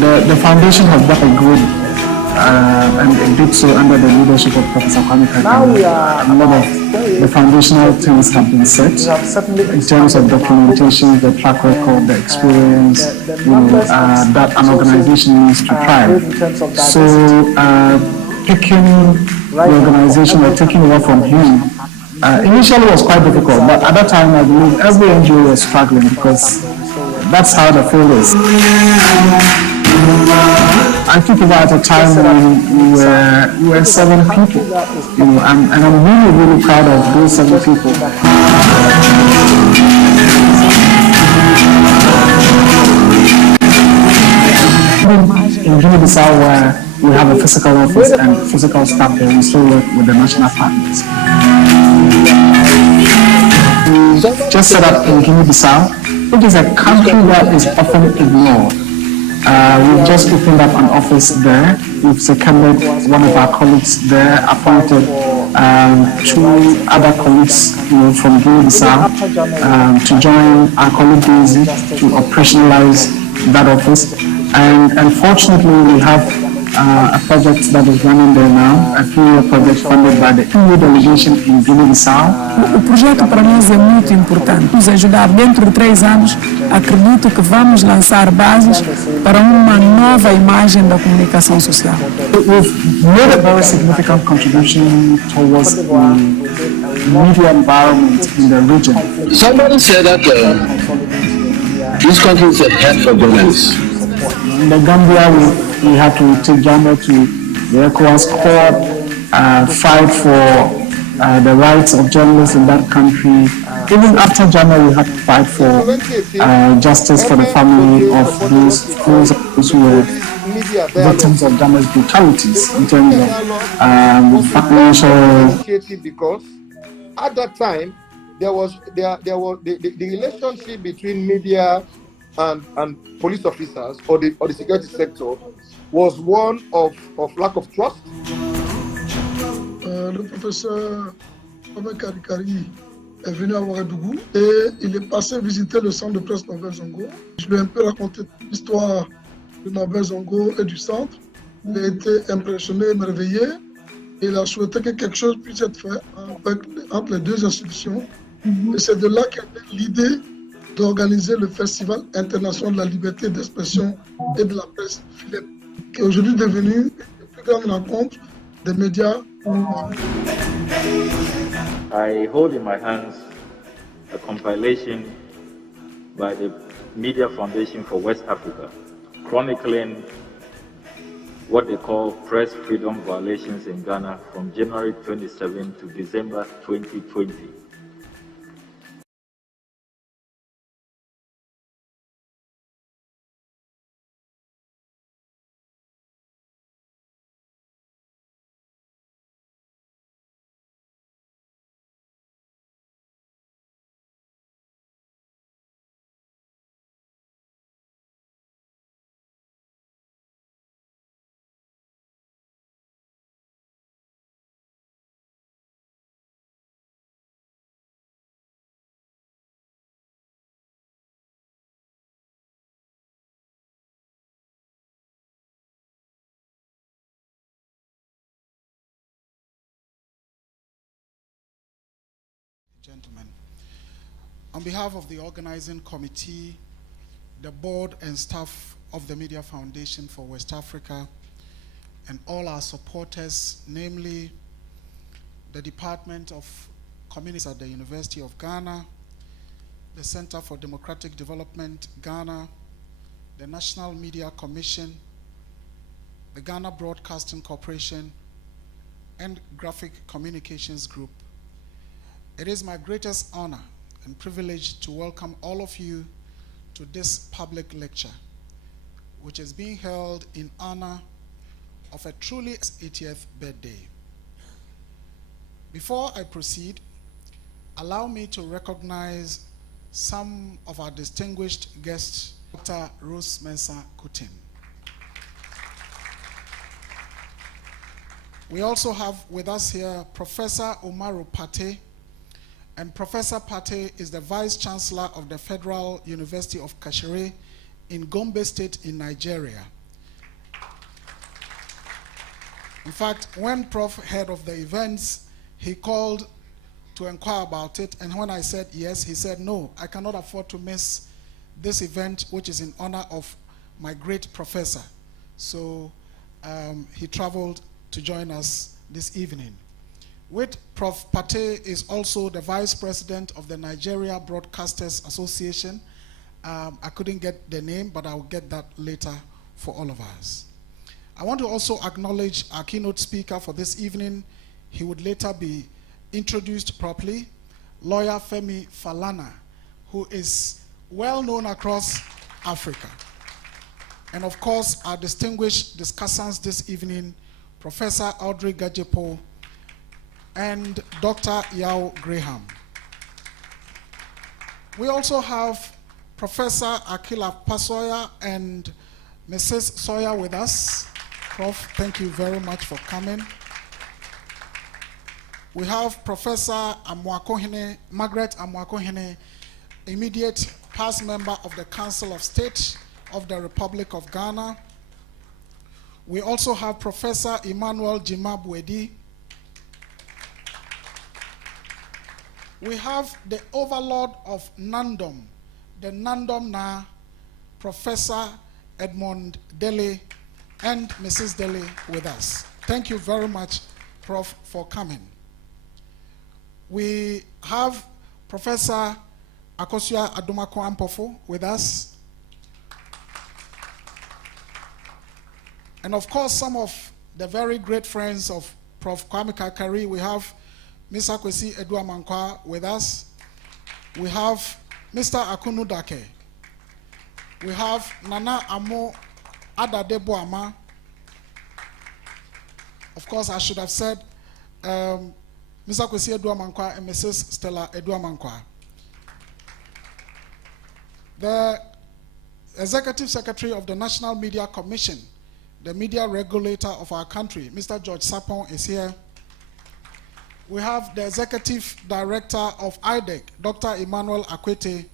The foundation has done a good, and it did so under the leadership of Professor Kwame. A lot of the foundational things have been set in terms of documentation, the track record, the experience, that an organization needs to thrive. So picking the organization or taking over from him initially was quite difficult, but at that time I believe every NGO was struggling because that's how the field is. I took over at a time when we were 7 people, and I'm really, really proud of those 7 people. In Guinea-Bissau, where we have a physical office and physical staff there, we still work with the national partners. We just set up in Guinea-Bissau, which is a country that is often ignored. We've just opened up an office there. We've seconded one of our colleagues there, appointed 2 other colleagues from Guinea-Bissau to join our colleague Daisy to operationalize that office. And unfortunately, we have a project that is running there now, a 3-year project funded by the EU delegation in Guinea-Bissau. O projeto para nós é muito importante. Nos ajudar dentro de 3 anos, acredito que vamos lançar bases para uma nova imagem da comunicação social. We've made a very significant contribution towards the media environment in the region. Somebody said that this country is a head for journalists. In the Gambia, we had to take Jama to the ECOWAS court, fight for the rights of journalists in that country. Even after Jama, we had to fight for justice for the family of those who were victims of Jama's brutalities in terms of financial. Because at that time, there was the relationship between media and police officers or the security sector was one of lack of trust. Le professeur Karikari est venu à Ouagadougou et il est passé visiter le centre de presse Nouvelle Zongo. Je lui ai un peu raconté l'histoire de Nouvelle Zongo et du centre. Il a été impressionné, émerveillé et il a souhaité que quelque chose puisse être fait entre les 2 institutions. Et c'est de là qu'est née l'idée d'organiser le Festival international de la liberté d'expression et de la presse, qui est aujourd'hui devenu la plus grande rencontre des médias. I hold in my hands a compilation by the Media Foundation for West Africa, chronicling what they call press freedom violations in Ghana from January 27 to December 2020. Gentlemen, on behalf of the organizing committee, the board and staff of the Media Foundation for West Africa, and all our supporters, namely the Department of Communities at the University of Ghana, the Center for Democratic Development, Ghana, the National Media Commission, the Ghana Broadcasting Corporation, and Graphic Communications Group. It is my greatest honor and privilege to welcome all of you to this public lecture, which is being held in honor of a truly 80th birthday. Before I proceed, allow me to recognize some of our distinguished guests, Dr. Rose Mensah Kutin. We also have with us here Professor Umaru Pate, and Professor Pate is the Vice Chancellor of the Federal University of Kashere in Gombe State in Nigeria. In fact, when Prof heard of the events, he called to inquire about it, and when I said yes, he said, no, I cannot afford to miss this event, which is in honor of my great professor. So he traveled to join us this evening. With Prof Pate is also the Vice President of the Nigeria Broadcasters Association. I couldn't get the name, but I'll get that later for all of us. I want to also acknowledge our keynote speaker for this evening. He would later be introduced properly, lawyer Femi Falana, who is well known across Africa. And of course, our distinguished discussants this evening, Professor Audrey Gajepo and Dr. Yao Graham. We also have Professor Akila Pasoya and Mrs. Soya with us. Prof, thank you very much for coming. We have Professor Margaret Amwakohene, immediate past member of the Council of State of the Republic of Ghana. We also have Professor Emmanuel Jimabwedi. We have the overlord of Nandom, the Nandom Na, Professor Edmond Dele, and Mrs. Dele with us. Thank you very much, Prof, for coming. We have Professor Akosua Adomako Ampofo with us. And of course, some of the very great friends of Prof. Kwame Karikari. We have Mr. Kwesi Eduamankwa with us. We have Mr. Akunu Dake. We have Nana Amo Adadeboama. Of course, I should have said Mr. Kwesi Eduamankwa and Mrs. Stella Eduamankwa. The Executive Secretary of the National Media Commission, the media regulator of our country, Mr. George Sapon, is here. We have the Executive Director of IDEC, Dr. Emmanuel Akwete.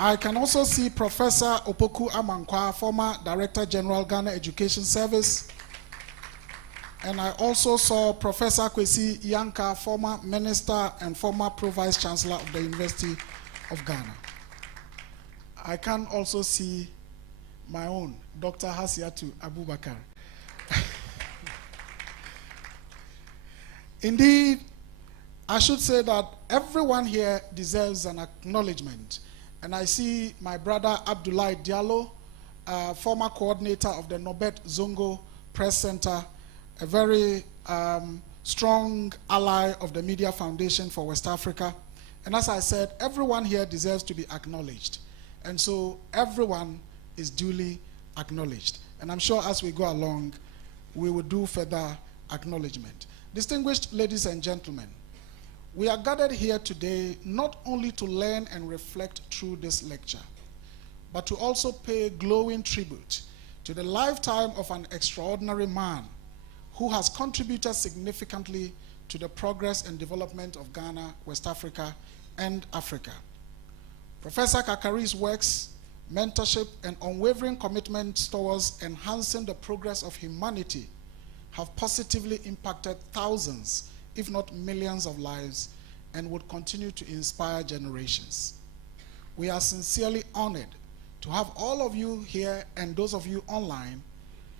I can also see Professor Opoku Amankwa, former Director General, Ghana Education Service. And I also saw Professor Kwesi Yanka, former Minister and former Pro-Vice Chancellor of the University of Ghana. I can also see my own, Dr. Hasiatu Abubakar. Indeed, I should say that everyone here deserves an acknowledgement. And I see my brother Abdoulaye Diallo, former coordinator of the Nobet Zongo Press Center, a very strong ally of the Media Foundation for West Africa. And as I said, everyone here deserves to be acknowledged. And so everyone is duly acknowledged. And I'm sure as we go along, we will do further acknowledgement. Distinguished ladies and gentlemen, we are gathered here today not only to learn and reflect through this lecture, but to also pay glowing tribute to the lifetime of an extraordinary man who has contributed significantly to the progress and development of Ghana, West Africa, and Africa. Professor Kakari's works, mentorship, and unwavering commitment towards enhancing the progress of humanity have positively impacted thousands, if not millions of lives, and would continue to inspire generations. We are sincerely honored to have all of you here and those of you online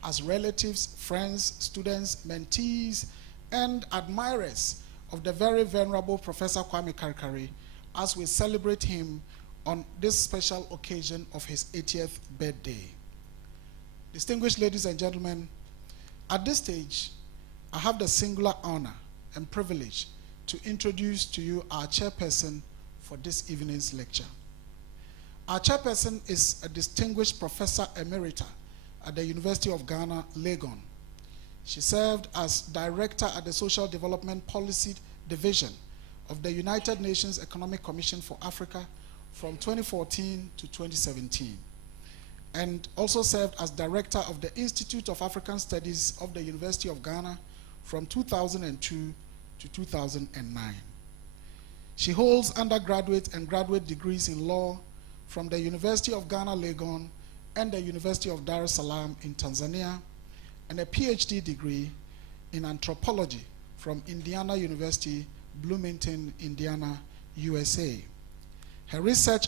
as relatives, friends, students, mentees, and admirers of the very venerable Professor Kwame Karikari as we celebrate him on this special occasion of his 80th birthday. Distinguished ladies and gentlemen, at this stage, I have the singular honor and privilege to introduce to you our chairperson for this evening's lecture. Our chairperson is a distinguished professor emerita at the University of Ghana, Legon. She served as director at the Social Development Policy Division of the United Nations Economic Commission for Africa from 2014 to 2017, and also served as director of the Institute of African Studies of the University of Ghana from 2002 to 2009. She holds undergraduate and graduate degrees in law from the University of Ghana, Legon, and the University of Dar es Salaam in Tanzania, and a PhD degree in anthropology from Indiana University, Bloomington, Indiana, USA. Her research,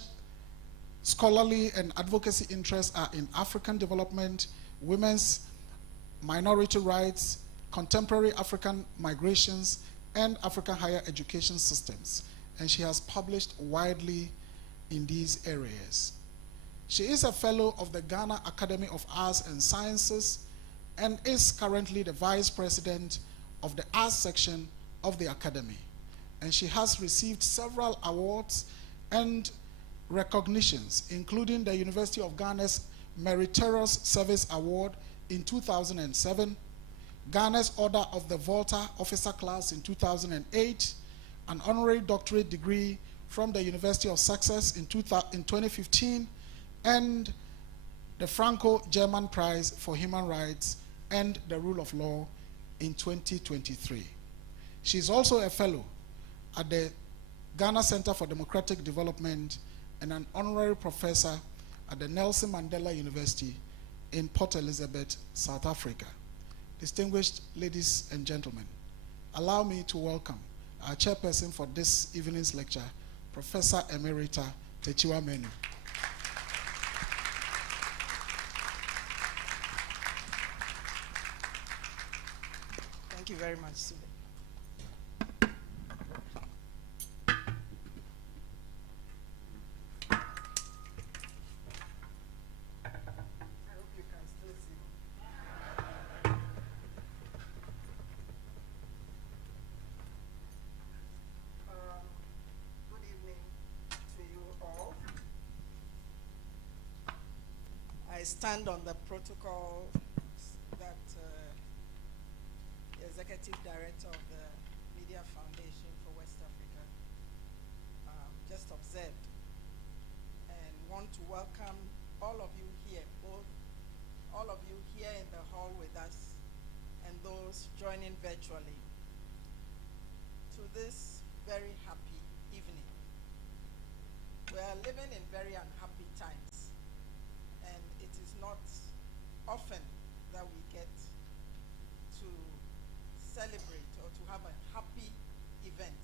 scholarly, and advocacy interests are in African development, women's minority rights, contemporary African migrations, and African higher education systems. And she has published widely in these areas. She is a fellow of the Ghana Academy of Arts and Sciences and is currently the vice president of the arts section of the Academy. And she has received several awards and recognitions, including the University of Ghana's Meritorious Service Award in 2007, Ghana's Order of the Volta Officer Class in 2008, an honorary doctorate degree from the University of Sussex in 2015, and the Franco-German Prize for Human Rights and the Rule of Law in 2023. She is also a fellow at the Ghana Center for Democratic Development and an honorary professor at the Nelson Mandela University in Port Elizabeth, South Africa. Distinguished ladies and gentlemen, allow me to welcome our chairperson for this evening's lecture, Professor Emerita Techiwa Menu. Thank you very much, Sule. I stand on the protocol that the Executive Director of the Media Foundation for West Africa just observed, and want to welcome all of you here, all of you here in the hall with us and those joining virtually to this very happy evening. We are living in very unhappy times, and it is not often that we get to celebrate or to have a happy event.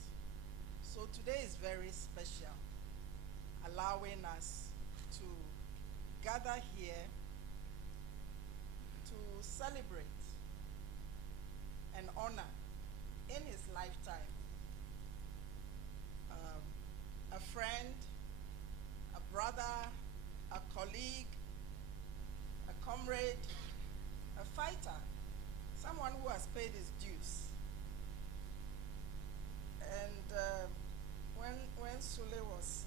So today is very special, allowing us to gather here to celebrate and honor in his lifetime a friend, a brother, a colleague, a comrade, a fighter, someone who has paid his dues. And when Sule was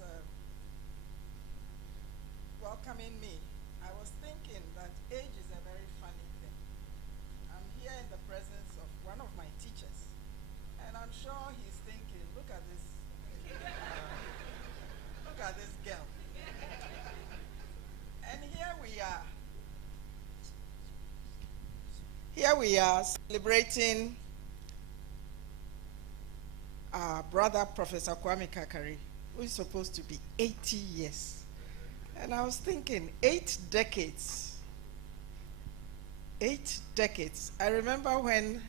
welcoming me, I was thinking that age is a very funny thing. I'm here in the presence of one of my teachers, and I'm sure he's thinking, look at this, look at this girl. And here we are celebrating our brother, Professor Kwame Karikari, who is supposed to be 80 years. And I was thinking, 8 decades. 8 decades. I remember when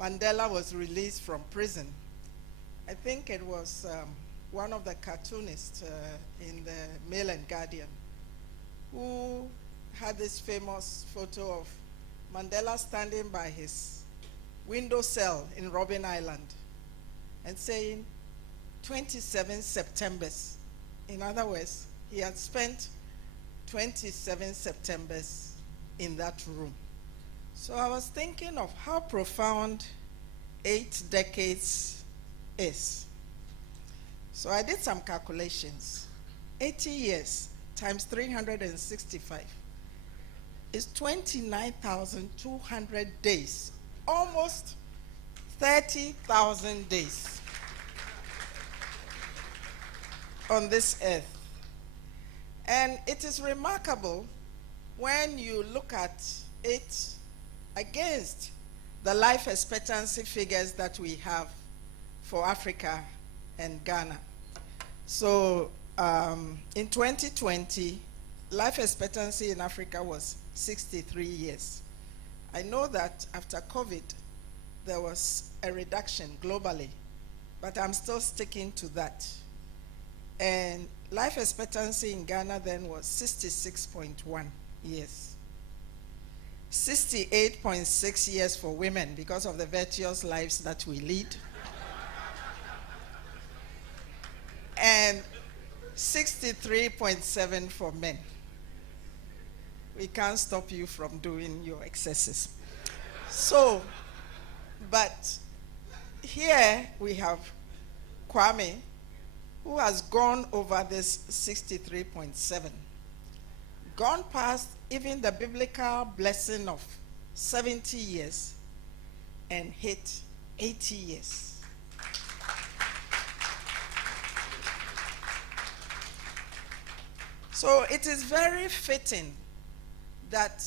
Mandela was released from prison. I think it was one of the cartoonists in the Mail and Guardian who had this famous photo of Mandela standing by his window cell in Robben Island and saying 27 Septembers. In other words, he had spent 27 Septembers in that room. So I was thinking of how profound 8 decades is. So I did some calculations. 80 years times 365 is 29,200 days, almost 30,000 days on this earth. And it is remarkable when you look at it against the life expectancy figures that we have for Africa and Ghana. So in 2020, life expectancy in Africa was 63 years. I know that after COVID, there was a reduction globally, but I'm still sticking to that. And life expectancy in Ghana then was 66.1 years. 68.6 years for women because of the virtuous lives that we lead. And 63.7 for men. We can't stop you from doing your excesses. So, but here we have Kwame, who has gone over this 63.7, gone past even the biblical blessing of 70 years and hit 80 years. So it is very fitting that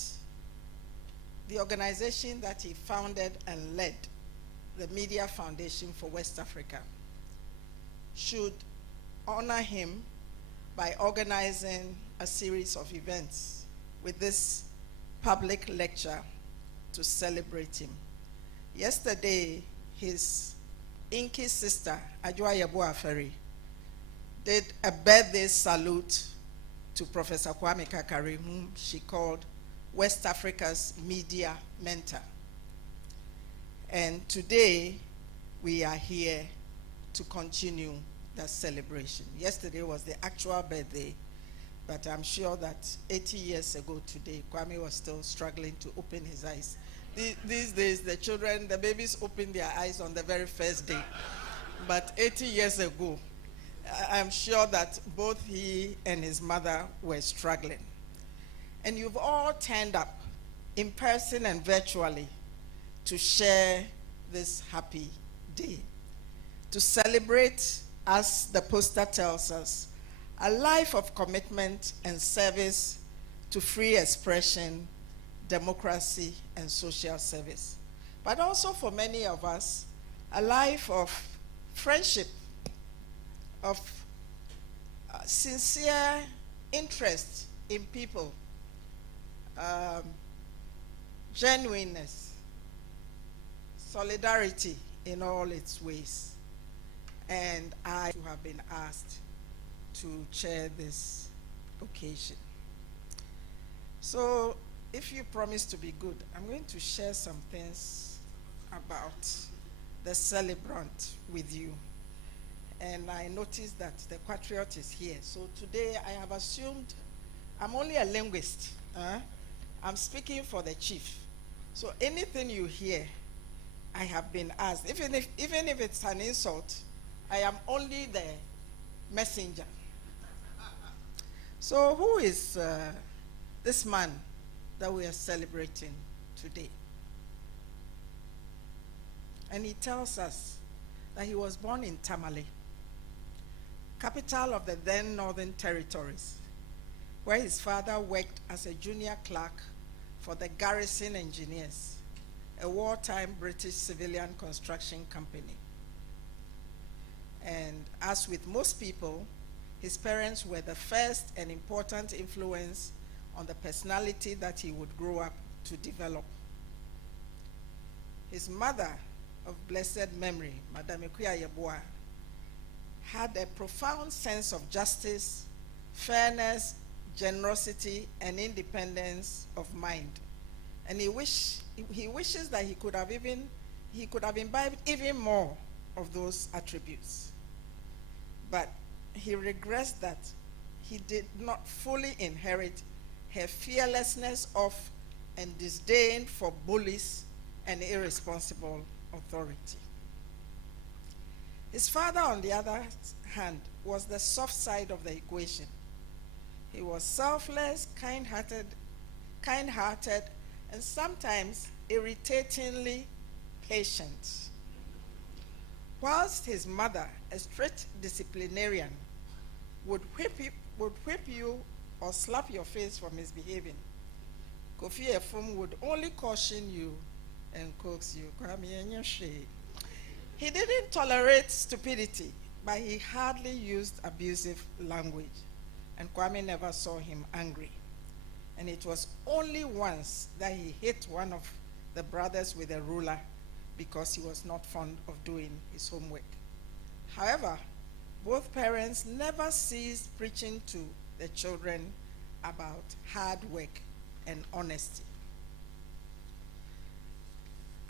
the organization that he founded and led, the Media Foundation for West Africa, should honor him by organizing a series of events with this public lecture to celebrate him. Yesterday, his Inky sister, Ajwa Yabuaferi, did a birthday salute to Professor Kwame Karikari, whom she called West Africa's media mentor. And today, we are here to continue that celebration. Yesterday was the actual birthday, but I'm sure that 80 years ago today, Kwame was still struggling to open his eyes. These days, the children, the babies open their eyes on the very first day. But 80 years ago, I'm sure that both he and his mother were struggling. And you've all turned up in person and virtually to share this happy day, to celebrate, as the poster tells us, a life of commitment and service to free expression, democracy, and social service. But also for many of us, a life of friendship, of sincere interest in people, genuineness, solidarity in all its ways. And I have been asked to chair this occasion. So if you promise to be good, I'm going to share some things about the celebrant with you. And I noticed that the patriot is here. So today I have assumed I'm only a linguist. I'm speaking for the chief. So anything you hear, I have been asked. Even if it's an insult, I am only the messenger. So who is this man that we are celebrating today? And he tells us that he was born in Tamale, capital of the then Northern Territories, where his father worked as a junior clerk for the Garrison Engineers, a wartime British civilian construction company. And as with most people, his parents were the first and important influence on the personality that he would grow up to develop. His mother, of blessed memory, Madame Ekuya Yeboah, had a profound sense of justice, fairness, generosity, and independence of mind. And he wishes that he could have imbibed even more of those attributes. But he regrets that he did not fully inherit her fearlessness of and disdain for bullies and irresponsible authority. His father, on the other hand, was the soft side of the equation. He was selfless, kind-hearted, and sometimes irritatingly patient. Whilst his mother, a strict disciplinarian, would whip you or slap your face for misbehaving, Kofi Efum would only caution you and coax you. He didn't tolerate stupidity, but he hardly used abusive language, and Kwame never saw him angry. And it was only once that he hit one of the brothers with a ruler because he was not fond of doing his homework. However, both parents never ceased preaching to the children about hard work and honesty.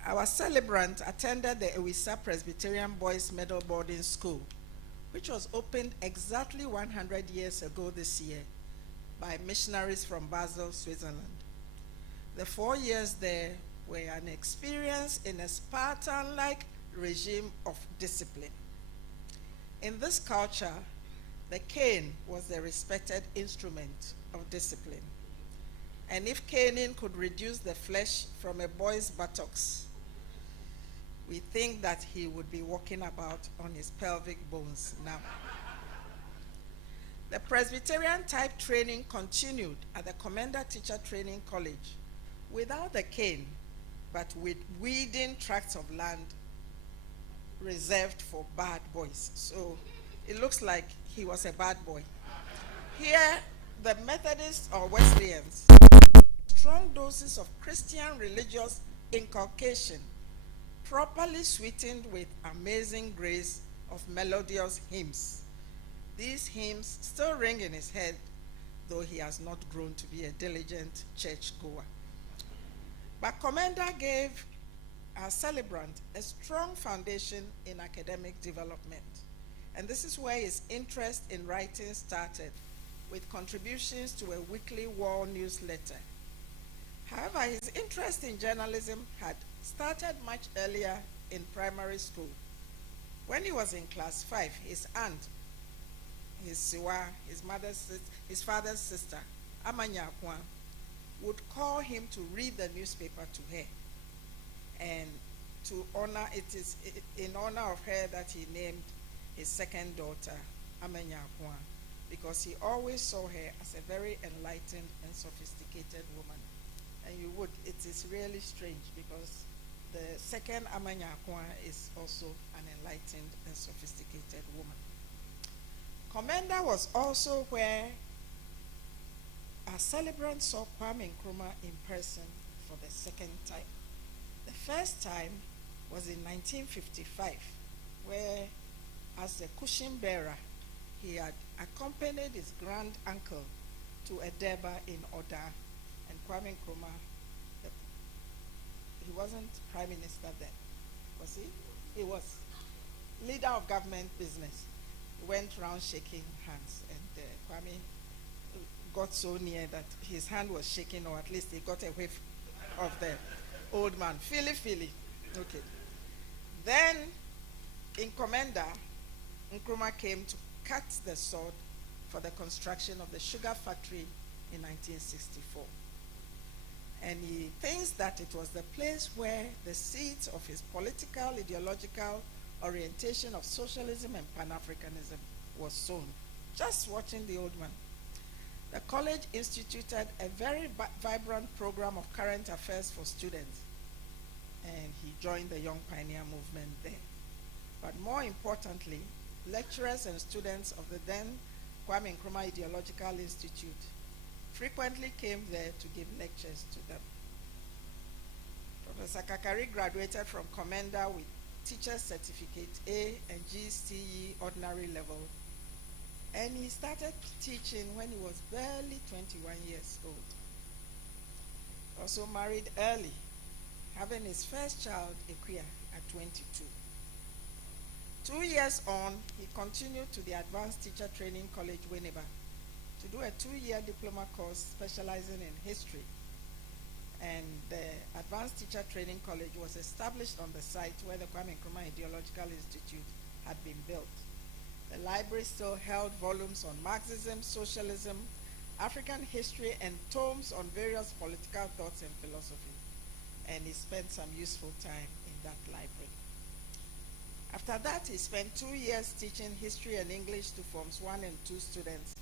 Our celebrant attended the Ewisa Presbyterian Boys Middle Boarding School, which was opened exactly 100 years ago this year by missionaries from Basel, Switzerland. The 4 years there were an experience in a Spartan-like regime of discipline. In this culture, the cane was the respected instrument of discipline. And if caning could reduce the flesh from a boy's buttocks, we think that he would be walking about on his pelvic bones now. The Presbyterian type training continued at the Commander Teacher Training College without the cane, but with weeding tracts of land reserved for bad boys. So it looks like he was a bad boy. Here, the Methodists or Wesleyans, strong doses of Christian religious inculcation, properly sweetened with amazing grace of melodious hymns. These hymns still ring in his head, though he has not grown to be a diligent churchgoer. But Commander gave our celebrant a strong foundation in academic development. And this is where his interest in writing started, with contributions to a weekly war newsletter. However, his interest in journalism had started much earlier in primary school. When he was in class 5, his aunt, his siwa, his father's sister, Amanyakwa, would call him to read the newspaper to her. And to honor, it is in honor of her that he named his second daughter, Amanyakwa, because he always saw her as a very enlightened and sophisticated woman. And it is really strange because the second Amanyakwa is also an enlightened and sophisticated woman. Commander was also where our celebrant saw Kwame Nkrumah in person for the second time. The first time was in 1955, where as a cushion bearer, he had accompanied his grand uncle to a Durbar in Oda, and Kwame Nkrumah, he wasn't prime minister then, was he? He was leader of government business. He went around shaking hands, and Kwame got so near that his hand was shaking, or at least he got a whiff of the old man. Philly. Okay. Then, in Commander, Nkrumah came to cut the sword for the construction of the sugar factory in 1964. And he thinks that it was the place where the seeds of his political, ideological orientation of socialism and Pan-Africanism was sown. Just watching the old man. The college instituted a very vibrant program of current affairs for students, and he joined the Young Pioneer movement there. But more importantly, lecturers and students of the then Kwame Nkrumah Ideological Institute frequently came there to give lectures to them. Professor Karikari graduated from Commander with Teacher's Certificate A and GCE ordinary level, and he started teaching when he was barely 21 years old. Also married early, having his first child, Equia, at 22. 2 years on, he continued to the Advanced Teacher Training College, Winneba, to do a 2-year diploma course specializing in history. And the Advanced Teacher Training College was established on the site where the Kwame Nkrumah Ideological Institute had been built. The library still held volumes on Marxism, socialism, African history, and tomes on various political thoughts and philosophy. And he spent some useful time in that library. After that, he spent 2 years teaching history and English to Forms 1 and 2 students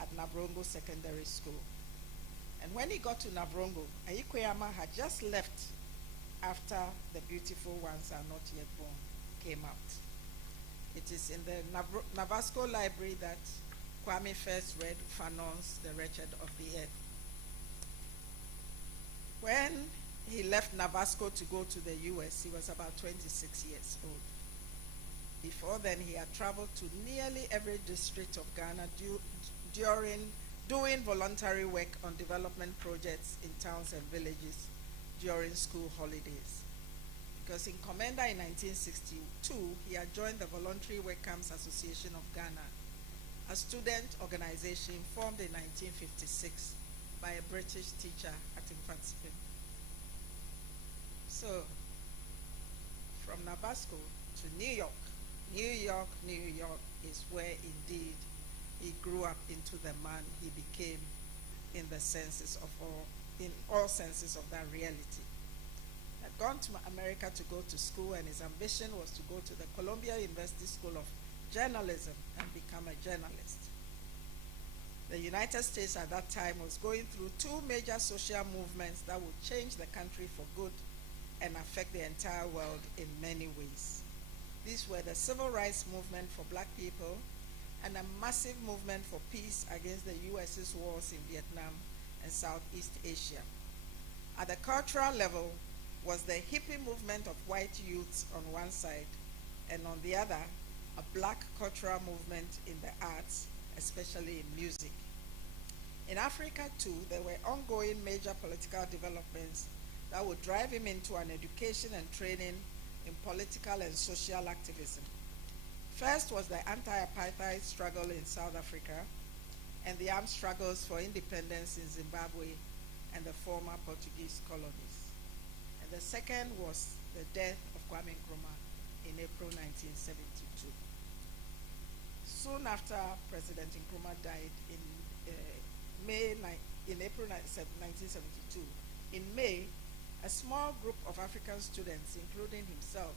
at Nabrongo Secondary School. And when he got to Nabrongo, Ayikoyama had just left after The Beautiful Ones Are Not Yet Born came out. It is in the Nabasco Library that Kwame first read Fanon's The Wretched of the Earth. When he left Navasco to go to the US. He was about 26 years old. Before then, he had traveled to nearly every district of Ghana doing voluntary work on development projects in towns and villages during school holidays. Because in Commander in 1962, he had joined the Voluntary Work Camps Association of Ghana, a student organization formed in 1956 by a British teacher at Mfantsipim. So, from Navasco to New York, New York is where indeed he grew up into the man he became in all senses of that reality. He had gone to America to go to school, and his ambition was to go to the Columbia University School of Journalism and become a journalist. The United States at that time was going through two major social movements that would change the country for good and affect the entire world in many ways. These were the civil rights movement for black people and a massive movement for peace against the US's wars in Vietnam and Southeast Asia. At the cultural level was the hippie movement of white youths on one side, and on the other, a black cultural movement in the arts, especially in music. In Africa too, there were ongoing major political developments that would drive him into an education and training in political and social activism. First was the anti-apartheid struggle in South Africa and the armed struggles for independence in Zimbabwe and the former Portuguese colonies. And the second was the death of Kwame in April 1972. Soon after President Nkrumah died in April 1972, in May, a small group of African students, including himself,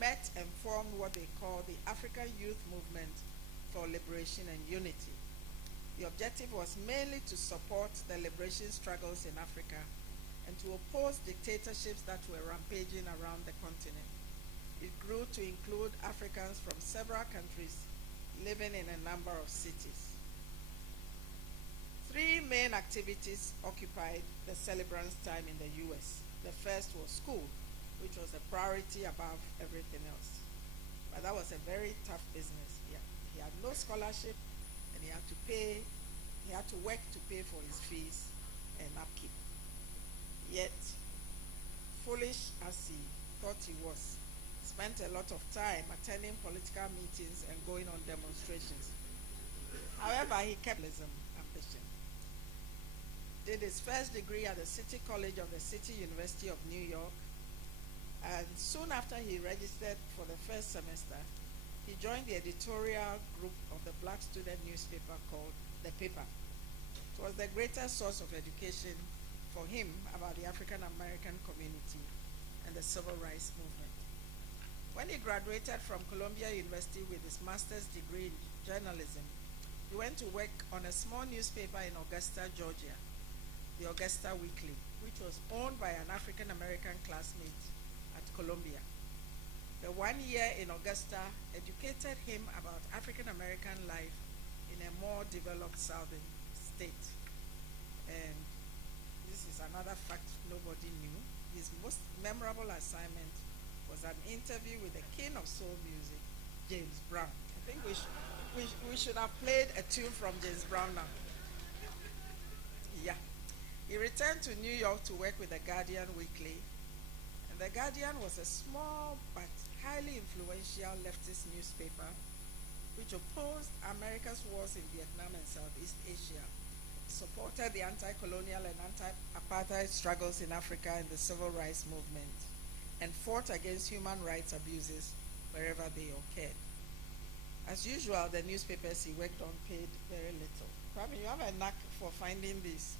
met and formed what they call the African Youth Movement for Liberation and Unity. The objective was mainly to support the liberation struggles in Africa and to oppose dictatorships that were rampaging around the continent. It grew to include Africans from several countries living in a number of cities. Three main activities occupied the celebrants' time in the US. The first was school, which was a priority above everything else. But that was a very tough business. He had no scholarship, and he had to work to pay for his fees and upkeep. Yet, foolish as he thought he was, he spent a lot of time attending political meetings and going on demonstrations. However, he kept his ambition. Did his first degree at the City College of the City University of New York, and soon after he registered for the first semester, he joined the editorial group of the black student newspaper called The Paper. It was the greatest source of education for him about the African American community and the civil rights movement. When he graduated from Columbia University with his master's degree in journalism, he went to work on a small newspaper in Augusta, Georgia, the Augusta Weekly, which was owned by an African American classmate at Columbia. The 1 year in Augusta educated him about African American life in a more developed southern state. And this is another fact nobody knew. His most memorable assignment was an interview with the king of soul music, James Brown. I think we should have played a tune from James Brown now. Yeah. He returned to New York to work with the Guardian Weekly, and the Guardian was a small but highly influential leftist newspaper which opposed America's wars in Vietnam and Southeast Asia, supported the anti-colonial and anti-apartheid struggles in Africa and the civil rights movement, and fought against human rights abuses wherever they occurred. As usual, the newspapers he worked on paid very little. Kwame, you have a knack for finding this.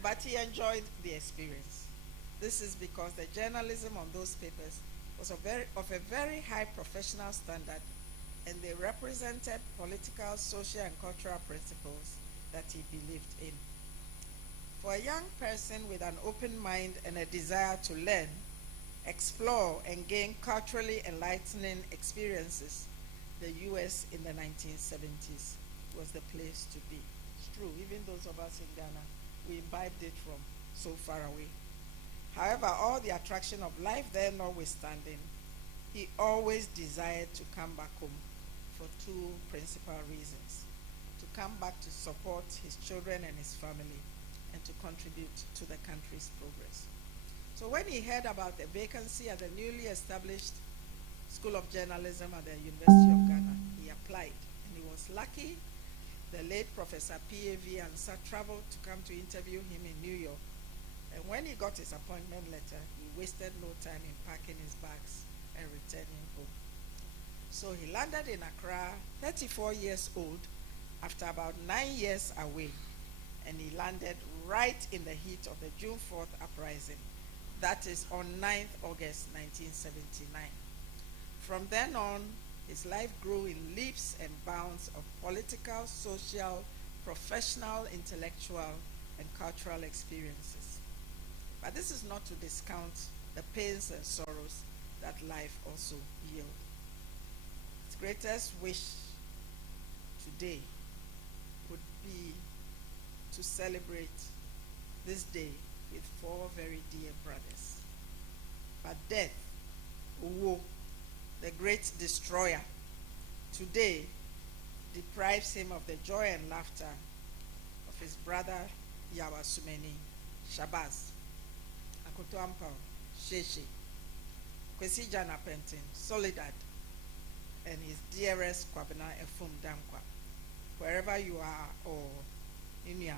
But he enjoyed the experience. This is because the journalism on those papers was of a very high professional standard, and they represented political, social, and cultural principles that he believed in. For a young person with an open mind and a desire to learn, explore, and gain culturally enlightening experiences, the US in the 1970s was the place to be. It's true, even those of us in Ghana, we imbibed it from so far away. However, all the attraction of life there notwithstanding, he always desired to come back home for two principal reasons: to come back to support his children and his family, and to contribute to the country's progress. So when he heard about the vacancy at the newly established School of Journalism at the University of Ghana, he applied, and he was lucky. The late Professor P.A.V. Ansah traveled to come to interview him in New York. And when he got his appointment letter, he wasted no time in packing his bags and returning home. So he landed in Accra, 34 years old, after about 9 years away. And he landed right in the heat of the June 4th uprising. That is on 9th August 1979. From then on, his life grew in leaps and bounds of political, social, professional, intellectual, and cultural experiences. But this is not to discount the pains and sorrows that life also yields. His greatest wish today would be to celebrate this day with 4 very dear brothers. But death, woe, the great destroyer, today deprives him of the joy and laughter of his brother Yawasumeni, Shabazz, Akoto Ampao, Sheshe, Kwesi Jana Pentin, Soledad, and his dearest Kwabena Efum Dankwa. Wherever you are, or Inuano,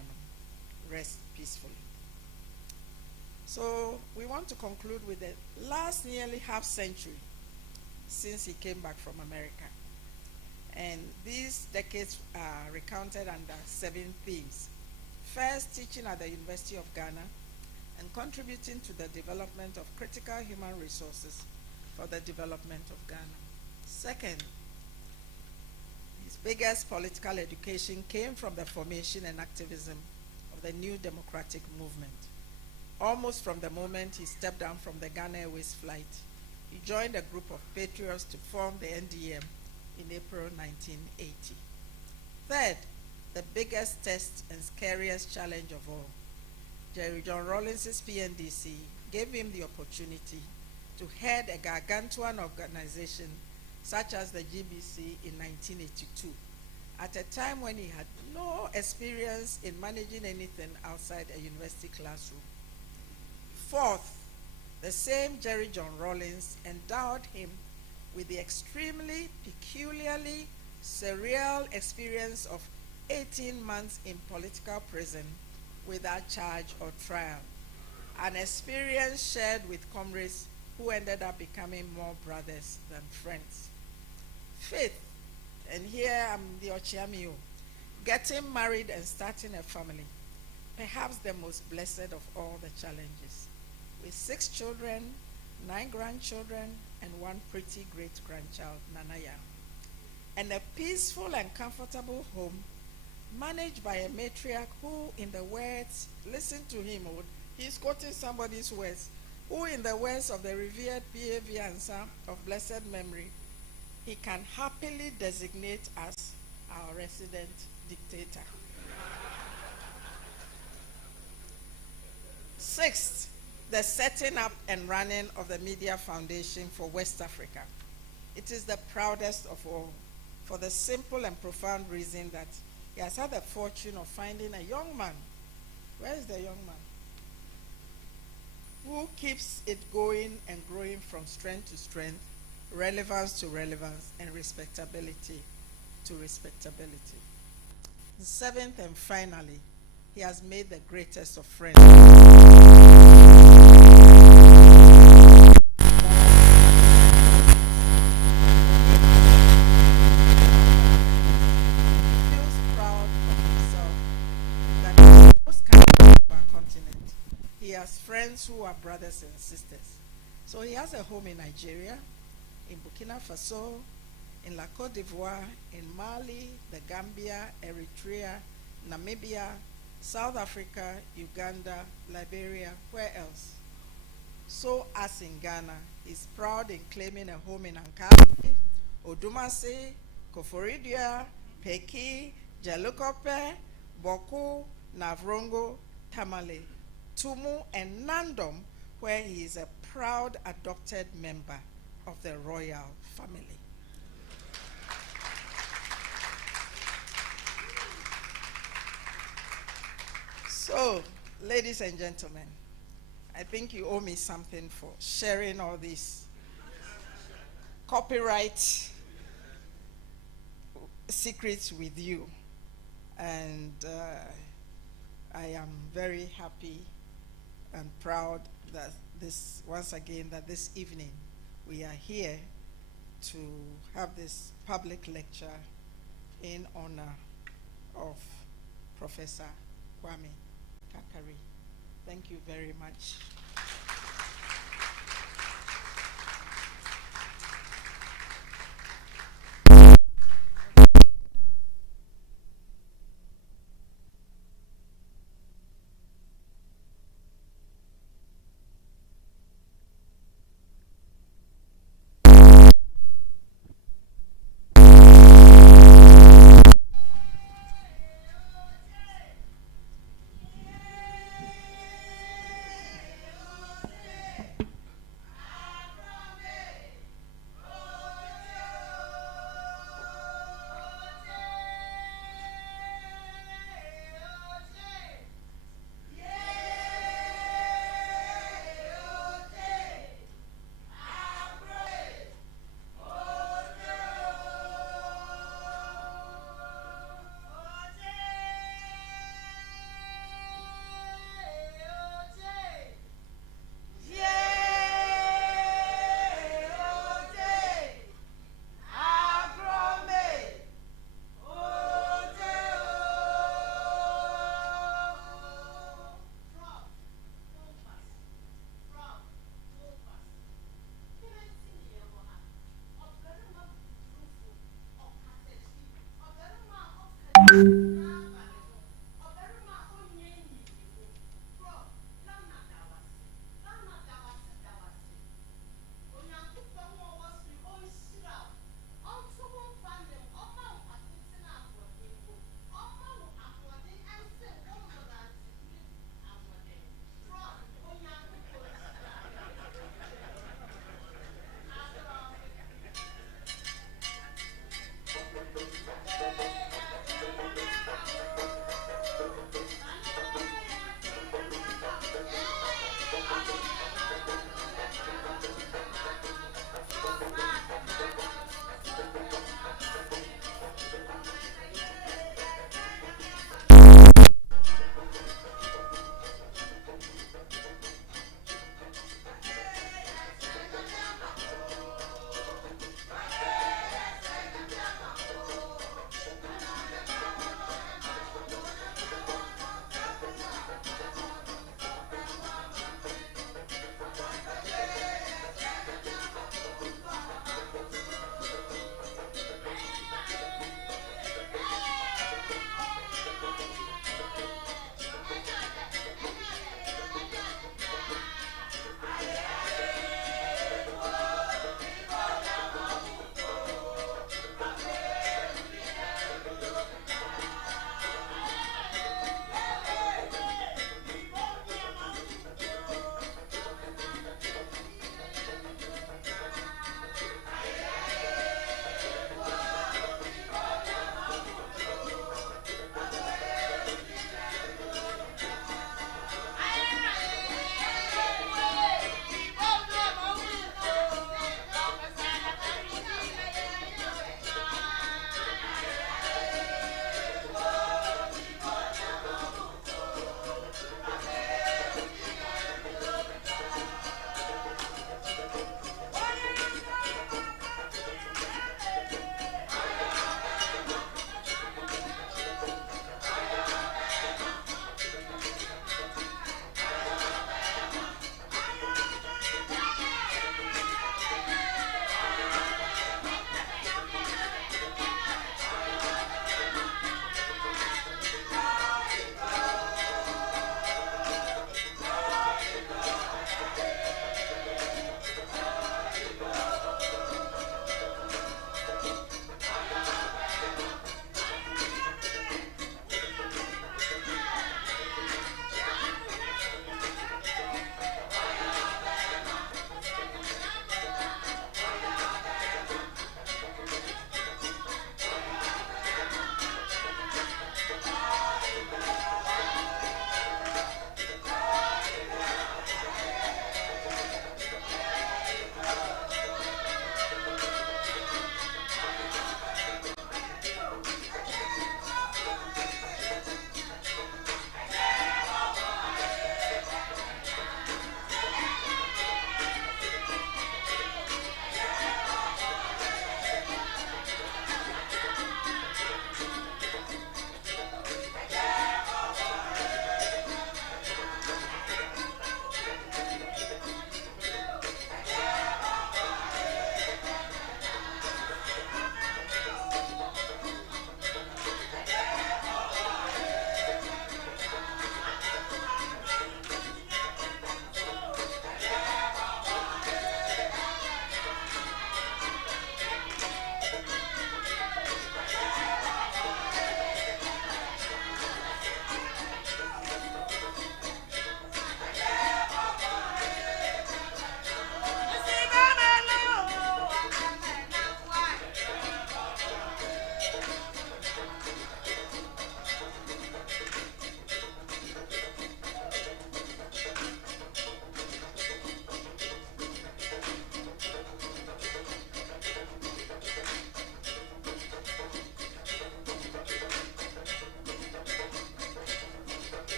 rest peacefully. So we want to conclude with the last nearly half century since he came back from America. And these decades are recounted under 7 themes. First, teaching at the University of Ghana and contributing to the development of critical human resources for the development of Ghana. Second, his biggest political education came from the formation and activism of the new democratic movement. Almost from the moment he stepped down from the Ghana Airways flight, he joined a group of patriots to form the NDM in April 1980. Third, the biggest test and scariest challenge of all, Jerry John Rawlings' PNDC gave him the opportunity to head a gargantuan organization such as the GBC in 1982, at a time when he had no experience in managing anything outside a university classroom. Fourth, the same Jerry John Rawlings endowed him with the extremely, peculiarly surreal experience of 18 months in political prison without charge or trial, an experience shared with comrades who ended up becoming more brothers than friends. Fifth, and here I'm the Ochiamio, getting married and starting a family, perhaps the most blessed of all the challenges, with 6 children, 9 grandchildren, and 1 pretty great-grandchild, Nanaya. And a peaceful and comfortable home managed by a matriarch who, in the words, listen to him, he's quoting somebody's words, who in the words of the revered P.A.V. Ansah of blessed memory, he can happily designate as our resident dictator. Sixth, the setting up and running of the Media Foundation for West Africa. It is the proudest of all, for the simple and profound reason that he has had the fortune of finding a young man. Where is the young man? Who keeps it going and growing from strength to strength, relevance to relevance, and respectability to respectability. Seventh and finally, he has made the greatest of friends. He has friends who are brothers and sisters. So he has a home in Nigeria, in Burkina Faso, in La Côte d'Ivoire, in Mali, the Gambia, Eritrea, Namibia, South Africa, Uganda, Liberia, where else? So as in Ghana, he's proud in claiming a home in Ankara, Odumase, Koforidua, Peki, Jalukope, Boku, Navrongo, Tamale, Tumu, and Nandom, where he is a proud adopted member of the royal family. So, ladies and gentlemen, I think you owe me something for sharing all these copyright secrets with you. And I am very happy and proud that once again, that this evening we are here to have this public lecture in honor of Professor Kwame Karikari. Thank you very much.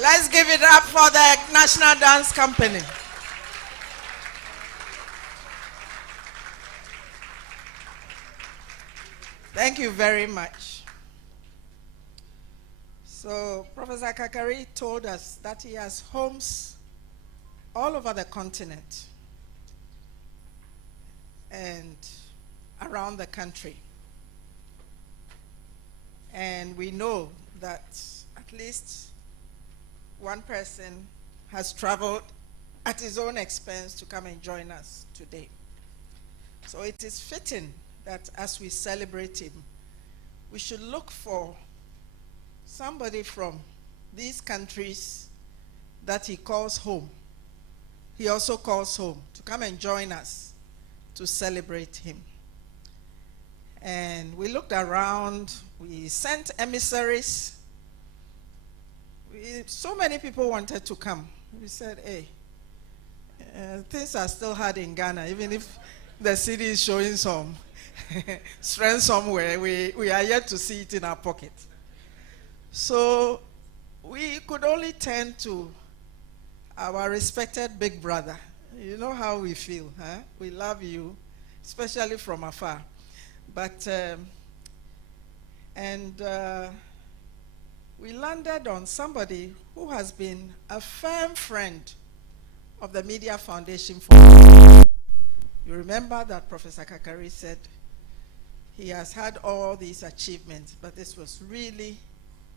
Let's give it up for the National Dance Company. Thank you very much. So Professor Karikari told us that he has homes all over the continent and around the country. And we know that at least one person has traveled at his own expense to come and join us today. So it is fitting that as we celebrate him, we should look for somebody from these countries that he calls home. He also calls home to come and join us to celebrate him. And we looked around, we sent emissaries. So many people wanted to come. We said, hey, things are still hard in Ghana, even if the city is showing some strength somewhere, we are yet to see it in our pocket. So we could only turn to our respected big brother. You know how we feel, huh? We love you, especially from afar. But, we landed on somebody who has been a firm friend of the Media Foundation for years. You remember that Professor Karikari said he has had all these achievements, but this was really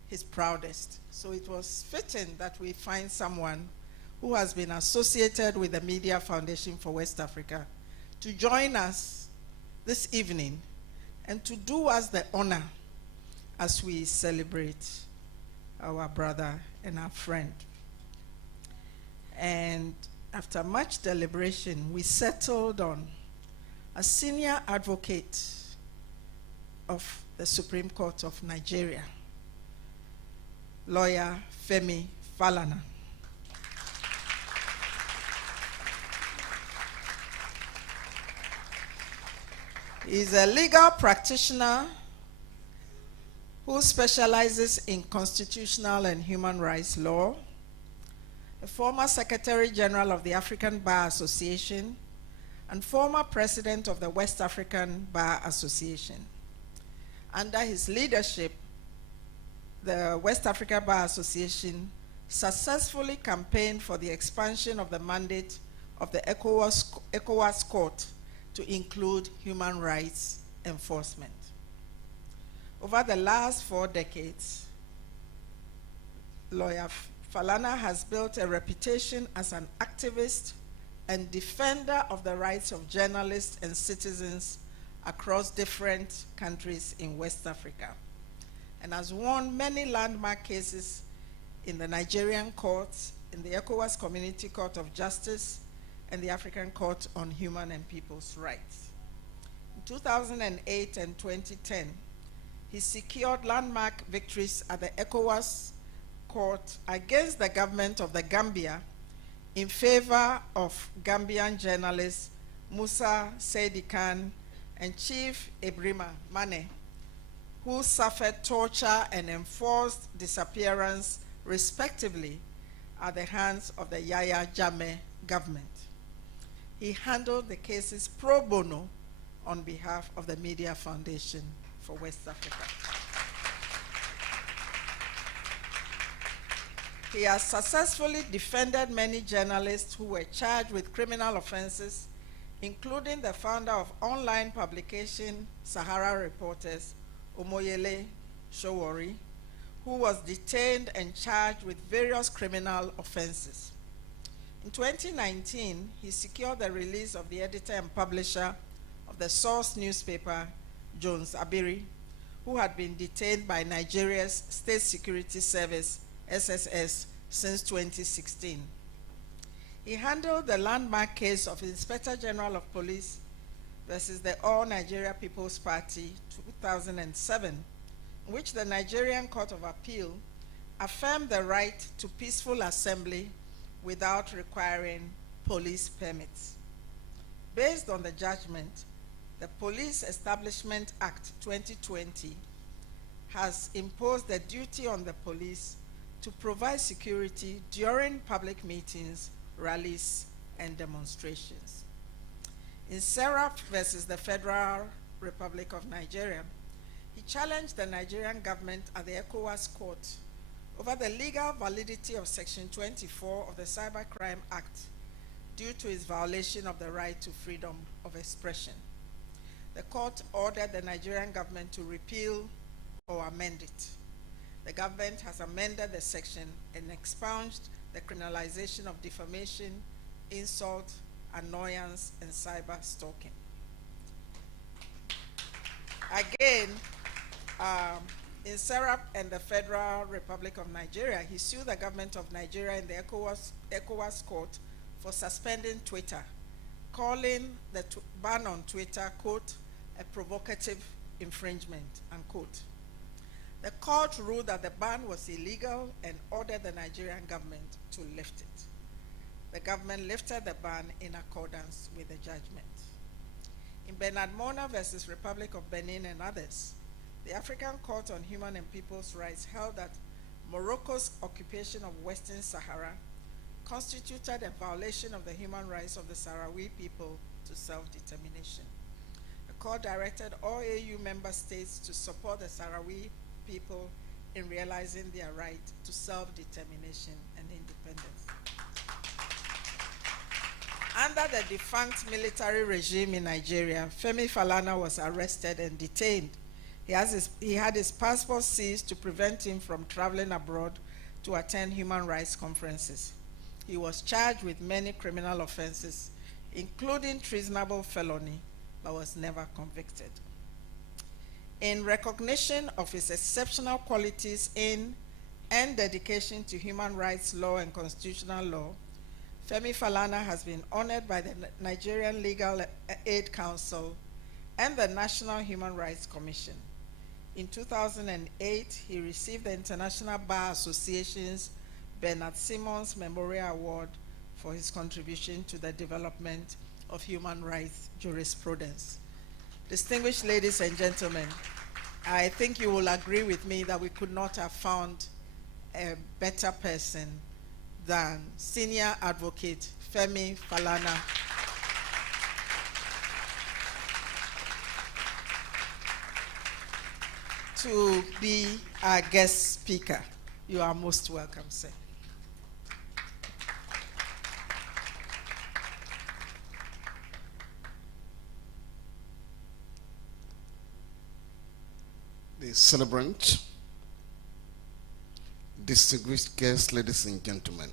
his proudest. So it was fitting that we find someone who has been associated with the Media Foundation for West Africa to join us this evening and to do us the honor as we celebrate our brother and our friend. And after much deliberation, we settled on a senior advocate of the Supreme Court of Nigeria, lawyer Femi Falana. He's a legal practitioner who specializes in constitutional and human rights law, a former Secretary General of the African Bar Association, and former President of the West African Bar Association. Under his leadership, the West Africa Bar Association successfully campaigned for the expansion of the mandate of the ECOWAS Court to include human rights enforcement. Over the last 4 decades, lawyer Falana has built a reputation as an activist and defender of the rights of journalists and citizens across different countries in West Africa, and has won many landmark cases in the Nigerian courts, in the ECOWAS Community Court of Justice, and the African Court on Human and People's Rights. In 2008 and 2010, he secured landmark victories at the ECOWAS Court against the government of the Gambia in favor of Gambian journalists Musa Seydi Khan and Chief Ibrima Mane, who suffered torture and enforced disappearance, respectively, at the hands of the Yahya Jammeh government. He handled the cases pro bono on behalf of the Media Foundation for West Africa. He has successfully defended many journalists who were charged with criminal offenses, including the founder of online publication Sahara Reporters, Omoyele Sowore, who was detained and charged with various criminal offenses. In 2019, he secured the release of the editor and publisher of the Source newspaper, Jones Abiri, who had been detained by Nigeria's State Security Service, SSS, since 2016. He handled the landmark case of Inspector General of Police versus the All Nigeria People's Party, 2007, in which the Nigerian Court of Appeal affirmed the right to peaceful assembly without requiring police permits. Based on the judgment, the Police Establishment Act 2020 has imposed the duty on the police to provide security during public meetings, rallies, and demonstrations. In Serap versus the Federal Republic of Nigeria, he challenged the Nigerian government at the ECOWAS court over the legal validity of Section 24 of the Cybercrime Act due to its violation of the right to freedom of expression. The court ordered the Nigerian government to repeal or amend it. The government has amended the section and expunged the criminalization of defamation, insult, annoyance, and cyber stalking. Again, in Serap and the Federal Republic of Nigeria, he sued the government of Nigeria in the ECOWAS court for suspending Twitter, calling the ban on Twitter, quote, a provocative infringement, unquote. The court ruled that the ban was illegal and ordered the Nigerian government to lift it. The government lifted the ban in accordance with the judgment. In Bernard Mona versus Republic of Benin and others, the African Court on Human and People's Rights held that Morocco's occupation of Western Sahara constituted a violation of the human rights of the Sahrawi people to self-determination. The court directed all AU member states to support the Sahrawi people in realizing their right to self-determination and independence. Under the defunct military regime in Nigeria, Femi Falana was arrested and detained. He had his passport seized to prevent him from traveling abroad to attend human rights conferences. He was charged with many criminal offenses, including treasonable felony, but was never convicted. In recognition of his exceptional qualities in and dedication to human rights law and constitutional law, Femi Falana has been honored by the Nigerian Legal Aid Council and the National Human Rights Commission. In 2008, he received the International Bar Association's Bernard Simmons Memorial Award for his contribution to the development of human rights jurisprudence. Distinguished ladies and gentlemen, I think you will agree with me that we could not have found a better person than Senior Advocate Femi Falana. To be our guest speaker. You are most welcome, sir. The celebrant, distinguished guests, ladies and gentlemen.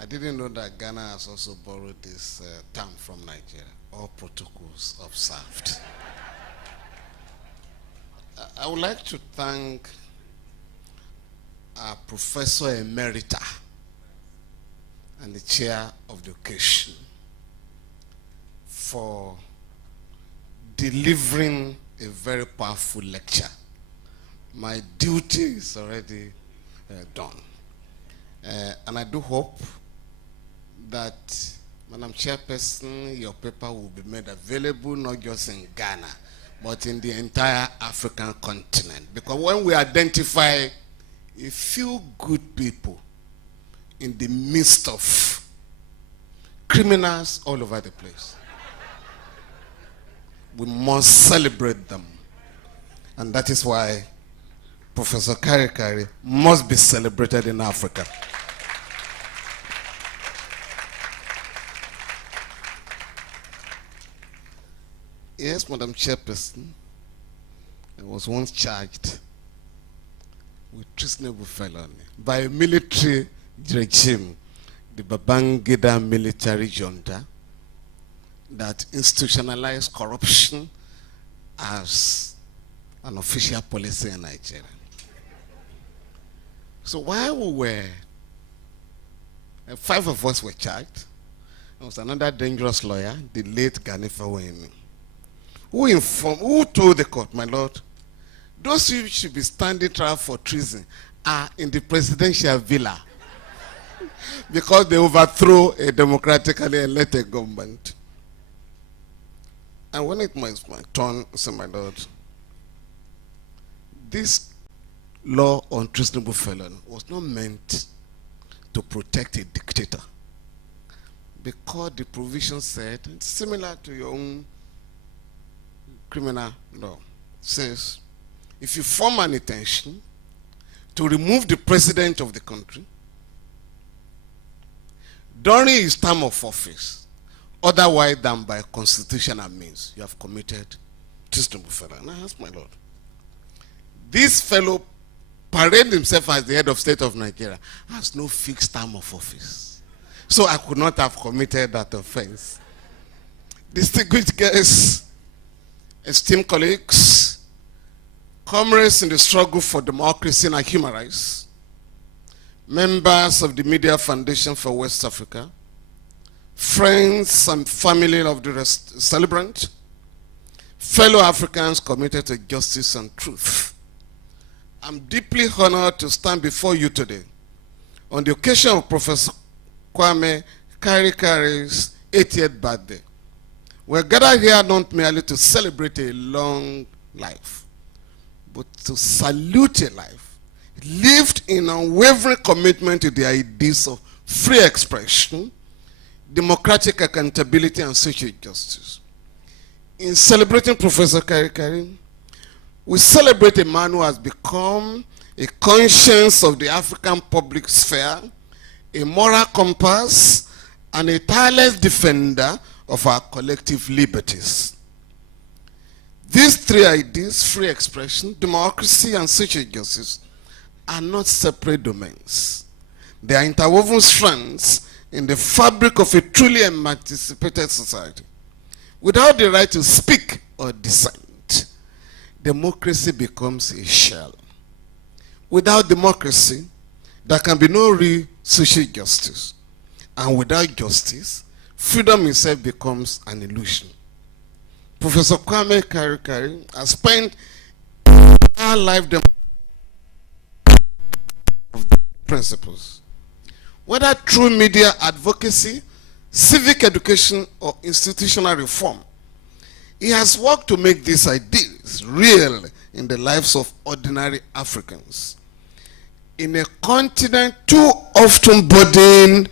I didn't know that Ghana has also borrowed this term from Nigeria. All protocols observed. I would like to thank our Professor Emerita and the chair of the occasion for delivering a very powerful lecture. My duty is already done. And I do hope that, Madam Chairperson, your paper will be made available not just in Ghana, but in the entire African continent. Because when we identify a few good people in the midst of criminals all over the place, we must celebrate them. And that is why Professor Karikari must be celebrated in Africa. Yes, Madam Chairperson, I was once charged with treasonable felony by a military regime, the Babangida military junta, that institutionalized corruption as an official policy in Nigeria. So while we were, 5 of us were charged, there was another dangerous lawyer, the late Ganifa Wemi, who told the court, my lord, those who should be standing trial for treason are in the presidential villa because they overthrew a democratically elected government. And when it was my turn, I said, my lord, this law on treasonable felon was not meant to protect a dictator, because the provision said, it's similar to your own criminal law, says if you form an intention to remove the president of the country during his term of office, otherwise than by constitutional means, you have committed treasonable felony. And I ask my Lord, this fellow paraded himself as the head of state of Nigeria, has no fixed term of office. So I could not have committed that offense. Distinguished guests, esteemed colleagues, comrades in the struggle for democracy and human rights, members of the Media Foundation for West Africa, friends and family of the celebrant, fellow Africans committed to justice and truth. I'm deeply honored to stand before you today on the occasion of Professor Kwame Karikari's 80th birthday. We're gathered here not merely to celebrate a long life, but to salute a life lived in unwavering commitment to the ideas of free expression, democratic accountability, and social justice. In celebrating Professor Karikari, we celebrate a man who has become a conscience of the African public sphere, a moral compass, and a tireless defender of our collective liberties. These three ideas, free expression, democracy, and social justice, are not separate domains. They are interwoven strands in the fabric of a truly emancipated society. Without the right to speak or dissent, democracy becomes a shell. Without democracy, there can be no real social justice. And without justice, freedom itself becomes an illusion. Professor Kwame Karikari has spent our life of the principles. Whether through media advocacy, civic education, or institutional reform, he has worked to make these ideas real in the lives of ordinary Africans. In a continent too often burdened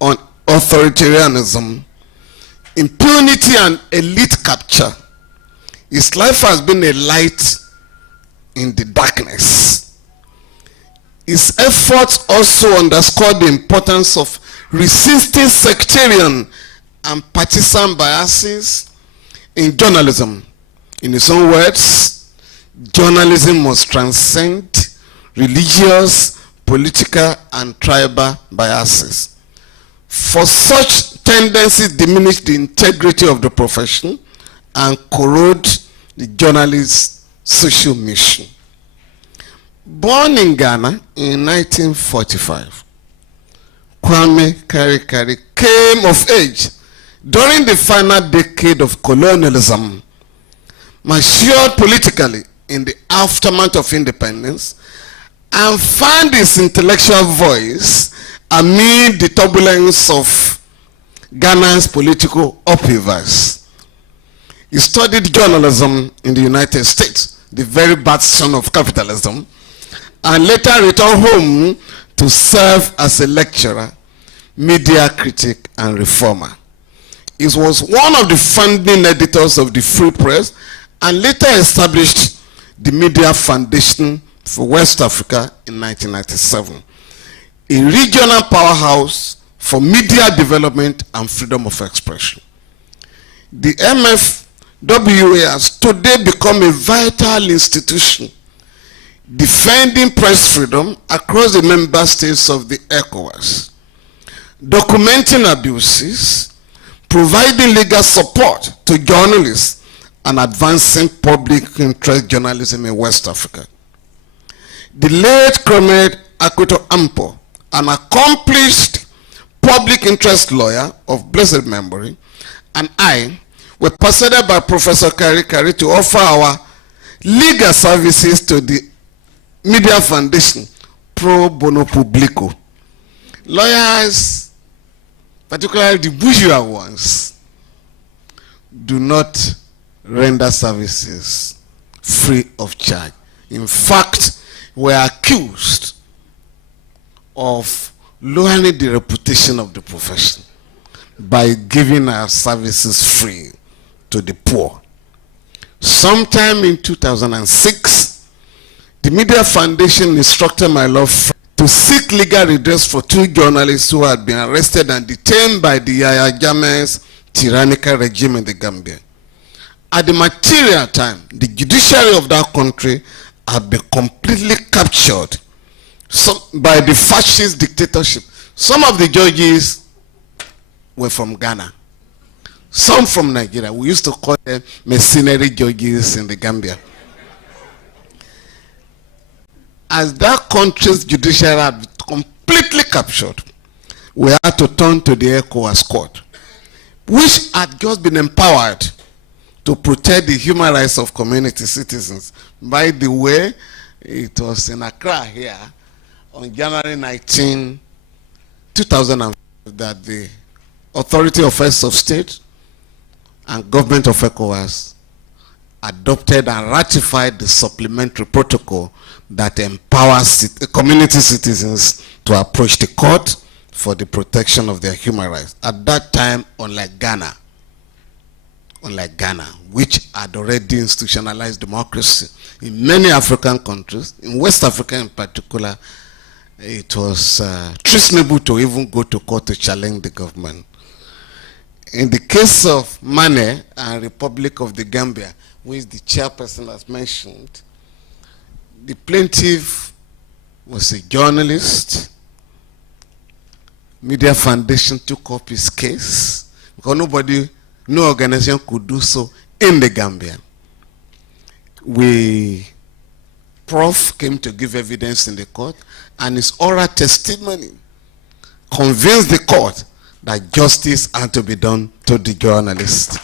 on authoritarianism, impunity, and elite capture, his life has been a light in the darkness. His efforts also underscore the importance of resisting sectarian and partisan biases in journalism. In his own words, journalism must transcend religious, political, and tribal biases. For such tendencies diminish the integrity of the profession and corrode the journalist's social mission. Born in Ghana in 1945, Kwame Karikari came of age during the final decade of colonialism, matured politically in the aftermath of independence, and found his intellectual voice amid the turbulence of Ghana's political upheavals. He studied journalism in the United States, the very bastion of capitalism, and later returned home to serve as a lecturer, media critic, and reformer. He was one of the founding editors of the Free Press and later established the Media Foundation for West Africa in 1997, a regional powerhouse for media development and freedom of expression. The MFWA has today become a vital institution defending press freedom across the member states of the ECOWAS, documenting abuses, providing legal support to journalists, and advancing public interest journalism in West Africa. The late Comrade Akoto Ampo, an accomplished public interest lawyer of blessed memory, and I were persuaded by Professor Karikari to offer our legal services to the Media Foundation pro bono publico. Lawyers, particularly the bourgeois ones, do not render services free of charge. In fact, were accused of lowering the reputation of the profession by giving our services free to the poor. Sometime in 2006, the Media Foundation instructed my law firm to seek legal redress for 2 journalists who had been arrested and detained by the Yahya Jammeh's tyrannical regime in the Gambia. At the material time, the judiciary of that country had been completely captured by the fascist dictatorship. Some of the judges were from Ghana, some from Nigeria. We used to call them mercenary judges in the Gambia. As that country's judiciary had been completely captured, we had to turn to the ECOWAS court, which had just been empowered to protect the human rights of community citizens. By the way, it was in Accra here on January 19, 2005 that the Authority of Heads of State and Government of ECOWAS adopted and ratified the supplementary protocol that empowers community citizens to approach the court for the protection of their human rights. At that time, unlike Ghana, which had already institutionalized democracy in many African countries, in West Africa in particular, it was treasonable to even go to court to challenge the government. In the case of Mane and Republic of the Gambia, which the chairperson has mentioned, the plaintiff was a journalist. Media Foundation took up his case because no organization could do so in the Gambia. Prof came to give evidence in the court, and his oral testimony convinced the court that justice had to be done to the journalist.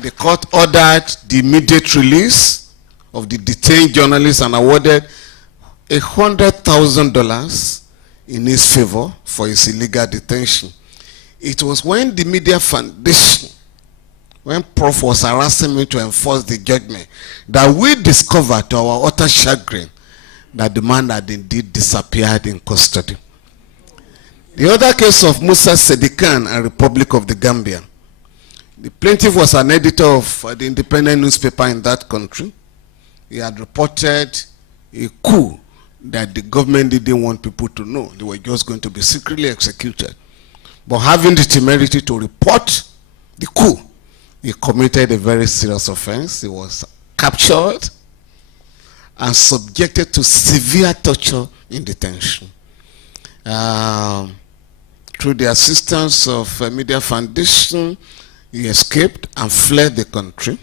The court ordered the immediate release of the detained journalist and awarded $100,000 in his favor for his illegal detention. It was when the Media Foundation, when Prof was harassing me to enforce the judgment, that we discovered to our utter chagrin that the man had indeed disappeared in custody. The other case of Musa Sedikan and Republic of the Gambia, the plaintiff was an editor of the independent newspaper in that country. He had reported a coup that the government didn't want people to know. They were just going to be secretly executed. But having the temerity to report the coup, he committed a very serious offense. He was captured and subjected to severe torture in detention. Through the assistance of Media Foundation, he escaped and fled the country.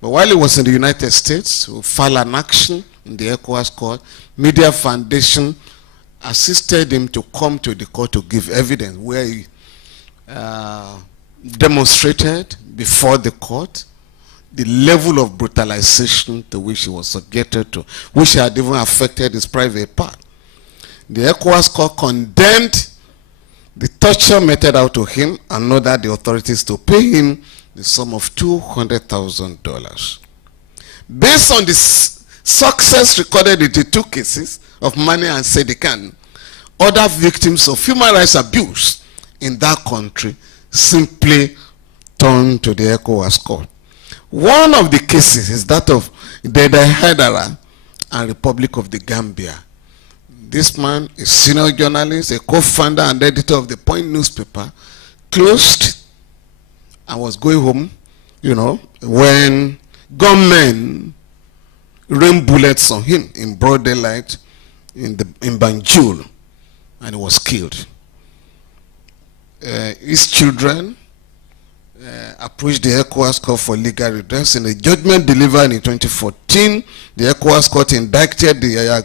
But while he was in the United States, he filed an action in the ECOWAS court. Media Foundation assisted him to come to the court to give evidence, where he demonstrated before the court the level of brutalization to which he was subjected to, which had even affected his private part. The ECOWAS court condemned the torture meted out to him and ordered the authorities to pay him the sum of $200,000. Based on the success recorded in the 2 cases of Mane and Sedikan, other victims of human rights abuse in that country simply turned to the ECOWAS court. One of the cases is that of Dede Haidara and Republic of the Gambia. This man, a senior journalist, a co-founder and editor of the Point newspaper, closed and was going home, when gunmen rained bullets on him in broad daylight in Banjul, and he was killed. His children approached the ECOWAS court for legal redress. In a judgment delivered in 2014, the ECOWAS court indicted the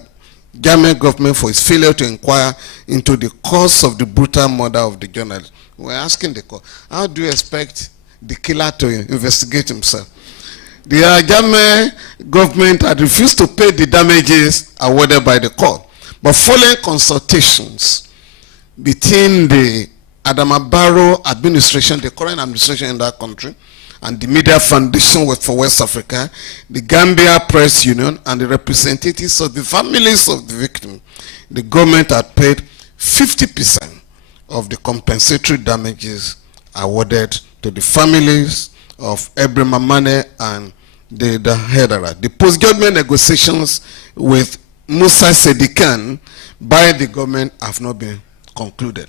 Jammeh government for its failure to inquire into the cause of the brutal murder of the journalist. We're asking the court, how do you expect the killer to investigate himself? The Jammeh government had refused to pay the damages awarded by the court. But following consultations between the Adama Barrow administration, the current administration in that country, and the Media Foundation for West Africa, the Gambia Press Union, and the representatives of the families of the victim, the government had paid 50% of the compensatory damages awarded to the families of Ebrima Mane and the Hedera. The post-judgment negotiations with Musa Sedikan by the government have not been concluded.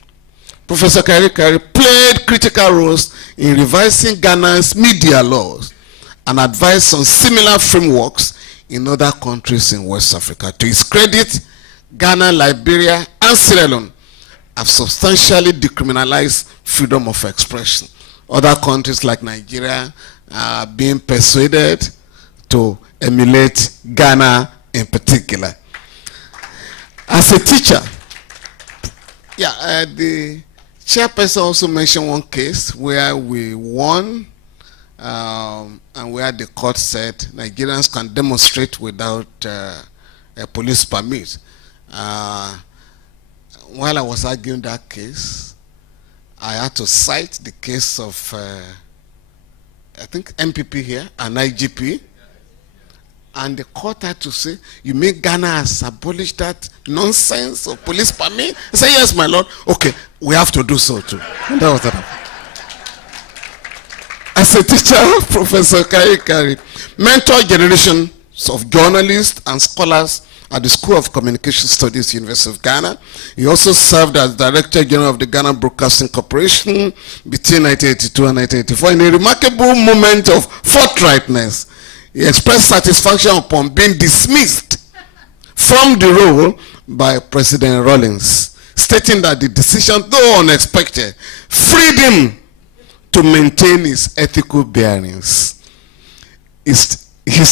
Professor Karikari played critical roles in revising Ghana's media laws and advised on similar frameworks in other countries in West Africa. To his credit, Ghana, Liberia, and Sierra Leone have substantially decriminalized freedom of expression. Other countries like Nigeria are being persuaded to emulate Ghana in particular. As a teacher, the chairperson also mentioned one case where we won and where the court said Nigerians can demonstrate without a police permit. While I was arguing that case, I had to cite the case of, I think, MPP here, an IGP, and the court had to say, you mean Ghana has abolished that nonsense of police permit? I said, yes, my lord. Okay, we have to do so too. And that was that. As a teacher, Professor Karikari mentored generations of journalists and scholars at the School of Communication Studies, University of Ghana. He also served as Director General of the Ghana Broadcasting Corporation between 1982 and 1984. In a remarkable moment of forthrightness, he expressed satisfaction upon being dismissed from the role by President Rawlings, stating that the decision, though unexpected, freed him to maintain his ethical bearings. His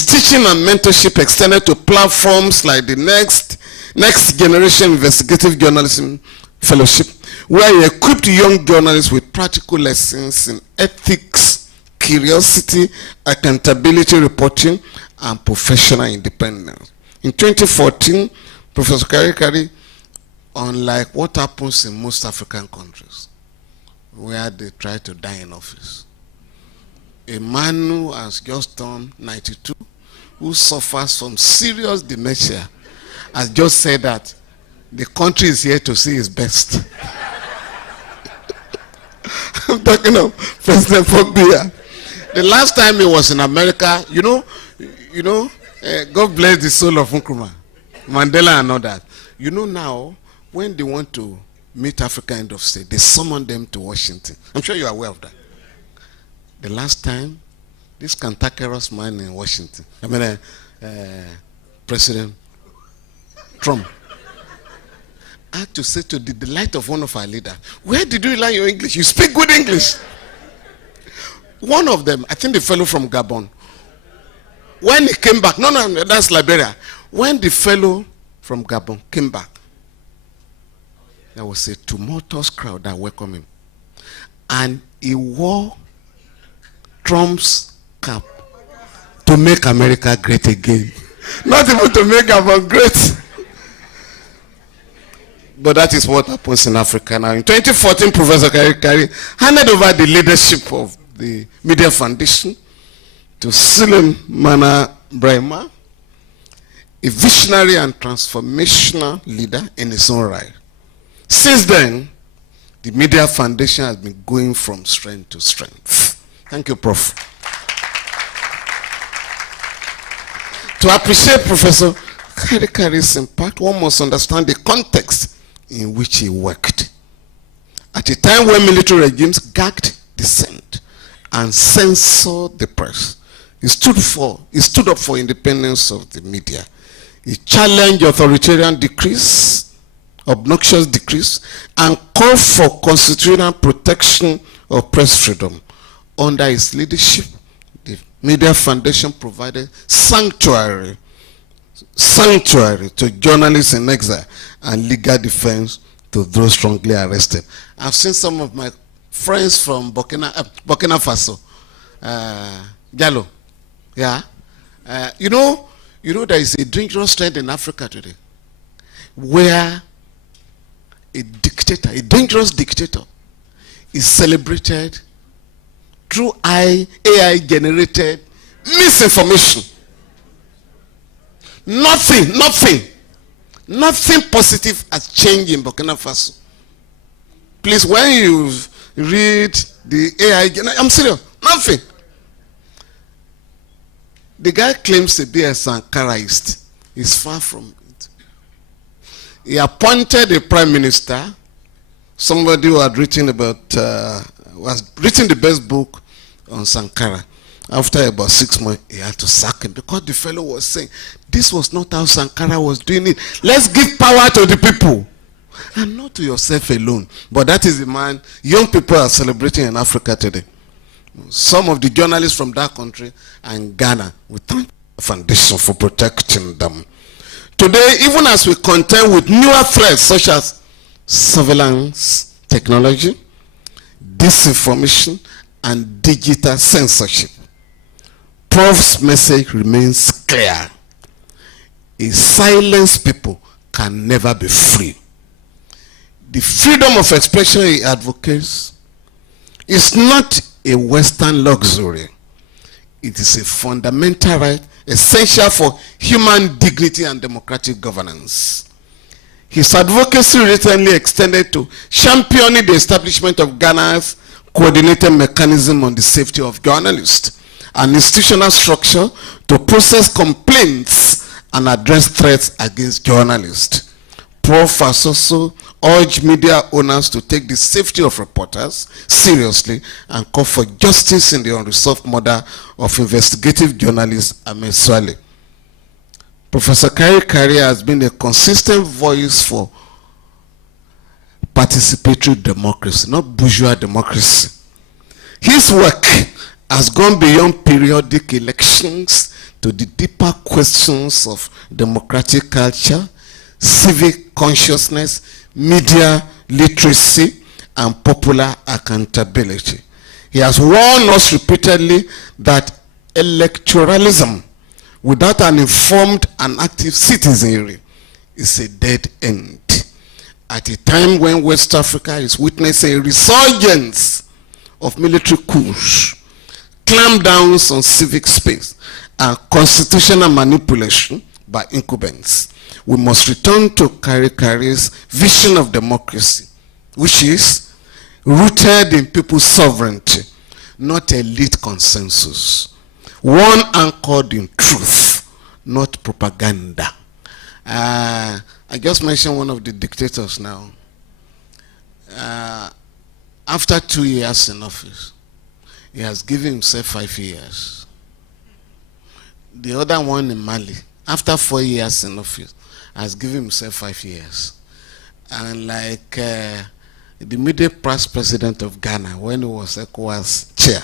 teaching and mentorship extended to platforms like the Next Generation Investigative Journalism Fellowship, where he equipped young journalists with practical lessons in ethics, curiosity, accountability reporting, and professional independence. In 2014, Professor Karikari, unlike what happens in most African countries, where they try to die in office, a man who has just turned 92, who suffers from serious dementia, has just said that the country is here to see his best. I'm talking of President Fogbiya. The last time he was in America, God bless the soul of Nkrumah, Mandela and all that. You know now, when they want to meet Africa end of state, they summon them to Washington. I'm sure you're aware of that. The last time, this cantankerous man in Washington, President Trump, had to say to the delight of one of our leaders, where did you learn your English? You speak good English. One of them, I think the fellow from Gabon, when he came back, no, that's Liberia. When the fellow from Gabon came back, there was a tumultuous crowd that welcomed him. And he wore Trump's cap to make America great again. Not even to make Gabon great. But that is what happens in Africa now. In 2014, Professor Karikari handed over the leadership of the Media Foundation to Sulemana Brahima, a visionary and transformational leader in his own right. Since then, the Media Foundation has been going from strength to strength. Thank you, Prof. To appreciate Professor Karikari's impact, one must understand the context in which he worked. At a time when military regimes gagged dissent and censored the press, he stood up for independence of the media. He challenged authoritarian decrees, obnoxious decrees, and called for constitutional protection of press freedom. Under his leadership, the Media Foundation provided sanctuary to journalists in exile and legal defense to those wrongly arrested. I've seen some of my friends from Burkina Faso, Gallo. Yeah, you know there is a dangerous trend in Africa today, where a dangerous dictator, is celebrated through AI-generated misinformation. Nothing positive has changed in Burkina Faso. Please, when you read the AI, I'm serious, nothing. The guy claims to be a Sankaraist. He's far from it. He appointed a prime minister, somebody who had written about, was written the best book on Sankara. After about 6 months, he had to sack him because the fellow was saying, this was not how Sankara was doing it. Let's give power to the people and not to yourself alone. But that is the man young people are celebrating in Africa today. Some of the journalists from that country and Ghana, we thank the foundation for protecting them. Today, even as we contend with newer threats such as surveillance technology, disinformation, and digital censorship, Prof's message remains clear. A silenced people can never be free. The freedom of expression he advocates is not a Western luxury. It is a fundamental right essential for human dignity and democratic governance. His advocacy recently extended to championing the establishment of Ghana's coordinated mechanism on the safety of journalists, an institutional structure to process complaints and address threats against journalists. Prof has also urged media owners to take the safety of reporters seriously and call for justice in the unresolved murder of investigative journalist Ahmed Swale. Professor Karikari has been a consistent voice for participatory democracy, not bourgeois democracy. His work has gone beyond periodic elections to the deeper questions of democratic culture, civic consciousness, media literacy, and popular accountability. He has warned us repeatedly that electoralism without an informed and active citizenry is a dead end. At a time when West Africa is witnessing a resurgence of military coups, clampdowns on civic space, and constitutional manipulation by incumbents, we must return to Karikari's vision of democracy, which is rooted in people's sovereignty, not elite consensus. One anchored in truth, not propaganda. I just mentioned one of the dictators now. After 2 years in office, he has given himself 5 years. The other one in Mali, after 4 years in office, has given himself 5 years. And like the middle past president of Ghana, when he was ECOWAS chair,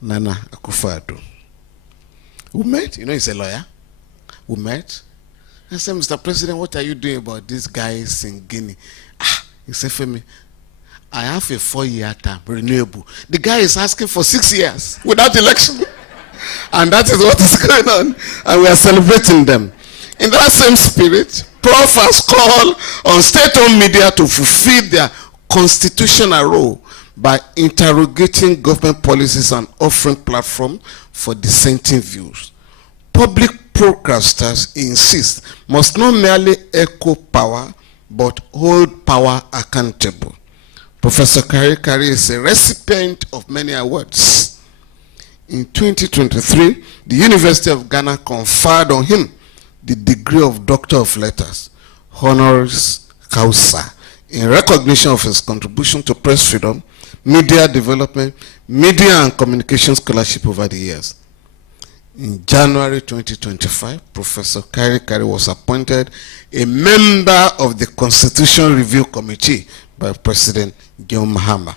Nana Akufo-Addo, we met, you know he's a lawyer, we met. I said, Mr. President, what are you doing about these guys in Guinea? He said, Femi, I have a 4-year term, renewable. The guy is asking for 6 years without election. And that is what is going on. And we are celebrating them. In that same spirit, Prof has called on state-owned media to fulfill their constitutional role by interrogating government policies and offering platform for dissenting views. Public broadcasters, he insists, must not merely echo power, but hold power accountable. Professor Karikari is a recipient of many awards. In 2023, the University of Ghana conferred on him the degree of Doctor of Letters, honoris causa, in recognition of his contribution to press freedom, media development, media and communication scholarship over the years. In January 2025, Professor Karikari was appointed a member of the Constitution Review Committee by President John Mahama.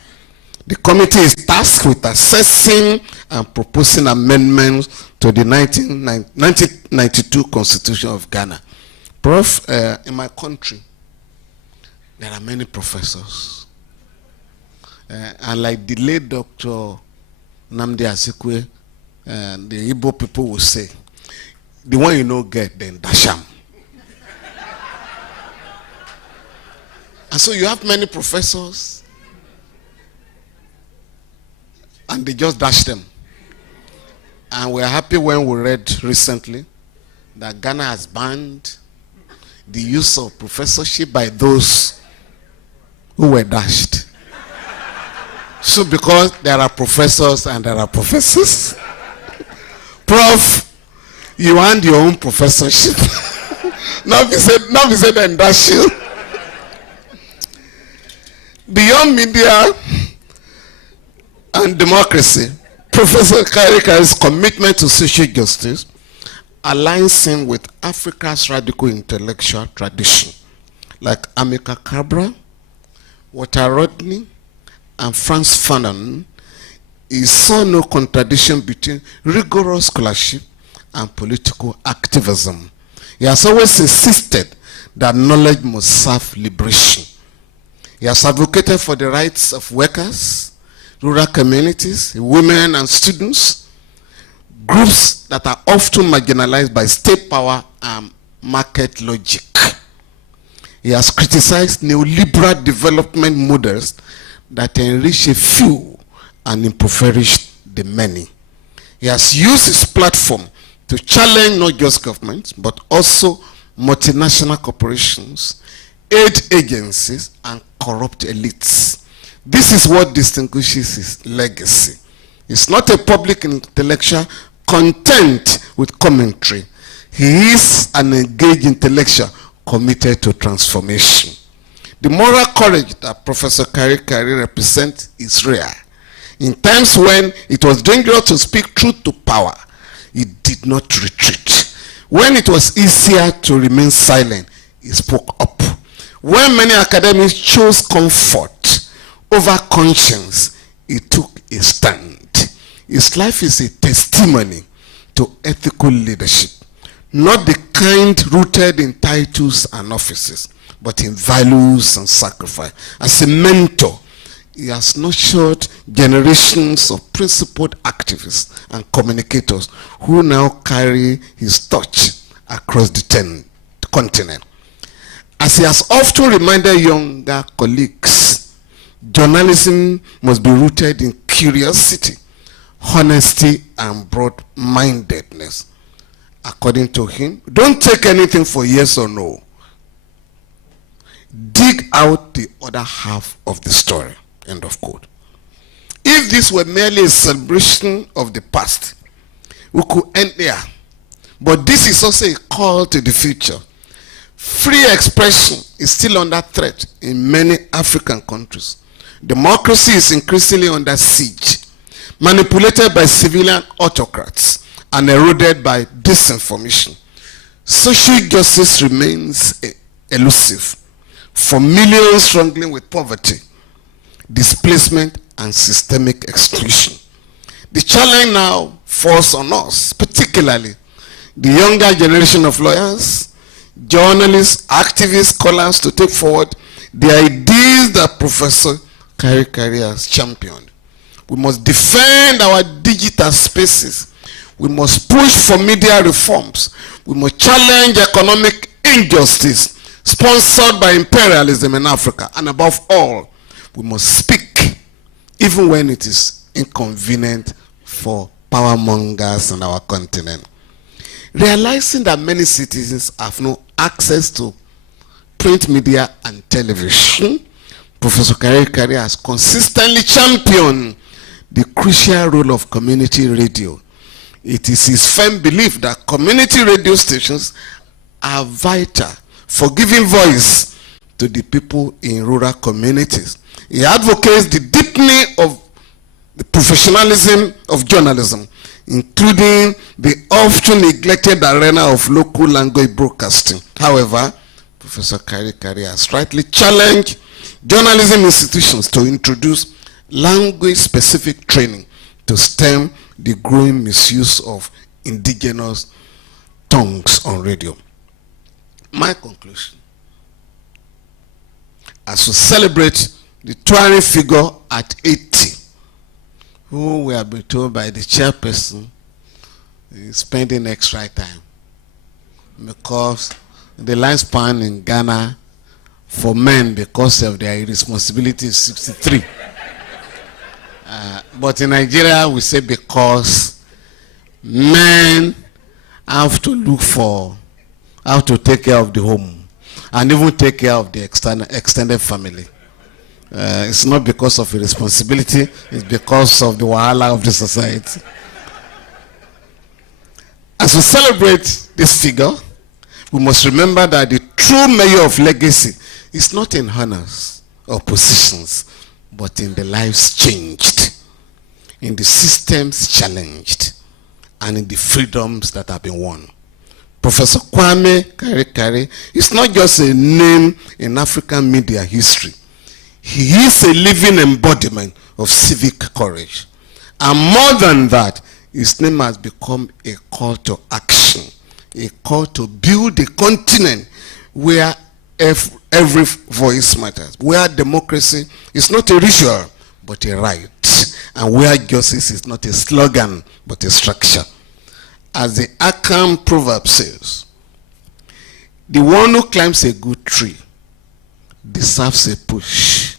The committee is tasked with assessing and proposing amendments to the 1992 Constitution of Ghana. Prof, in my country, there are many professors. And like the late Dr. Nnamdi Azikiwe, the Igbo people will say, the one you know get, then dasham. And so you have many professors and they just dashed them. And we're happy when we read recently that Ghana has banned the use of professorship by those who were dashed. So because there are professors and there are professors, Prof, you earned your own professorship. Now we said and dash you. Beyond media and democracy, Professor Karikari's commitment to social justice aligns him with Africa's radical intellectual tradition, like Amilcar Cabral, Walter Rodney, and Frantz Fanon. He saw no contradiction between rigorous scholarship and political activism. He has always insisted that knowledge must serve liberation. He has advocated for the rights of workers, rural communities, women and students, groups that are often marginalized by state power and market logic. He has criticized neoliberal development models that enrich a few and impoverish the many. He has used his platform to challenge not just governments, but also multinational corporations, aid agencies, and corrupt elites. This is what distinguishes his legacy. He's not a public intellectual content with commentary. He is an engaged intellectual committed to transformation. The moral courage that Professor Karikari represents is rare. In times when it was dangerous to speak truth to power, he did not retreat. When it was easier to remain silent, he spoke up. When many academics chose comfort over conscience, he took a stand. His life is a testimony to ethical leadership, not the kind rooted in titles and offices, but in values and sacrifice. As a mentor, he has nurtured generations of principled activists and communicators who now carry his torch across the continent. As he has often reminded younger colleagues, journalism must be rooted in curiosity, honesty, and broad-mindedness. According to him, don't take anything for yes or no. Dig out the other half of the story. End of quote. If this were merely a celebration of the past, we could end there. But this is also a call to the future. Free expression is still under threat in many African countries. Democracy is increasingly under siege, manipulated by civilian autocrats and eroded by disinformation. Social justice remains elusive for millions struggling with poverty, displacement, and systemic exclusion. The challenge now falls on us, particularly the younger generation of lawyers, journalists, activists, scholars, to take forward the ideas that Professor Karikari has championed. We must defend our digital spaces. We must push for media reforms. We must challenge economic injustice sponsored by imperialism in Africa. And above all, we must speak even when it is inconvenient for power mongers on our continent. Realizing that many citizens have no access to print media and television, Professor Karikari has consistently championed the crucial role of community radio. It is his firm belief that community radio stations are vital for giving voice to the people in rural communities. He advocates the deepening of the professionalism of journalism, including the often neglected arena of local language broadcasting. However, Professor Karikari has rightly challenged journalism institutions to introduce language-specific training to stem the growing misuse of indigenous tongues on radio. My conclusion: as we celebrate the towering figure at 80, who we have been told by the chairperson is spending extra time, because the lifespan in Ghana for men because of their irresponsibility is 63. But in Nigeria, we say because men have to look for how to take care of the home and even take care of the extended family. It's not because of irresponsibility, it's because of the wahala of the society. As we celebrate this figure, we must remember that the true measure of legacy is not in honors or positions, but in the lives changed, in the systems challenged, and in the freedoms that have been won. Professor Kwame Karikari is not just a name in African media history. He is a living embodiment of civic courage. And more than that, his name has become a call to action, a call to build a continent where every voice matters, where democracy is not a ritual, but a right, and where justice is not a slogan, but a structure. As the Akan proverb says, the one who climbs a good tree deserves a push.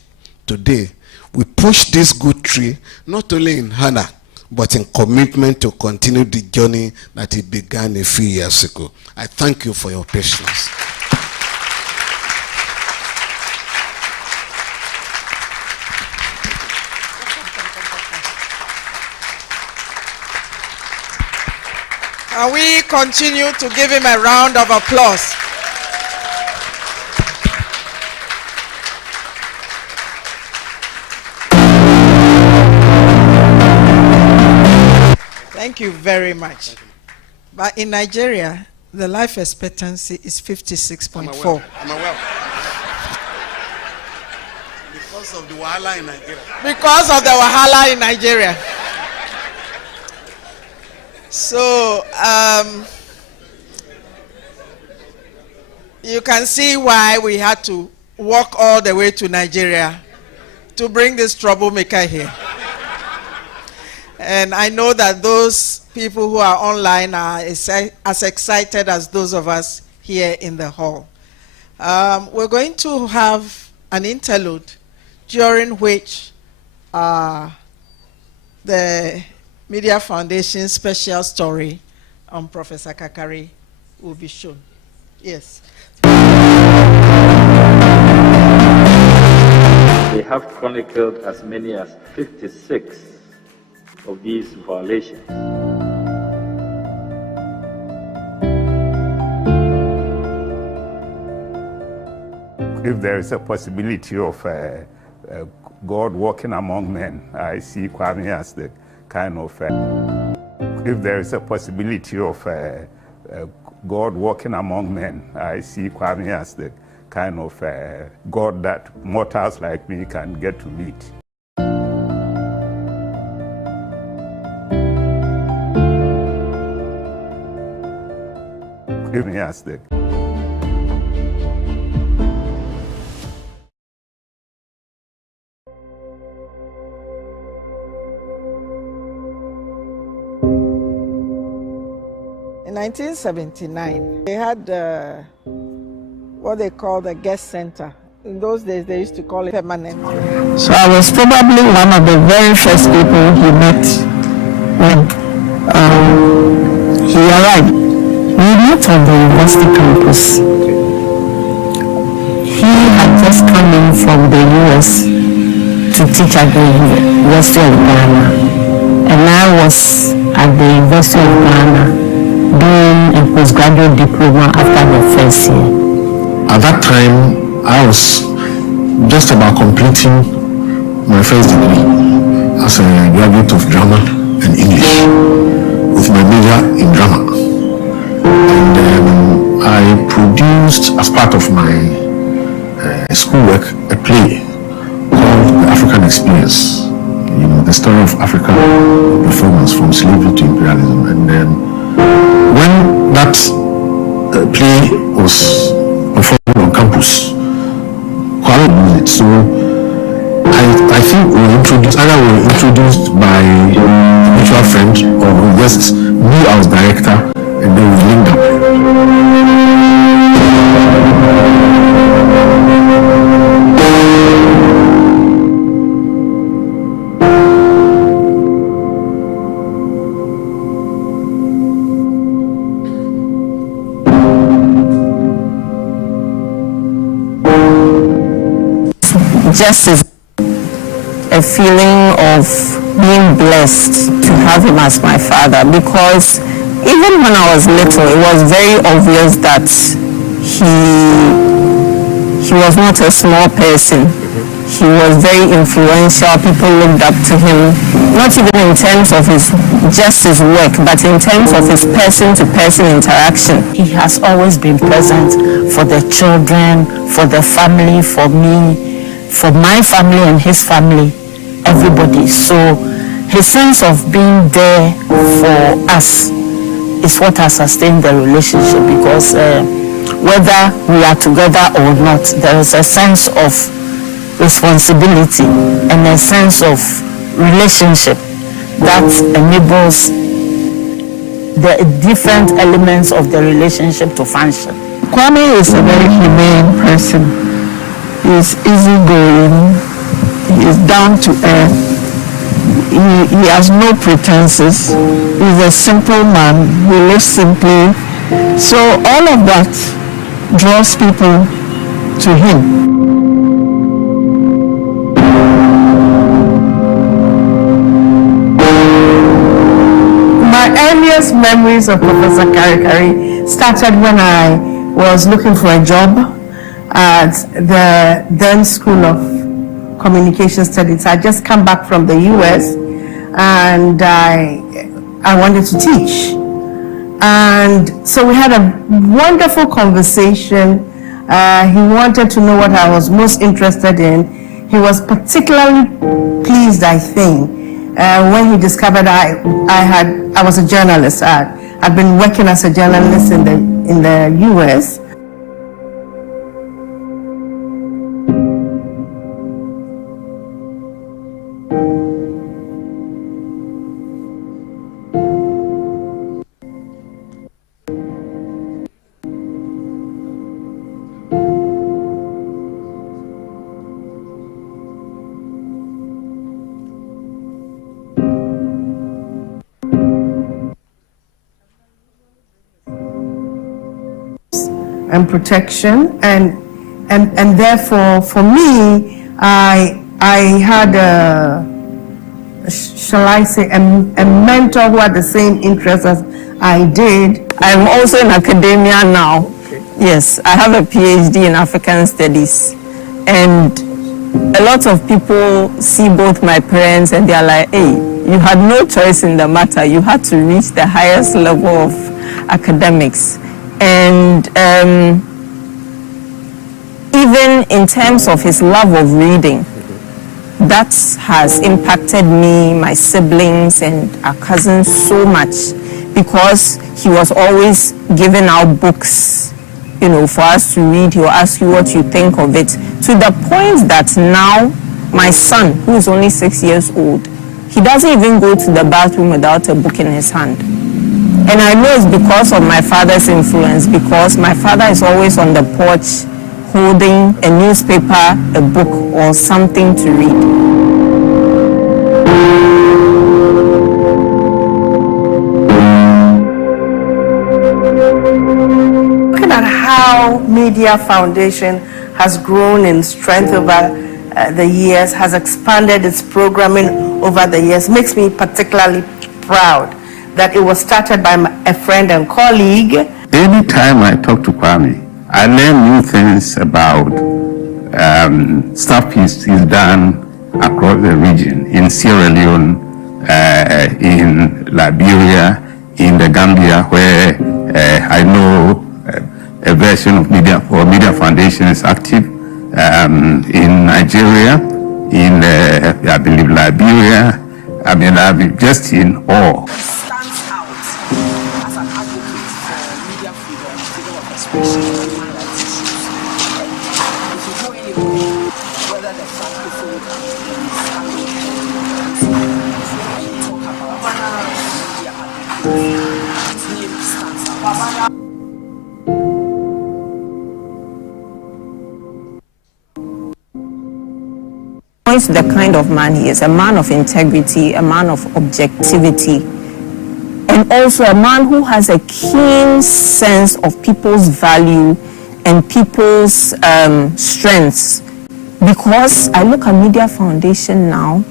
Today, we push this good tree not only in honor, but in commitment to continue the journey that it began a few years ago. I thank you for your patience. And we continue to give him a round of applause. Thank you very much. But in Nigeria, the life expectancy is 56.4. I'm aware. Because of the wahala in Nigeria. Because of the wahala in Nigeria. So, you can see why we had to walk all the way to Nigeria to bring this troublemaker here. And I know that those people who are online are as excited as those of us here in the hall. We're going to have an interlude during which the Media Foundation special story on Professor Karikari will be shown. Yes. They have chronicled as many as 56 of these violations. If there is a possibility of God walking among men, I see Kwame as the kind of, if there is a possibility of God walking among men, I see Kwame as the kind of God that mortals like me can get to meet. Give me as the In 1979, they had what they call the guest center. In those days, they used to call it permanent. So I was probably one of the very first people he met when he arrived. We met on the university campus. He had just come in from the US to teach at the University of Ghana. And I was at the University of Ghana doing a postgraduate diploma after the first year. At that time, I was just about completing my first degree as a graduate of drama and English with my major in drama. And I produced, as part of my schoolwork, a play called The African Experience. You know, the story of Africa performance from slavery to imperialism. And when that play was performed on campus, Kwame used it. So I think we were introduced, either we were introduced by a mutual friend or we just knew I was director and then we linked up. just a feeling of being blessed to have him as my father, because even when I was little, it was very obvious that he was not a small person. He was very influential. People looked up to him, not even in terms of his work, but in terms of his person-to-person interaction. He has always been present for the children, for the family, for me, for my family and his family, everybody. So his sense of being there for us is what has sustained the relationship, because whether we are together or not, there is a sense of responsibility and a sense of relationship that enables the different elements of the relationship to function. Kwame is a very humane person. He is easygoing. He is down to earth. He has no pretenses. He's a simple man. He lives simply. So all of that draws people to him. Earliest memories of Professor Karikari started when I was looking for a job at the then School of Communication Studies. I just come back from the US and I wanted to teach. And so we had a wonderful conversation. He wanted to know what I was most interested in. He was particularly pleased, I think, when he discovered I was a journalist. I'd been working as a journalist in the US. And protection, and therefore for me, I had shall I say a mentor who had the same interests as I did. I'm also in academia now. Okay. Yes, I have a PhD in African Studies, and a lot of people see both my parents and they're like, hey, you had no choice in the matter. You had to reach the highest level of academics. And even in terms of his love of reading, that has impacted me, my siblings, and our cousins so much, because he was always giving out books, you know, for us to read. He will ask you what you think of it, to the point that now my son, who is only 6 years old, he doesn't even go to the bathroom without a book in his hand. And I know it's because of my father's influence, because my father is always on the porch holding a newspaper, a book, or something to read. Looking at how Media Foundation has grown in strength over the years, has expanded its programming over the years, makes me particularly proud that it was started by a friend and colleague. Anytime I talk to Kwame, I learn new things about stuff he's done across the region, in Sierra Leone, in Liberia, in the Gambia, where I know a version of Media Foundation is active, in Nigeria, in I believe Liberia. I mean, I'm just in awe. The kind of man he is, a man of integrity, a man of objectivity, and also a man who has a keen sense of people's value and people's strengths. because I look at Media Foundation now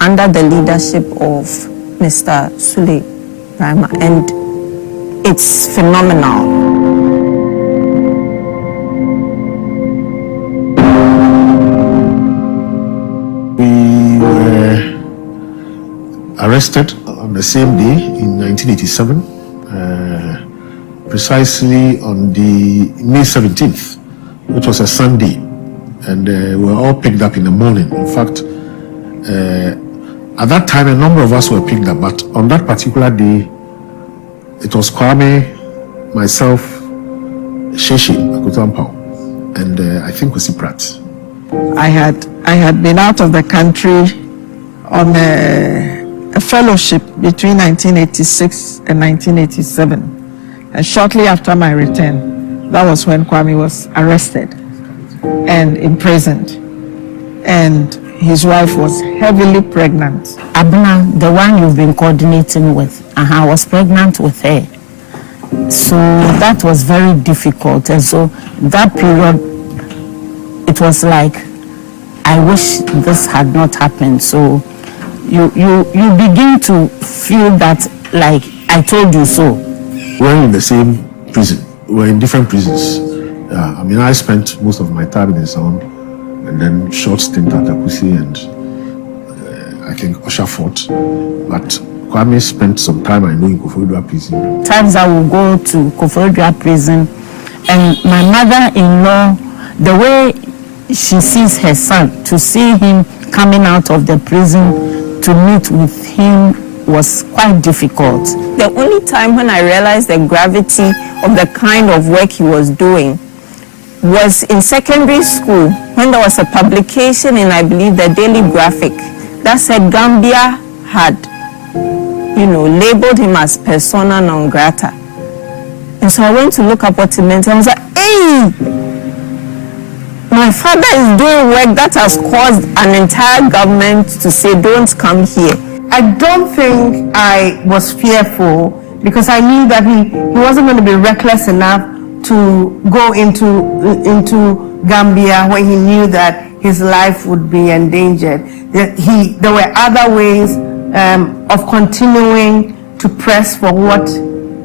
under the leadership of Mr. Sule Brahma, and it's phenomenal. We were arrested on the same day in 1987, precisely on the May 17th, which was a Sunday, and we were all picked up in the morning. In fact, at that time, a number of us were picked up, but on that particular day, it was Kwame, myself, Sheshe Akutampao, and I think Kwesi Pratt. I had been out of the country on a fellowship between 1986 and 1987. And shortly after my return, that was when Kwame was arrested and imprisoned. And his wife was heavily pregnant. Abna, the one you've been coordinating with, I was pregnant with her. So that was very difficult. And so that period, it was like, I wish this had not happened. So you begin to feel that, like, I told you so. We're in the same prison. We're in different prisons. I mean, I spent most of my time in the Sound, and then short stint at Akusi and I think Oshafort. But Kwame spent some time, I know, in Koforidua prison. Times I will go to Koforidua prison, and my mother-in-law, the way she sees her son, to see him coming out of the prison to meet with him was quite difficult. The only time when I realized the gravity of the kind of work he was doing was in secondary school, when there was a publication in, I believe, the Daily Graphic that said Gambia had, labeled him as persona non grata. And so I went to look up what it meant. I was like, hey, my father is doing work that has caused an entire government to say, don't come here. I don't think I was fearful because I knew that he wasn't going to be reckless enough to go into Gambia when he knew that his life would be endangered. There were other ways of continuing to press for what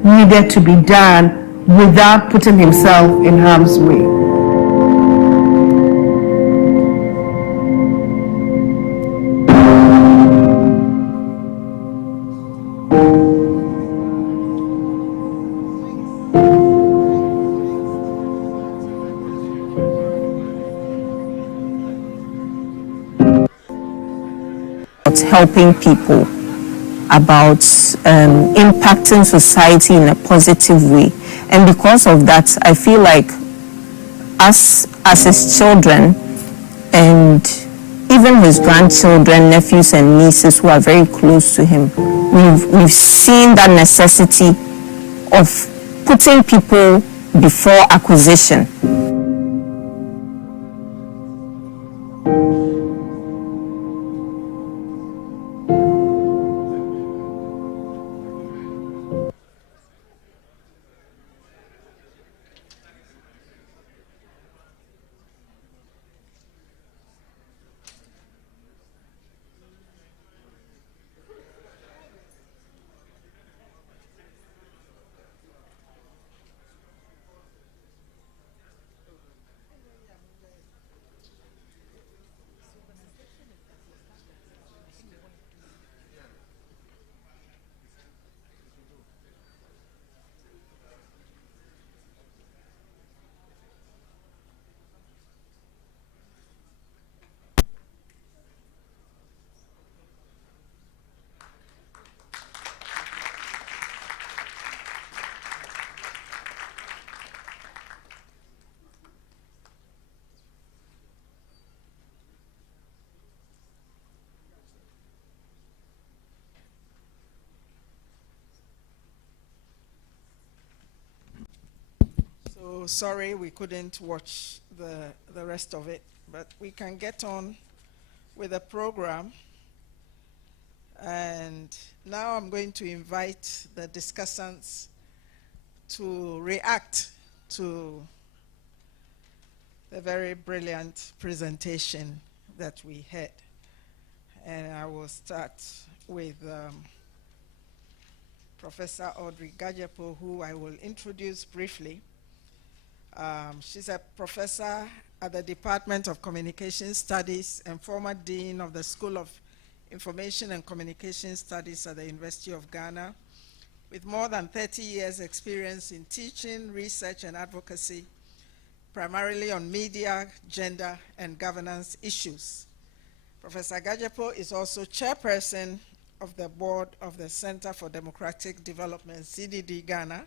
needed to be done without putting himself in harm's way. Helping people, about impacting society in a positive way. And because of that, I feel like us as his children and even his grandchildren, nephews and nieces who are very close to him, we've seen that necessity of putting people before acquisition. So sorry we couldn't watch the rest of it, but we can get on with the program. And now I'm going to invite the discussants to react to the very brilliant presentation that we had. And I will start with Professor Audrey Gajepo, who I will introduce briefly. She's a professor at the Department of Communication Studies and former Dean of the School of Information and Communication Studies at the University of Ghana, with more than 30 years experience in teaching, research, and advocacy, primarily on media, gender, and governance issues. Professor Gajepo is also chairperson of the board of the Center for Democratic Development, CDD Ghana,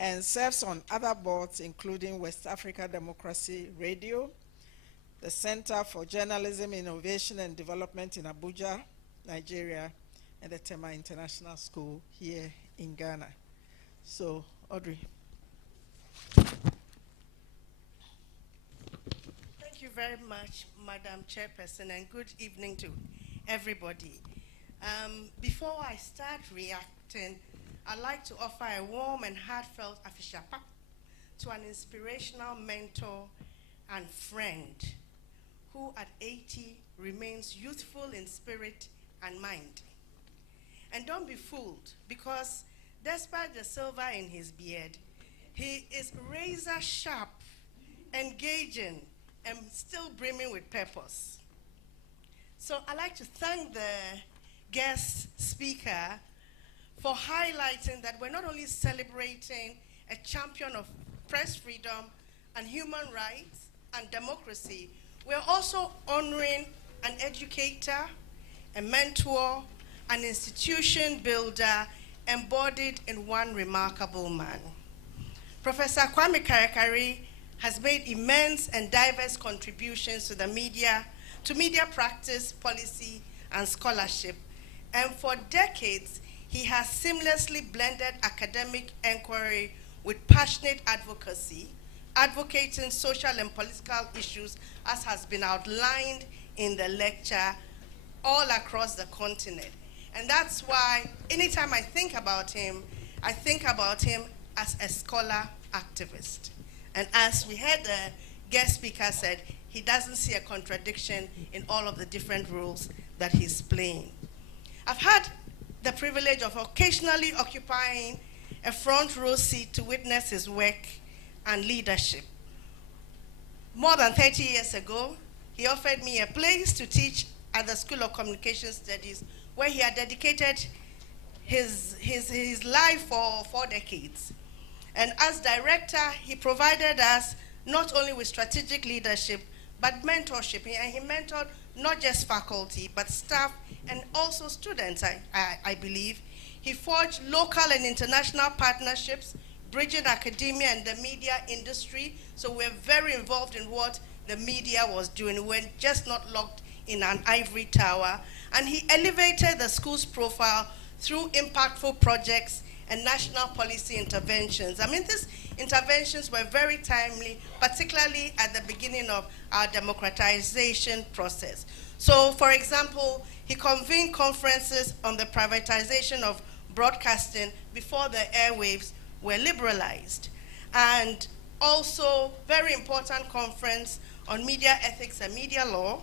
and serves on other boards, including West Africa Democracy Radio, the Center for Journalism, Innovation, and Development in Abuja, Nigeria, and the Tema International School here in Ghana. So, Audrey. Thank you very much, Madam Chairperson, and good evening to everybody. Before I start reacting, I'd like to offer a warm and heartfelt afishapa to an inspirational mentor and friend who at 80 remains youthful in spirit and mind. And don't be fooled, because despite the silver in his beard, he is razor sharp, engaging, and still brimming with purpose. So I'd like to thank the guest speaker for highlighting that we're not only celebrating a champion of press freedom and human rights and democracy, we're also honoring an educator, a mentor, an institution builder embodied in one remarkable man. Professor Kwame Karikari has made immense and diverse contributions to the media practice, policy, and scholarship. And for decades, he has seamlessly blended academic inquiry with passionate advocacy, advocating social and political issues as has been outlined in the lecture all across the continent. And that's why anytime I think about him as a scholar activist. And as we heard the guest speaker said, he doesn't see a contradiction in all of the different roles that he's playing. I've had the privilege of occasionally occupying a front row seat to witness his work and leadership. More than 30 years ago, he offered me a place to teach at the School of Communication Studies, where he had dedicated his life for 4 decades. And as director, he provided us not only with strategic leadership, but mentorship. And he mentored not just faculty, but staff and also students, I believe. He forged local and international partnerships, bridging academia and the media industry. So we're very involved in what the media was doing. We're just not locked in an ivory tower. And he elevated the school's profile through impactful projects and national policy interventions. I mean, these interventions were very timely, particularly at the beginning of our democratization process. So, for example, he convened conferences on the privatization of broadcasting before the airwaves were liberalized. And also, very important conference on media ethics and media law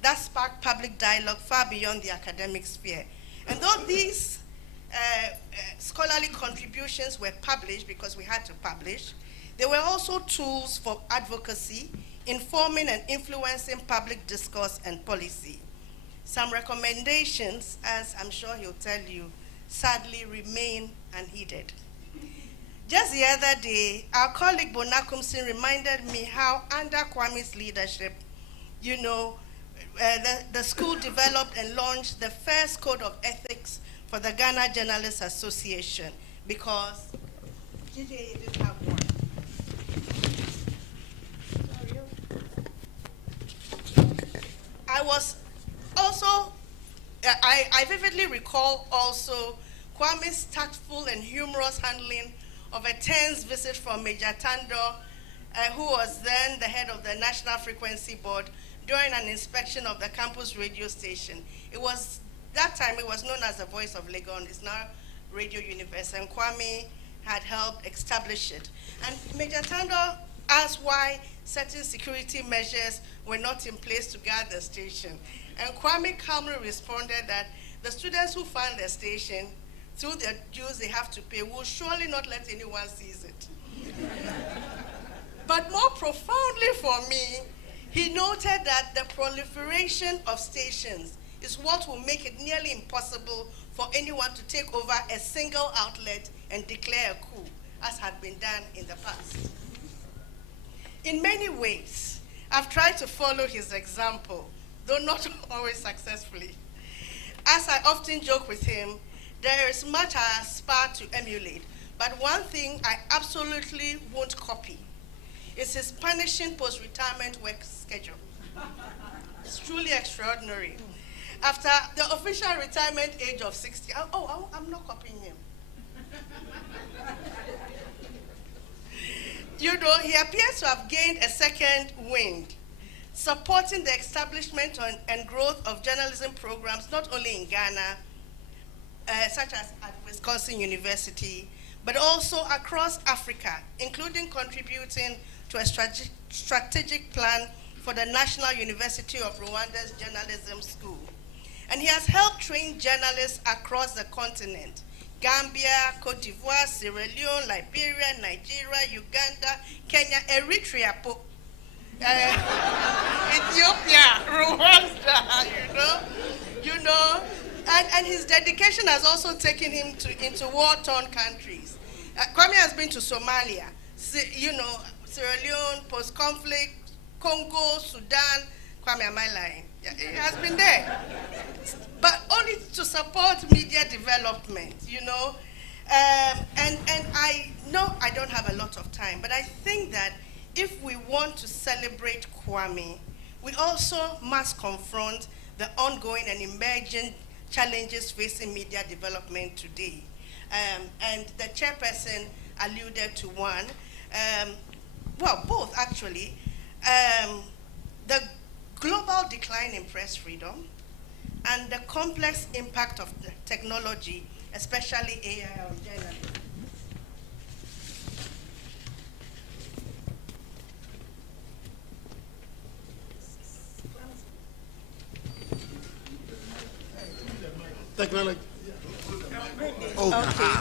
that sparked public dialogue far beyond the academic sphere. And though these scholarly contributions were published because we had to publish, they were also tools for advocacy, informing and influencing public discourse and policy. Some recommendations, as I'm sure he'll tell you, sadly remain unheeded. Just the other day, our colleague Bonakumsin reminded me how under Kwame's leadership, you know, the school developed and launched the first code of ethics for the Ghana Journalists Association, because GJA didn't have one. I was also, I vividly recall also Kwame's tactful and humorous handling of a tense visit from Major Tando, who was then the head of the National Frequency Board, during an inspection of the campus radio station. It was, that time it was known as the Voice of Legon. It's now Radio Universe, and Kwame had helped establish it. And Major Tando asked why certain security measures were not in place to guard the station. And Kwame calmly responded that the students who fund the station, through the dues they have to pay, will surely not let anyone seize it. But more profoundly for me, he noted that the proliferation of stations is what will make it nearly impossible for anyone to take over a single outlet and declare a coup, as had been done in the past. In many ways, I've tried to follow his example, though not always successfully. As I often joke with him, there is much I aspire to emulate, but one thing I absolutely won't copy is his punishing post-retirement work schedule. It's truly extraordinary. After the official retirement age of 60, I'm not copying him. You know, he appears to have gained a second wind, supporting the establishment and growth of journalism programs, not only in Ghana, such as at Wisconsin University, but also across Africa, including contributing to a strategic plan for the National University of Rwanda's Journalism School. And he has helped train journalists across the continent: Gambia, Cote d'Ivoire, Sierra Leone, Liberia, Nigeria, Uganda, Kenya, Eritrea, Ethiopia, Rwanda, you know. And his dedication has also taken him into war-torn countries. Kwame has been to Somalia, Sierra Leone, post-conflict, Congo, Sudan. Kwame, am I lying? Yeah, he has been there. But only to support media development, you know. And I know I don't have a lot of time, but I think that if we want to celebrate Kwame, we also must confront the ongoing and emerging challenges facing media development today. And the chairperson alluded to one, well, both actually. The global decline in press freedom and the complex impact of the technology, especially AI on journalism. Technology. Oh, okay.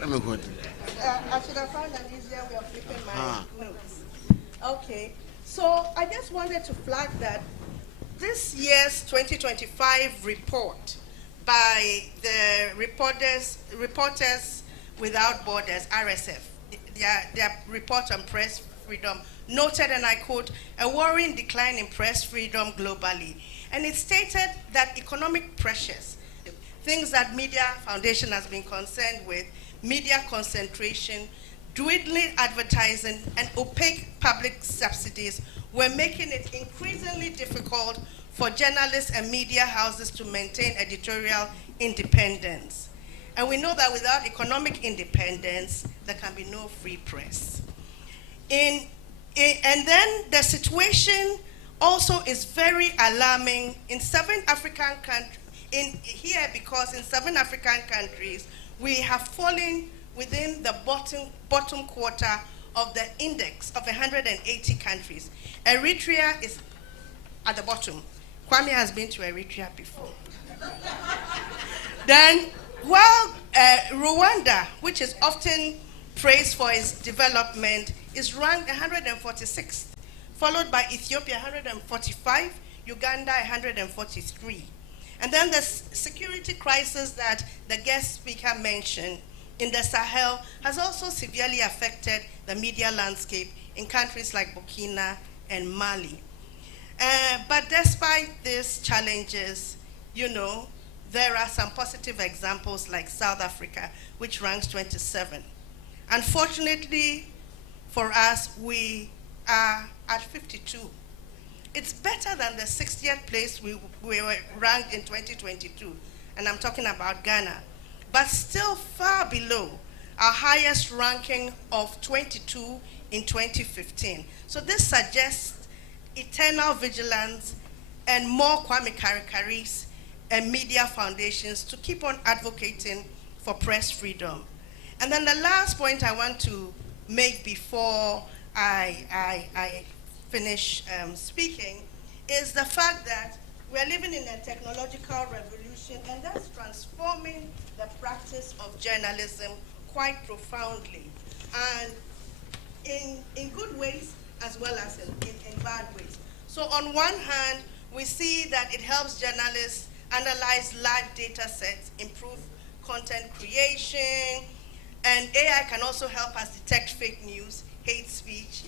Let me go. I should have found an easier way of flipping my notes. Okay, so I just wanted to flag that this year's 2025 report by the Reporters Without Borders, RSF, their report on press freedom, noted, and I quote, a worrying decline in press freedom globally. And it stated that economic pressures, things that Media Foundation has been concerned with, media concentration, dwindling advertising, and opaque public subsidies were making it increasingly difficult for journalists and media houses to maintain editorial independence. And we know that without economic independence, there can be no free press. And then the situation also is very alarming in 7 African countries, because in 7 African countries, we have fallen within the bottom quarter of the index of 180 countries. Eritrea is at the bottom. Kwame has been to Eritrea before. Then, while Rwanda, which is often praised for its development, is ranked 146th, followed by Ethiopia 145, Uganda 143. And then the security crisis that the guest speaker mentioned in the Sahel has also severely affected the media landscape in countries like Burkina and Mali. But despite these challenges, you know, there are some positive examples like South Africa, which ranks 27. Unfortunately for us, we are at 52. It's better than the 60th place we were ranked in 2022, and I'm talking about Ghana, but still far below our highest ranking of 22 in 2015. So this suggests eternal vigilance and more Kwame Karikaris and media foundations to keep on advocating for press freedom. And then the last point I want to make before I finish speaking is the fact that we're living in a technological revolution, and that's transforming the practice of journalism quite profoundly, and in good ways as well as in bad ways. So on one hand, we see that it helps journalists analyze large data sets, improve content creation, and AI can also help us detect fake news, hate speech,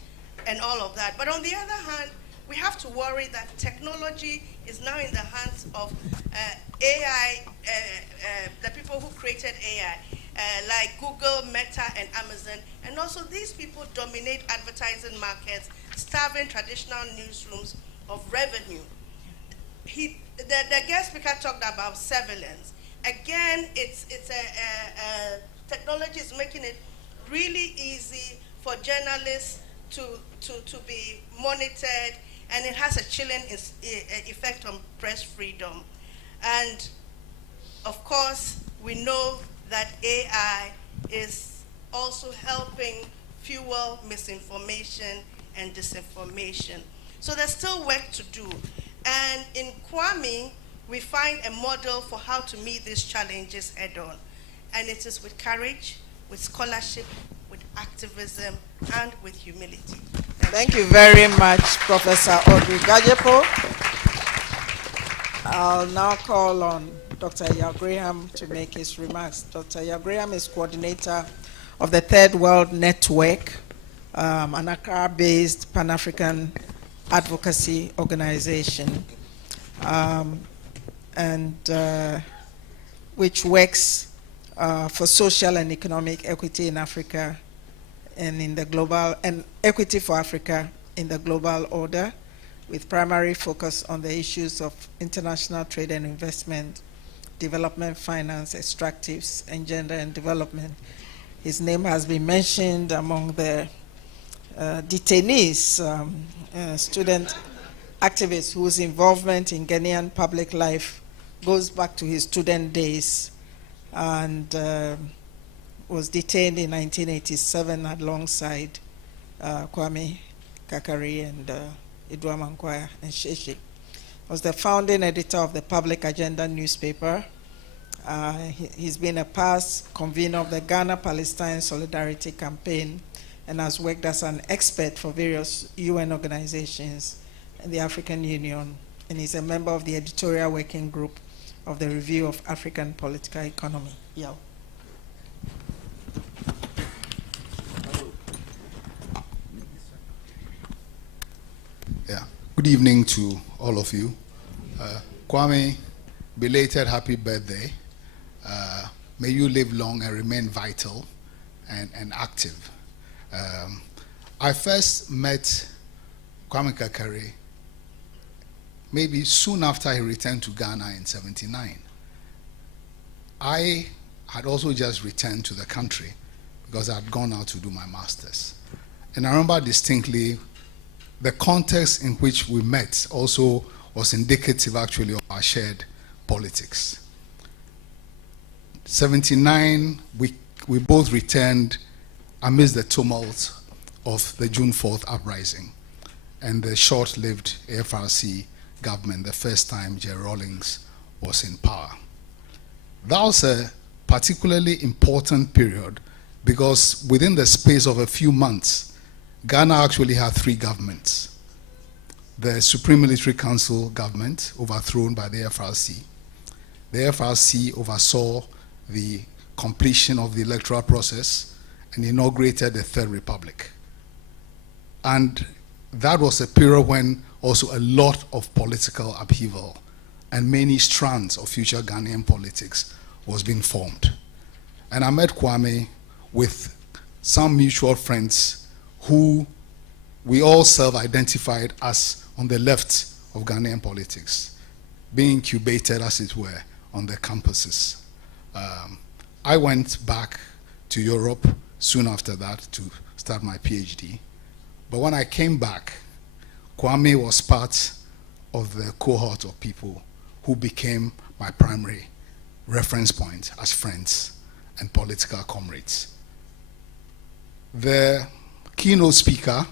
and all of that. But on the other hand, we have to worry that technology is now in the hands of AI, the people who created AI, like Google, Meta, and Amazon. And also these people dominate advertising markets, starving traditional newsrooms of revenue. The guest speaker talked about surveillance. Again, technology is making it really easy for journalists to be monitored, and it has a chilling effect on press freedom. And of course, we know that AI is also helping fuel misinformation and disinformation. So there's still work to do. And in Kwame, we find a model for how to meet these challenges head on. And it is with courage, with scholarship, with activism, and with humility. Thank you very much, Professor Audrey Gajepo. I'll now call on Dr. Yaw-Graham to make his remarks. Dr. Yaw-Graham is coordinator of the Third World Network, an Accra-based Pan-African advocacy organization, which works for social and economic equity in Africa and in the global, and equity for Africa in the global order, with primary focus on the issues of international trade and investment, development finance, extractives, and gender and development. His name has been mentioned among the detainees, student activists whose involvement in Ghanaian public life goes back to his student days, and was detained in 1987 alongside Kwame, Kakari, and Idua Mankwaya and Sheshe. Was the founding editor of the Public Agenda newspaper. He's been a past convener of the Ghana-Palestine Solidarity Campaign and has worked as an expert for various UN organizations and the African Union, and he's a member of the editorial working group of the Review of African Political Economy. Yeah. Yeah. Good evening to all of you. Kwame, belated happy birthday. May you live long and remain vital and active. I first met Kwame Kakari maybe soon after he returned to Ghana in '79. I had also just returned to the country because I had gone out to do my master's. And I remember distinctly the context in which we met also was indicative actually of our shared politics. '79, we both returned amidst the tumult of the June 4th uprising and the short-lived AFRC government, the first time Jerry Rawlings was in power. That was a particularly important period because within the space of a few months, Ghana actually had three governments. The Supreme Military Council government, overthrown by the AFRC. The AFRC oversaw the completion of the electoral process and inaugurated the Third Republic. And that was a period when also a lot of political upheaval and many strands of future Ghanaian politics was being formed. And I met Kwame with some mutual friends who we all self-identified as on the left of Ghanaian politics, being incubated, as it were, on the campuses. I went back to Europe soon after that to start my PhD. But when I came back, Kwame was part of the cohort of people who became my primary reference point as friends and political comrades. The keynote speaker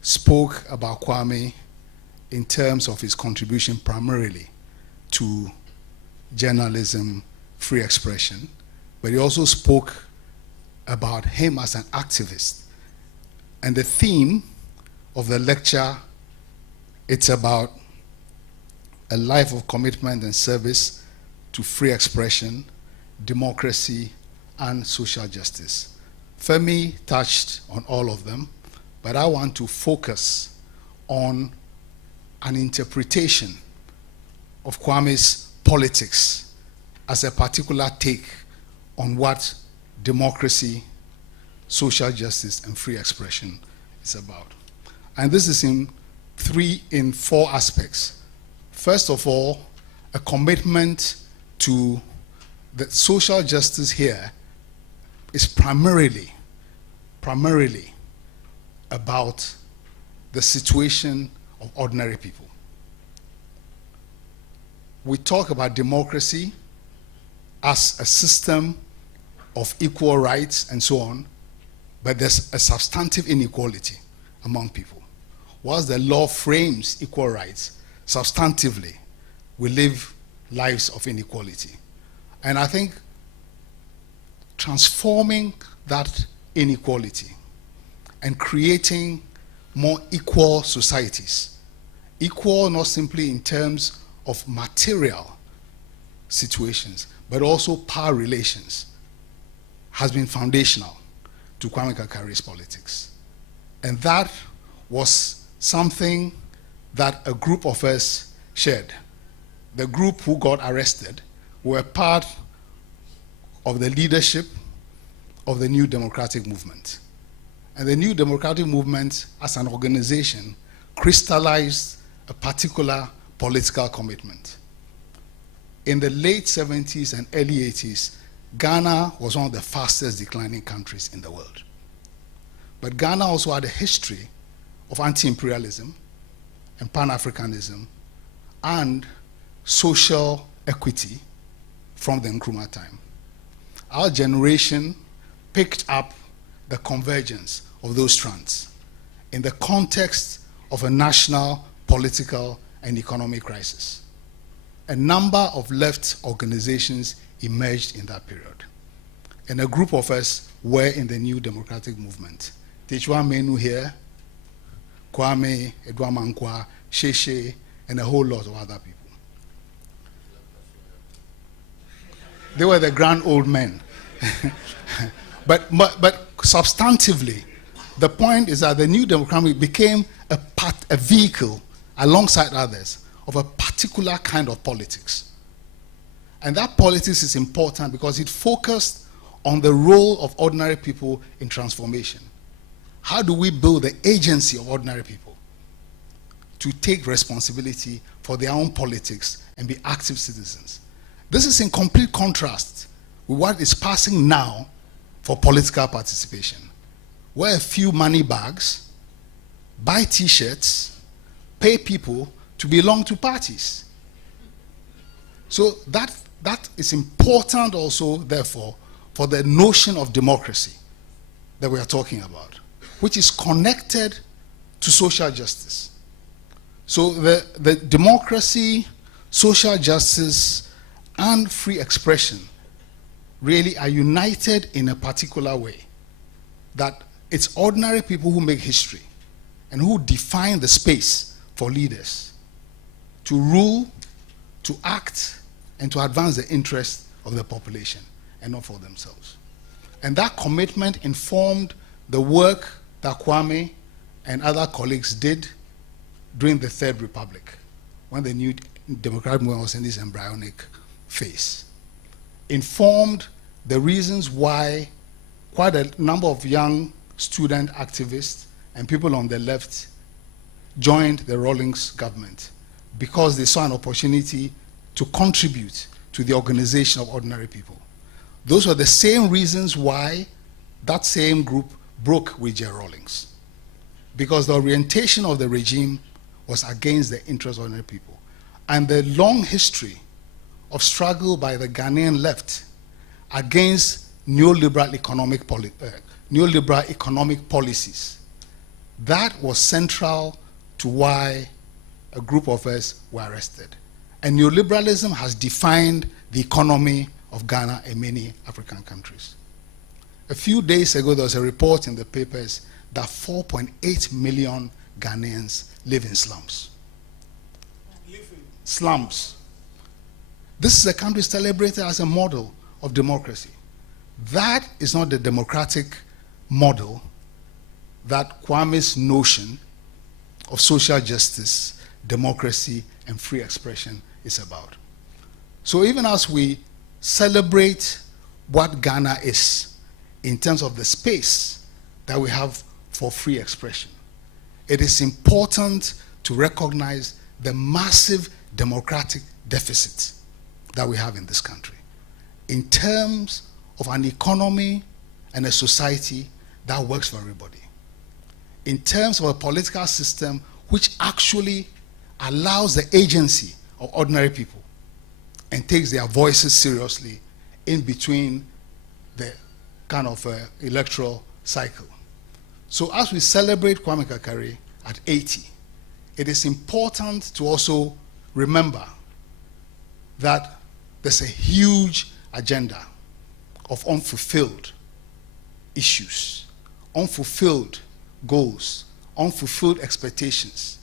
spoke about Kwame in terms of his contribution primarily to journalism, free expression, but he also spoke about him as an activist. And the theme of the lecture, it's about a life of commitment and service to free expression, democracy, and social justice. Femi touched on all of them, but I want to focus on an interpretation of Kwame's politics as a particular take on what democracy, social justice, and free expression is about. And this is in four aspects. First of all, a commitment to that social justice here is primarily about the situation of ordinary people. We talk about democracy as a system of equal rights and so on, but there's a substantive inequality among people. Whilst the law frames equal rights, substantively, we live lives of inequality. And I think transforming that inequality and creating more equal societies, equal not simply in terms of material situations, but also power relations, has been foundational to Kwame Karikari's politics. And that was something that a group of us shared. The group who got arrested were part of the leadership of the New Democratic Movement. And the New Democratic Movement, as an organization, crystallized a particular political commitment. In the late 70s and early 80s, Ghana was one of the fastest declining countries in the world. But Ghana also had a history of anti-imperialism and Pan-Africanism and social equity from the Nkrumah time. Our generation picked up the convergence of those strands in the context of a national, political, and economic crisis. A number of left organizations emerged in that period. And a group of us were in the New Democratic Movement. Tichwa Menu here, Kwame, Edwa Mankwa, Sheshe, and a whole lot of other people. They were the grand old men. but substantively, the point is that the New Democratic became a vehicle, alongside others, of a particular kind of politics. And that politics is important because it focused on the role of ordinary people in transformation. How do we build the agency of ordinary people to take responsibility for their own politics and be active citizens? This is in complete contrast with what is passing now for political participation, where a few money bags, buy t-shirts, pay people to belong to parties. So that is important also, therefore, for the notion of democracy that we are talking about, which is connected to social justice. So the democracy, social justice, and free expression really are united in a particular way, that it's ordinary people who make history and who define the space for leaders to rule, to act, and to advance the interests of the population and not for themselves. And that commitment informed the work that Kwame and other colleagues did during the Third Republic, when the New Democratic Movement was in this embryonic phase. Informed the reasons why quite a number of young student activists and people on the left joined the Rawlings government, because they saw an opportunity to contribute to the organization of ordinary people. Those were the same reasons why that same group broke with J. Rawlings, because the orientation of the regime was against the interests of ordinary people. And the long history of struggle by the Ghanaian left against neoliberal economic neoliberal economic policies. That was central to why a group of us were arrested. And neoliberalism has defined the economy of Ghana and many African countries. A few days ago, there was a report in the papers that 4.8 million Ghanaians live in slums. Slums. This is a country celebrated as a model of democracy. That is not the democratic model that Kwame's notion of social justice, democracy, and free expression is about. So even as we celebrate what Ghana is in terms of the space that we have for free expression, it is important to recognize the massive democratic deficit that we have in this country in terms of an economy and a society that works for everybody, in terms of a political system which actually allows the agency of ordinary people and takes their voices seriously in between the kind of electoral cycle. So as we celebrate Kwame Karikari at 80, it is important to also remember that there's a huge agenda of unfulfilled issues, unfulfilled goals, unfulfilled expectations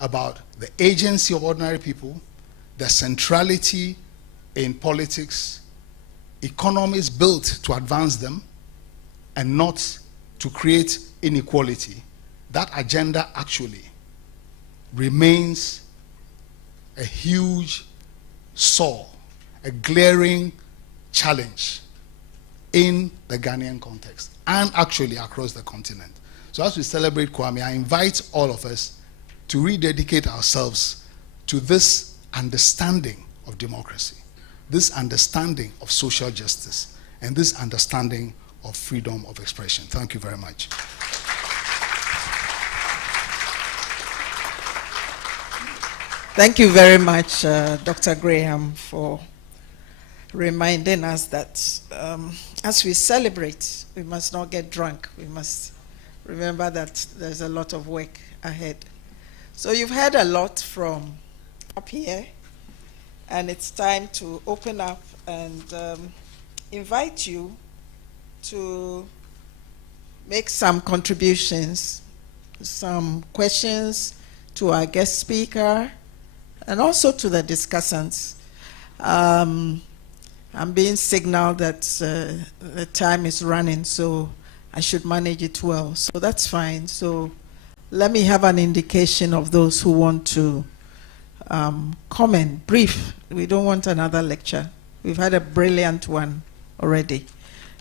about the agency of ordinary people, the centrality in politics, economies built to advance them and not to create inequality. That agenda actually remains a huge sore, a glaring challenge in the Ghanaian context and actually across the continent. So as we celebrate Kwame, I invite all of us to rededicate ourselves to this understanding of democracy, this understanding of social justice, and this understanding of freedom of expression. Thank you very much. Thank you very much, Dr. Graham, for reminding us that as we celebrate, we must not get drunk. We must remember that there's a lot of work ahead. So you've heard a lot from up here, and it's time to open up and invite you to make some contributions, some questions to our guest speaker, and also to the discussants. I'm being signaled that the time is running, so I should manage it well. So that's fine. So let me have an indication of those who want to comment. Brief. We don't want another lecture. We've had a brilliant one already.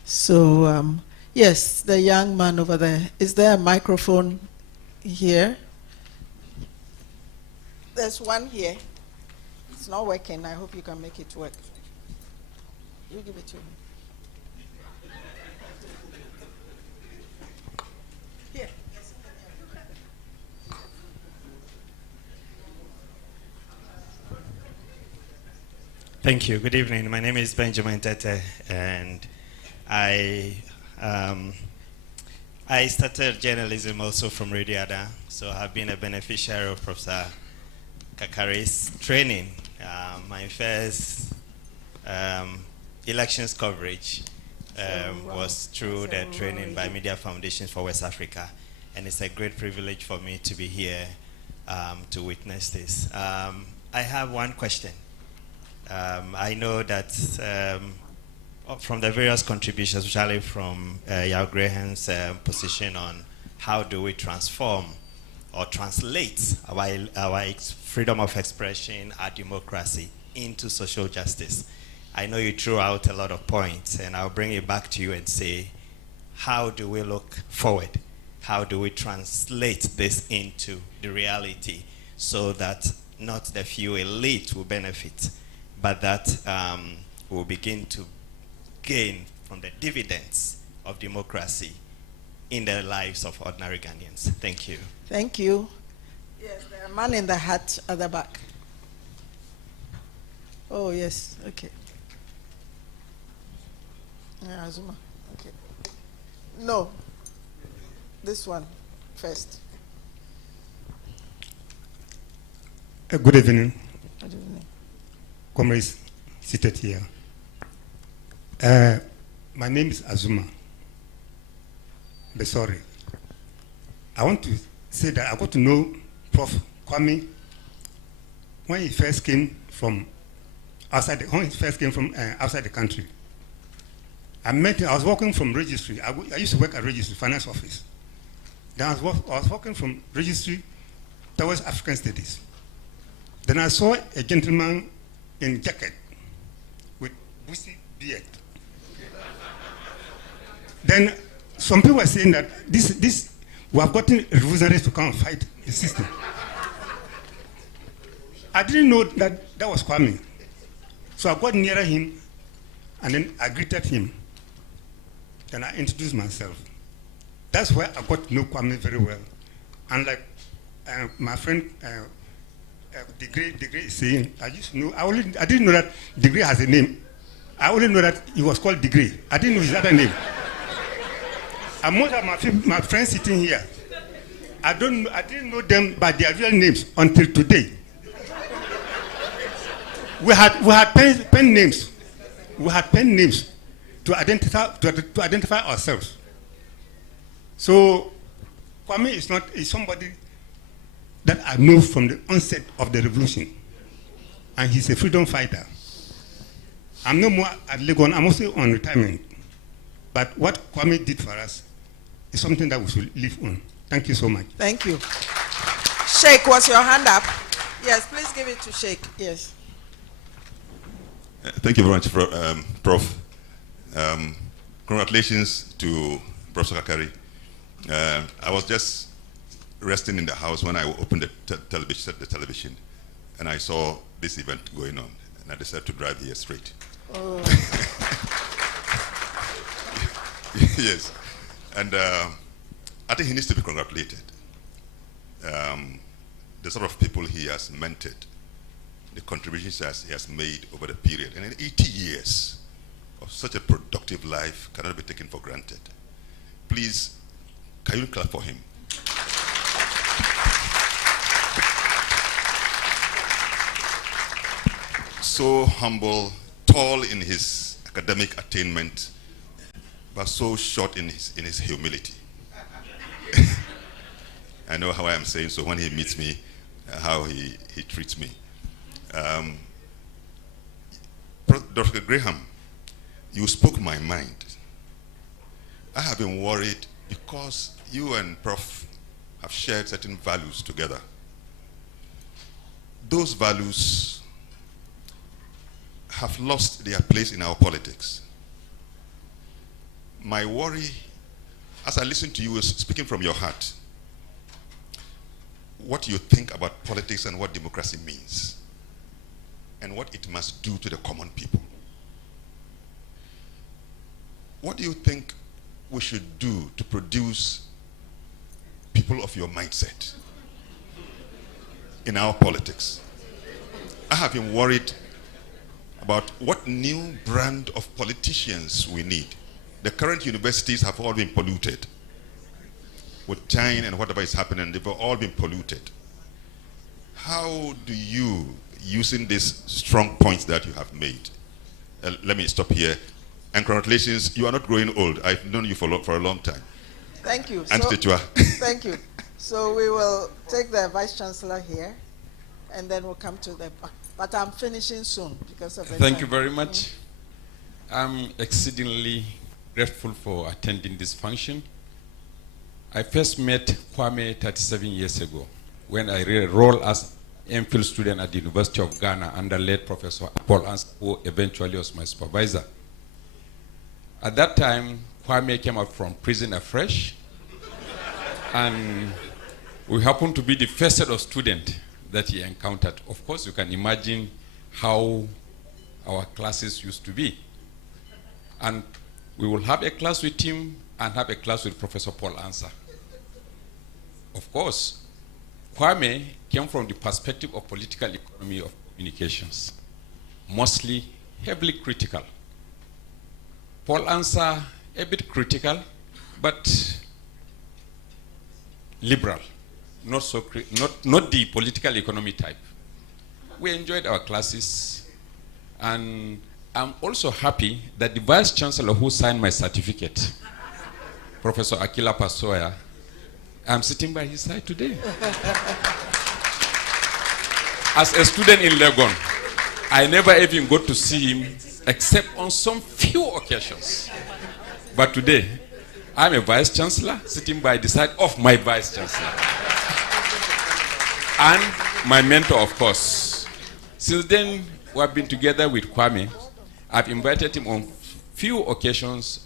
So yes, the young man over there. Is there a microphone here? There's one here. It's not working. I hope you can make it work. You give it to me. Here. Thank you. Good evening. My name is Benjamin Tete, and I started journalism also from Radio Ada, so I've been a beneficiary of Professor Karikari's training. My first elections coverage was through the training by Media Foundations for West Africa, and it's a great privilege for me to be here to witness this. I have one question. I know that from the various contributions, especially from Yao Graham's position on how do we transform or translate our freedom of expression, our democracy into social justice. I know you threw out a lot of points, and I'll bring it back to you and say, how do we look forward? How do we translate this into the reality so that not the few elite will benefit, but that we'll begin to gain from the dividends of democracy in the lives of ordinary Ghanaians? Thank you. Thank you. Yes, the man in the hat at the back. Oh, yes, okay. Yeah, Azuma. Okay. No. This one first. Good evening. Good evening. Comrades seated here. My name is Azuma Besori. I want to say that I got to know Prof. Kwame when he first came from outside the country. I met him. I was working from registry. I used to work at registry, finance office. Then I was working from registry towards African studies. Then I saw a gentleman in jacket with bushy beard. Then some people were saying that we have gotten revolutionaries to come and fight the system. I didn't know that that was Kwame. So I got nearer him and then I greeted him. Then I introduced myself. That's where I got to know Kwame very well. And like my friend Degree is saying, I didn't know that Degree has a name. I only know that he was called Degree. I didn't know his other name. And most of my friends sitting here, I didn't know them by their real names until today. We had pen names. We had pen names to identify ourselves. So Kwame is somebody that I know from the onset of the revolution, and he's a freedom fighter. I'm no more at Legon. I'm also on retirement. But what Kwame did for us is something that we should live on. Thank you so much. Thank you. Sheikh, was your hand up? Yes, please give it to Sheikh. Yes. Thank you very much, Prof. Congratulations to Professor Karikari. I was just resting in the house when I opened the television, and I saw this event going on, and I decided to drive here straight. Oh. Yes, and I think he needs to be congratulated. The sort of people he has mentored, the contributions he has made over the period, and in 80 years of such a productive life cannot be taken for granted. Please, can you clap for him? So humble, tall in his academic attainment, but so short in his humility. I know how I am saying, so when he meets me, how he treats me. Dr. Graham, you spoke my mind. I have been worried because you and Prof have shared certain values together. Those values have lost their place in our politics. My worry, as I listen to you, is speaking from your heart. What you think about politics and what democracy means, and what it must do to the common people. What do you think we should do to produce people of your mindset in our politics? I have been worried about what new brand of politicians we need. The current universities have all been polluted. With China and whatever is happening, they've all been polluted. How do you, using these strong points that you have made, let me stop here, and congratulations, you are not growing old. I've known you for a long time. Thank you. Thank you. So we will take the Vice Chancellor here, and then we'll come to the back. But I'm finishing soon because of the Thank time. you very much. I'm exceedingly grateful for attending this function. I first met Kwame 37 years ago when I enrolled as MPhil student at the University of Ghana under late Professor Paul Ansa, who eventually was my supervisor. At that time, Kwame came out from prison afresh, and we happened to be the first set of students that he encountered. Of course, you can imagine how our classes used to be. And we will have a class with him and have a class with Professor Paul Ansa. Of course, Kwame came from the perspective of political economy of communications, mostly heavily critical. Paul Ansa, a bit critical, but liberal, not the political economy type. We enjoyed our classes, and I'm also happy that the Vice Chancellor who signed my certificate, Professor Akila Pasoya, I'm sitting by his side today. As a student in Legon, I never even got to see him except on some few occasions. But today, I'm a Vice Chancellor sitting by the side of my Vice Chancellor. And my mentor, of course. Since then, we have been together with Kwame. I've invited him on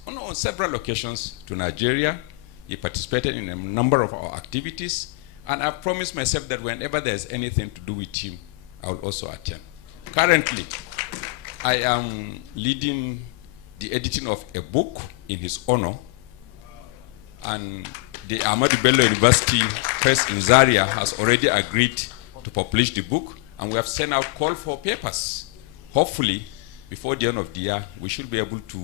on several occasions to Nigeria. He participated in a number of our activities. And I've promised myself that whenever there's anything to do with him, I will also attend. Currently, I am leading the editing of a book in his honor. And the Ahmadu Bello University Press in Zaria has already agreed to publish the book. And we have sent out call for papers. Hopefully, before the end of the year, we should be able to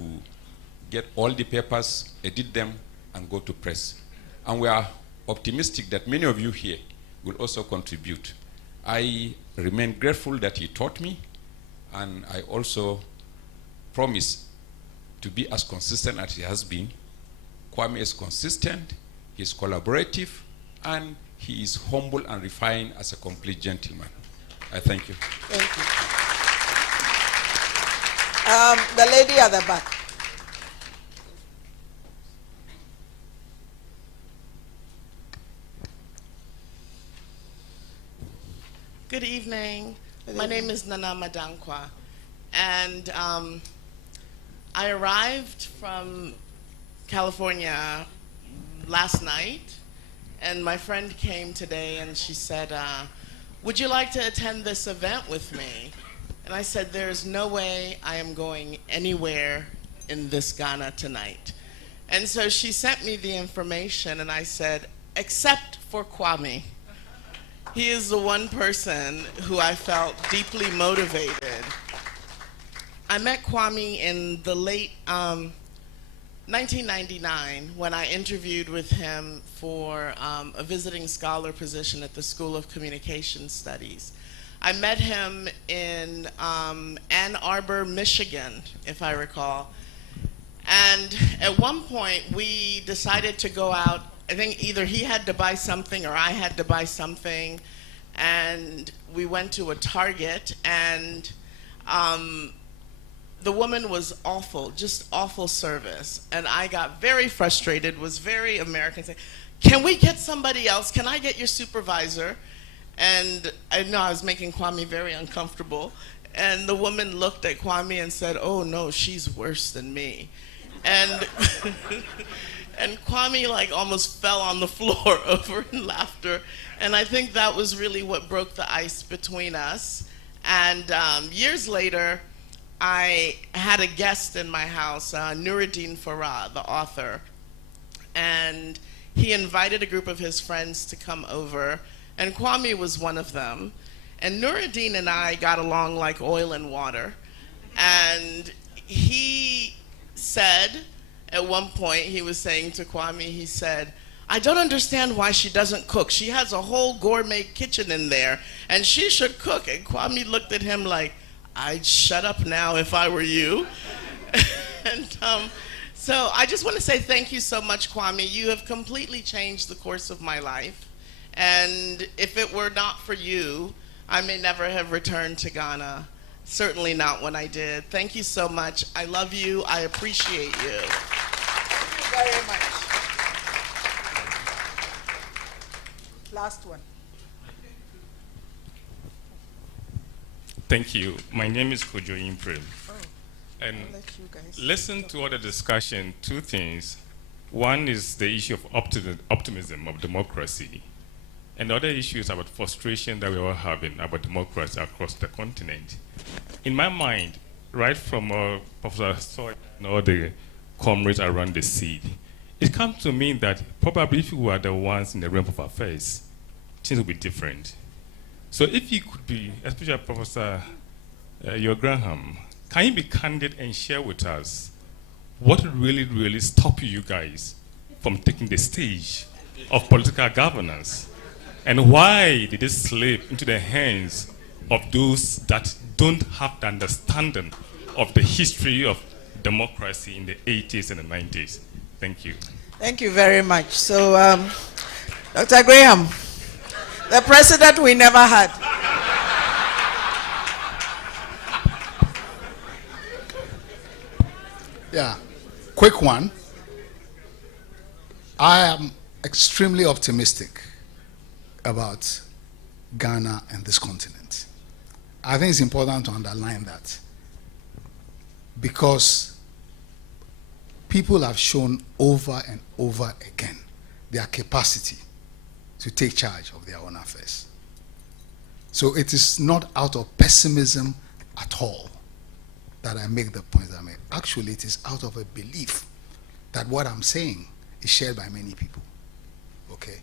get all the papers, edit them, and go to press. And we are optimistic that many of you here will also contribute. I remain grateful that he taught me, and I also promise to be as consistent as he has been. Kwame is consistent, he's collaborative, and he is humble and refined as a complete gentleman. I thank you. Thank you. The lady at the back. Good evening. My name is Nana Madankwa, and I arrived from California last night, and my friend came today and she said, would you like to attend this event with me? And I said, there's no way I am going anywhere in this Ghana tonight. And so she sent me the information, and I said, except for Kwame. He is the one person who I felt deeply motivated. I met Kwame in the late 1999 when I interviewed with him for a visiting scholar position at the School of Communication Studies. I met him in Ann Arbor, Michigan, if I recall. And at one point, we decided to go out. I think either he had to buy something or I had to buy something. And we went to a Target, and the woman was awful, just awful service. And I got very frustrated, was very American, saying, can we get somebody else? Can I get your supervisor? And I know I was making Kwame very uncomfortable. And the woman looked at Kwame and said, oh no, she's worse than me. And and Kwame like almost fell on the floor over in laughter. And I think that was really what broke the ice between us. And years later, I had a guest in my house, Nuruddin Farah, the author. And he invited a group of his friends to come over, and Kwame was one of them. And Nuruddin and I got along like oil and water. And he said, at one point, he was saying to Kwame, he said, I don't understand why she doesn't cook. She has a whole gourmet kitchen in there, and she should cook. And Kwame looked at him like, I'd shut up now if I were you. And so I just want to say thank you so much, Kwame. You have completely changed the course of my life. And if it were not for you, I may never have returned to Ghana. Certainly not when I did. Thank you so much. I love you. I appreciate you. Thank you very much. Last one. Thank you. My name is Kojo Imprem. And listen to all the discussion, two things. One is the issue of optimism of democracy. And the other issue is about frustration that we're all having about democracy across the continent. In my mind, right from Professor Soy and all the comrades around the seed, it comes to me that probably if we were the ones in the realm of affairs, things would be different. So if you could be, especially Professor Graham, can you be candid and share with us what really, really stopped you guys from taking the stage of political governance? And why did it slip into the hands of those that don't have the understanding of the history of democracy in the 80s and the 90s? Thank you. Thank you very much. So, Dr. Graham, the president we never had. Yeah, quick one. I am extremely optimistic about Ghana and this continent. I think it's important to underline that because people have shown over and over again their capacity to take charge of their own affairs. So it is not out of pessimism at all that I make the point that I make. Actually, it is out of a belief that what I'm saying is shared by many people. Okay?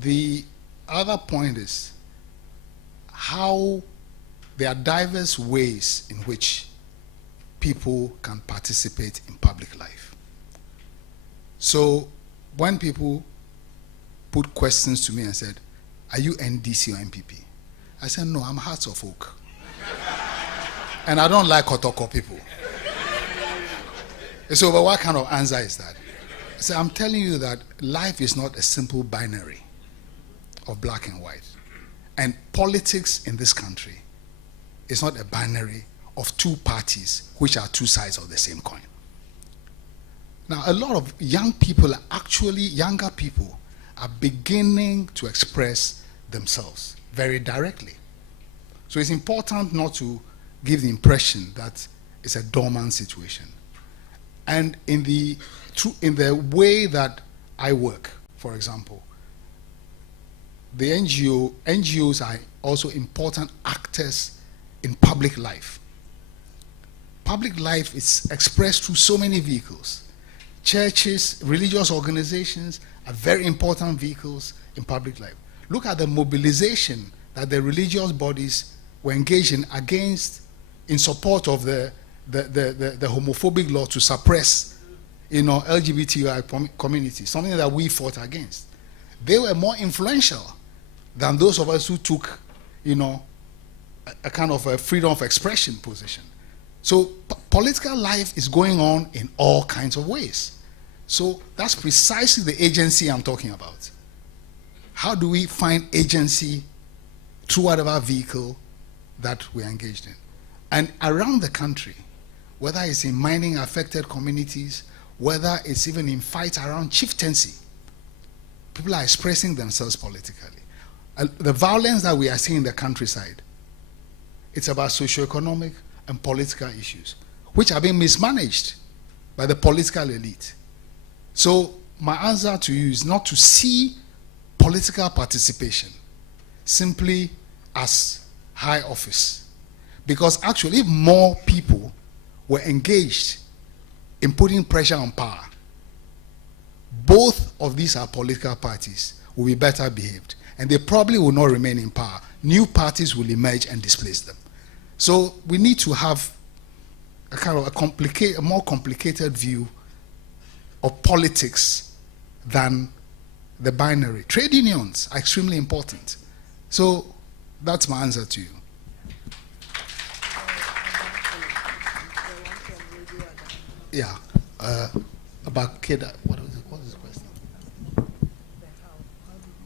The other point is how there are diverse ways in which people can participate in public life. So when people put questions to me and said, "Are you NDC or MPP?" I said, "No, I'm Hearts of Oak." And I don't like Kotoko people. So, but what kind of answer is that? I said, I'm telling you that life is not a simple binary of black and white. And politics in this country is not a binary of two parties which are two sides of the same coin. Now, a lot of young people, actually younger people, are beginning to express themselves very directly. So it's important not to give the impression that it's a dormant situation. And in the way that I work, for example, the NGOs are also important actors in public life. Public life is expressed through so many vehicles. Churches, religious organizations are very important vehicles in public life. Look at the mobilization that the religious bodies were engaged in support of the homophobic law to suppress, LGBTI community, something that we fought against. They were more influential than those of us who took, a kind of a freedom of expression position. So political life is going on in all kinds of ways. So that's precisely the agency I'm talking about. How do we find agency through whatever vehicle that we're engaged in? And around the country, whether it's in mining affected communities, whether it's even in fights around chieftaincy, people are expressing themselves politically. The violence that we are seeing in the countryside, it's about socioeconomic and political issues, which are being mismanaged by the political elite. So my answer to you is not to see political participation simply as high office. Because actually, if more people were engaged in putting pressure on power, both of these are political parties will be better behaved. And they probably will not remain in power. New parties will emerge and displace them. So we need to have a kind of a more complicated view of politics than the binary. Trade unions are extremely important. So that's my answer to you. Yeah, about Keda, what is the question?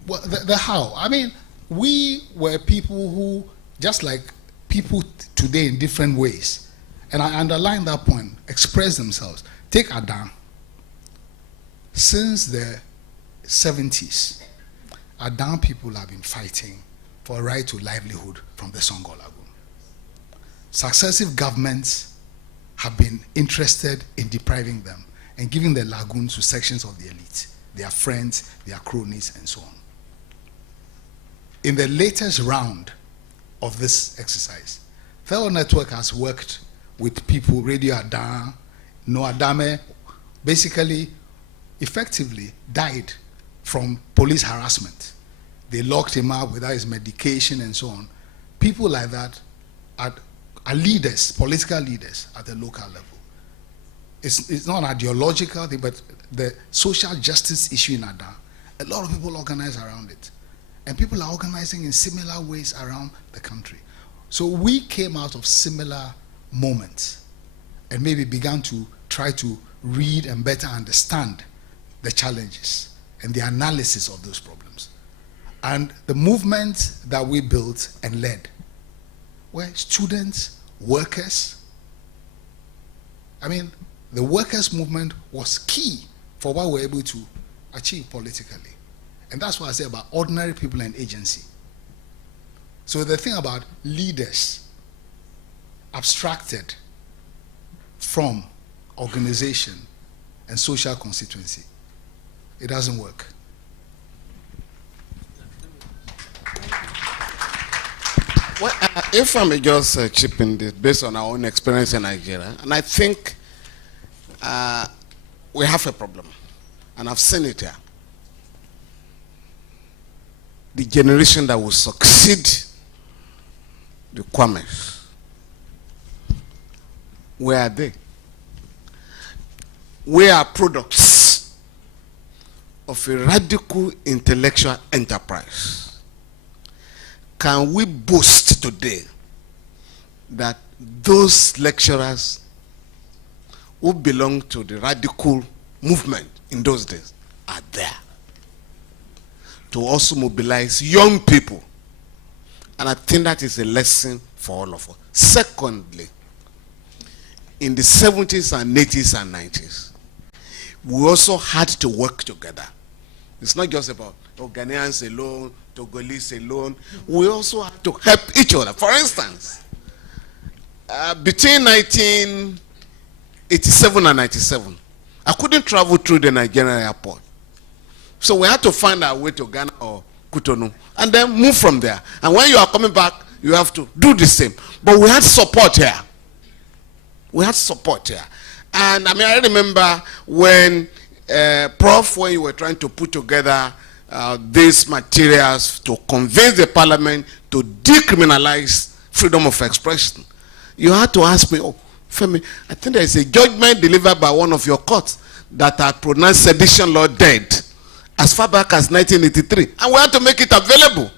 Well, the how. I mean, we were people who, just like people today in different ways, and I underline that point, express themselves. Take Adam. Since the 70s, Adam people have been fighting for a right to livelihood from the Songo Lagoon. Successive governments have been interested in depriving them and giving the lagoon to sections of the elite, their friends, their cronies, and so on. In the latest round of this exercise, Fellow Network has worked with people, Radio Adam, No Adame, basically, effectively died from police harassment. They locked him up without his medication and so on. People like that are leaders, political leaders at the local level. it's not an ideological thing, but the social justice issue in Ada, a lot of people organize around it. And people are organizing in similar ways around the country. So we came out of similar moments and maybe began to try to read and better understand the challenges and the analysis of those problems. And the movement that we built and led were students, workers. I mean, the workers' movement was key for what we were able to achieve politically. And that's what I say about ordinary people and agency. So the thing about leaders abstracted from organization and social constituency, it doesn't work. Well, if I may just chip in this based on our own experience in Nigeria, and I think we have a problem, and I've seen it here. The generation that will succeed the Kwames, where are they? We are products of a radical intellectual enterprise. Can we boast today that those lecturers who belong to the radical movement in those days are there to also mobilize young people? And I think that is a lesson for all of us. Secondly, in the 70s and 80s and 90s, we also had to work together. It's not just about Ghanaians alone, Togolese alone. We also had to help each other. For instance, between 1987 and 97, I couldn't travel through the Nigerian airport. So we had to find our way to Ghana or Cotonou and then move from there. And when you are coming back, you have to do the same. But we had support here. We had support here. And I mean, I remember when Prof, when you were trying to put together these materials to convince the parliament to decriminalize freedom of expression, you had to ask me, oh, Femi, I think there is a judgment delivered by one of your courts that had pronounced sedition law dead as far back as 1983. And we had to make it available.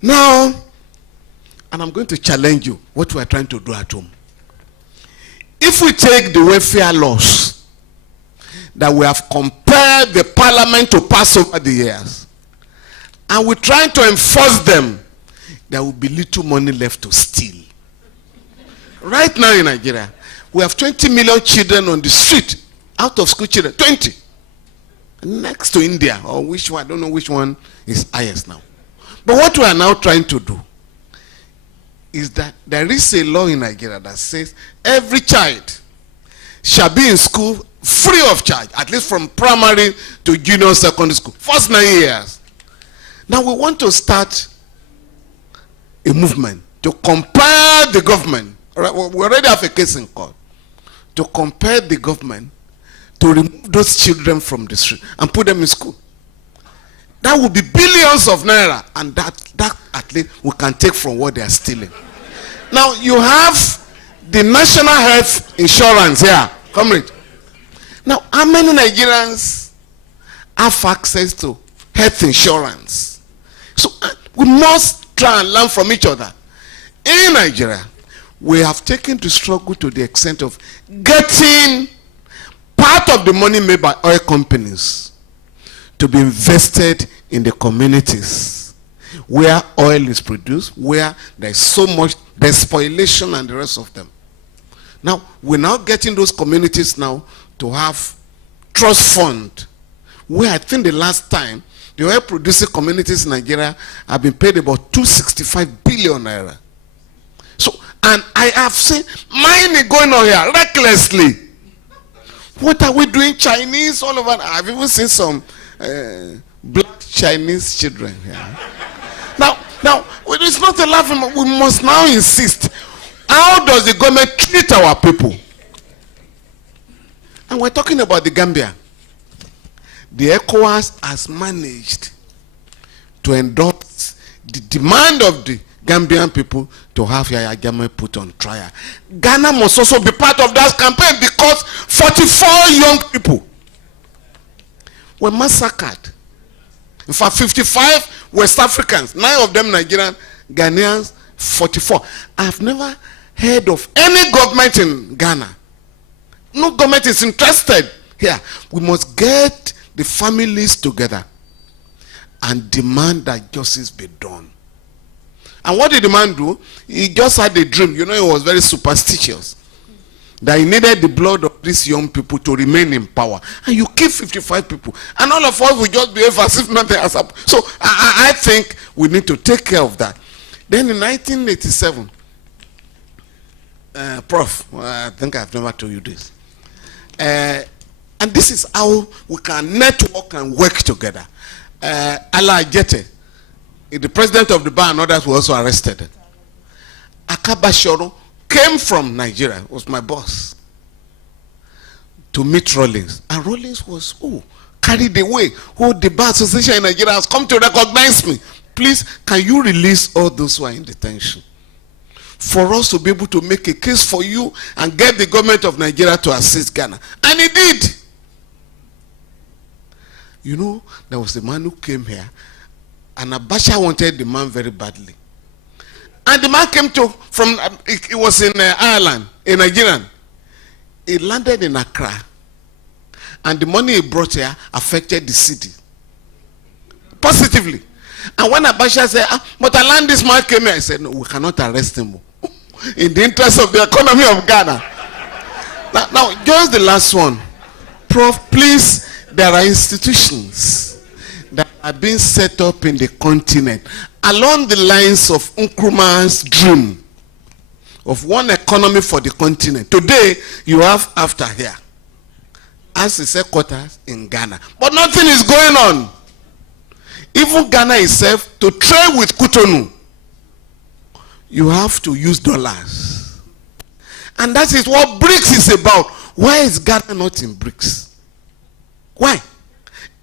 Now, and I'm going to challenge you, what we are trying to do at home. If we take the welfare laws that we have compelled the parliament to pass over the years, and we try to enforce them, there will be little money left to steal. Right now in Nigeria, we have 20 million children on the street, out of school children, 20. Next to India, or which one, I don't know which one is highest now. But what we are now trying to do is that there is a law in Nigeria that says every child shall be in school free of charge, at least from primary to junior secondary school, first 9 years. Now we want to start a movement to compel the government. We already have a case in court to compel the government to remove those children from the street and put them in school. That would be billions of naira, and that at least we can take from what they are stealing. Now you have the national health insurance here, comrade. Now how many Nigerians have access to health insurance? So we must try and learn from each other. In Nigeria, we have taken the struggle to the extent of getting part of the money made by oil companies to be invested in the communities where oil is produced, where there's so much despoilation and the rest of them. Now, we're now getting those communities now to have trust fund, where I think the last time the oil producing communities in Nigeria have been paid about 265 billion naira. So, and I have seen money going on here recklessly. What are we doing? Chinese all over. I've even seen some black Chinese children here. Now, it's not a laughing. We must now insist. How does the government treat our people? And we're talking about the Gambia. The ECOWAS has managed to endorse the demand of the Gambian people to have Yaya Jammeh put on trial. Ghana must also be part of that campaign because 44 young people were massacred. In fact, 55 West Africans, 9 of them Nigerian, Ghanaians, 44. I have never heard of any government in Ghana. No government is interested here. We must get the families together and demand that justice be done. And what did the man do? He just had a dream. You know, he was very superstitious. That he needed the blood of these young people to remain in power. And you kill 55 people. And all of us will just behave as if nothing has happened. So I think we need to take care of that. Then in 1987, Prof, I think I've never told you this. And this is how we can network and work together. Allah Jete, the president of the bar and others were also arrested. Akaba Shoro came from Nigeria, was my boss, to meet Rawlings. And Rawlings was, carried away. The bar association in Nigeria has come to recognize me. Please, can you release all those who are in detention? For us to be able to make a case for you and get the government of Nigeria to assist Ghana. And he did. You know, there was a man who came here, and Abacha wanted the man very badly. And the man came from, it was in Ireland, a Nigerian. He landed in Accra. And the money he brought here affected the city positively. And when Abacha said, but Alan, this man came here, I said, no, we cannot arrest him in the interest of the economy of Ghana. Now, just the last one. Prof, please, there are institutions that are being set up in the continent along the lines of Nkrumah's dream of one economy for the continent. Today, you have AFTA here as its headquarters in Ghana. But nothing is going on. Even Ghana itself, to trade with Cotonou, you have to use dollars. And that is what BRICS is about. Why is Ghana not in BRICS? Why?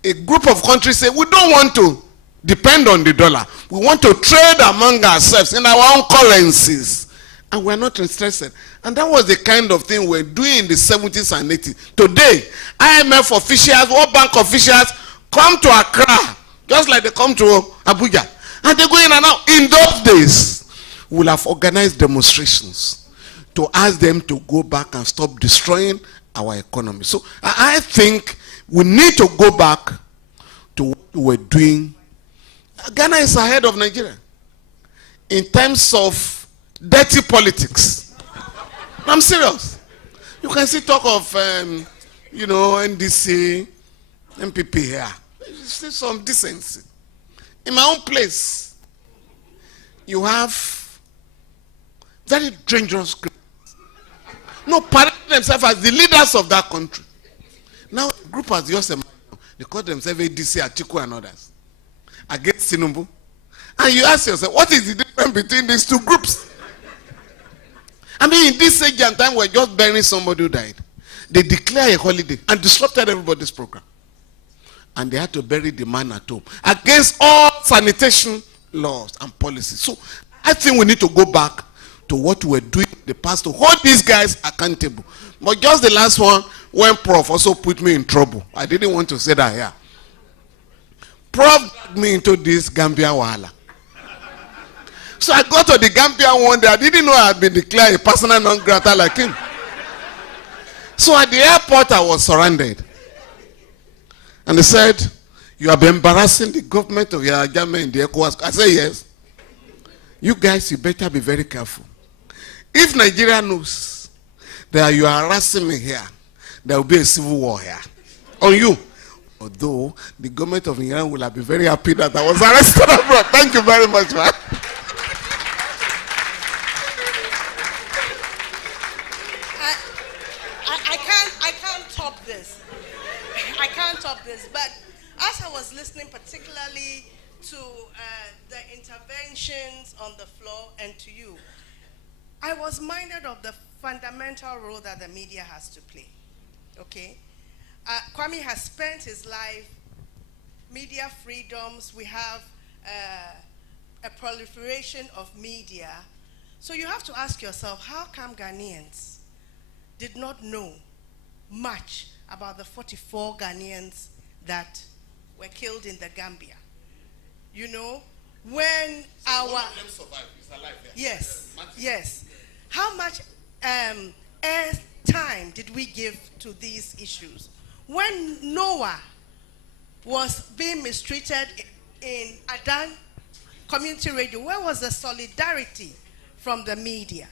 A group of countries say, we don't want to depend on the dollar. We want to trade among ourselves in our own currencies. And we're not interested. And that was the kind of thing we're doing in the 70s and 80s. Today, IMF officials, World Bank officials come to Accra, just like they come to Abuja. And they go in and out. In those days, we'll have organized demonstrations to ask them to go back and stop destroying our economy. So I think we need to go back to what we were doing. Ghana is ahead of Nigeria in terms of dirty politics. I'm serious. You can see talk of, NDC, MPP here. You see some decency. In my own place, you have very dangerous criminals. No, parade themselves as the leaders of that country. Now, a group as yours, they call themselves ADC, Atiku, and others, against Tinubu. And you ask yourself, what is the difference between these two groups? I mean, in this age and time, we're just burying somebody who died. They declare a holiday and disrupted everybody's program. And they had to bury the man at home against all sanitation laws and policies. So I think we need to go back to what we were doing in the past to hold these guys accountable. But just the last one, when Prof also put me in trouble. I didn't want to say that here. Prof dragged me into this Gambia wahala. So I got to the Gambia one day. I didn't know I had been declared a persona non grata like him. So at the airport, I was surrounded. And they said, you have been embarrassing the government of Yaya Jammeh in the ECOWAS. I said, yes. You guys, you better be very careful. If Nigeria knows that you are harassing me here, there will be a civil war here on you. Although the government of Iran will have been very happy that I was arrested abroad. Thank you very much, man. I can't top this. I can't top this. But as I was listening particularly to the interventions on the floor and to you, I was minded of the fundamental role that the media has to play. Okay? Kwame has spent his life, media freedoms, we have a proliferation of media. So you have to ask yourself, how come Ghanaians did not know much about the 44 Ghanaians that were killed in the Gambia? You know, when So our... one of them survived. He's alive. Yes, yes. How much air time did we give to these issues? When Noah was being mistreated in Adan Community Radio, where was the solidarity from the media?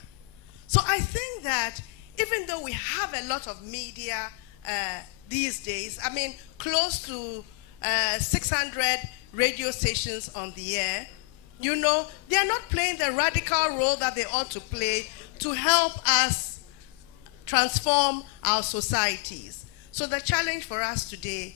So I think that even though we have a lot of media these days, I mean, close to 600 radio stations on the air, you know, they are not playing the radical role that they ought to play to help us transform our societies. So the challenge for us today,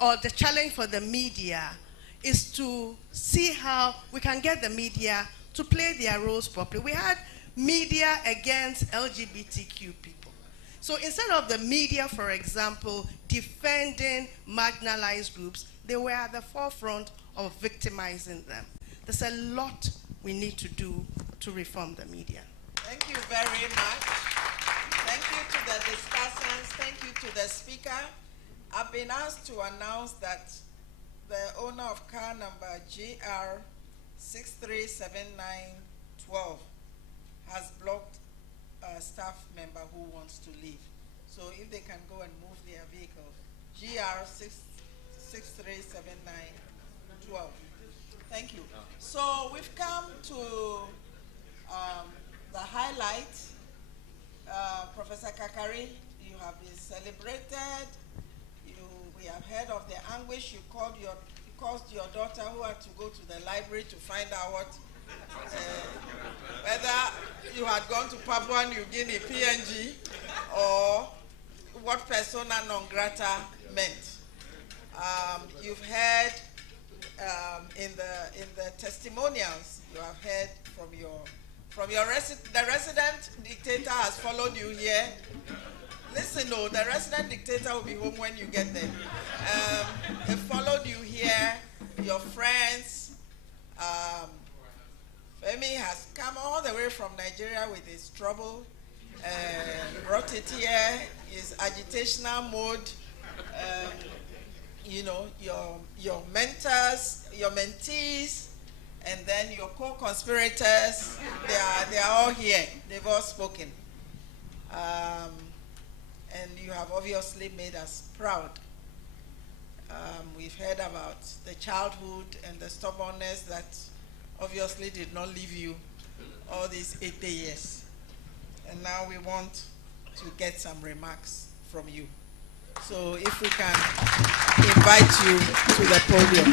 or the challenge for the media, is to see how we can get the media to play their roles properly. We had media against LGBTQ people. So instead of the media, for example, defending marginalized groups, they were at the forefront of victimizing them. There's a lot we need to do to reform the media. Thank you very much. Thank you to the discussants. Thank you to the speaker. I've been asked to announce that the owner of car number GR 637912 has blocked a staff member who wants to leave. So if they can go and move their vehicle, GR 637912. Thank you. So we've come to the highlight. Professor Karikari, you have been celebrated. We have heard of the anguish you caused your daughter, who had to go to the library to find out whether you had gone to Papua New Guinea, PNG, or what persona non grata meant. You've heard in the testimonials, you have heard from the resident dictator has followed you here. Listen, no, the resident dictator will be home when you get there. They followed you here, your friends. Femi has come all the way from Nigeria with his trouble, brought it here, his agitational mode. You know, your mentors, your mentees, and then your co-conspirators, they are all here. They've all spoken. And you have obviously made us proud. We've heard about the childhood and the stubbornness that obviously did not leave you all these 80 years. And now we want to get some remarks from you. So if we can invite you to the podium.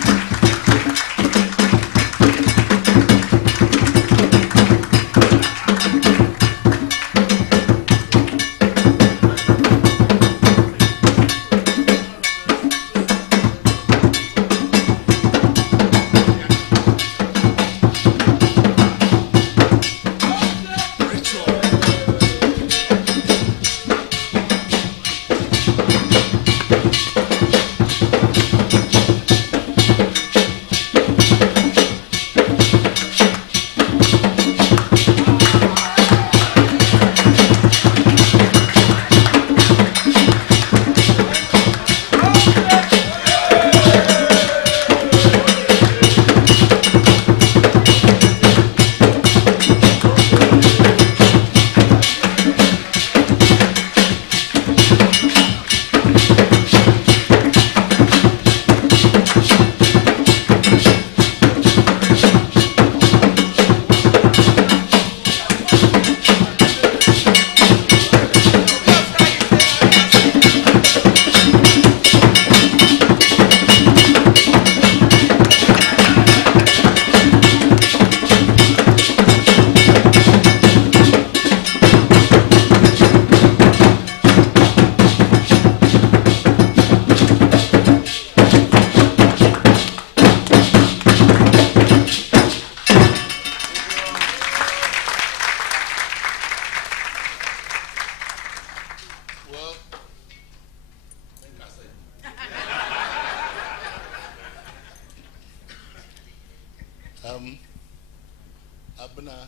Abna?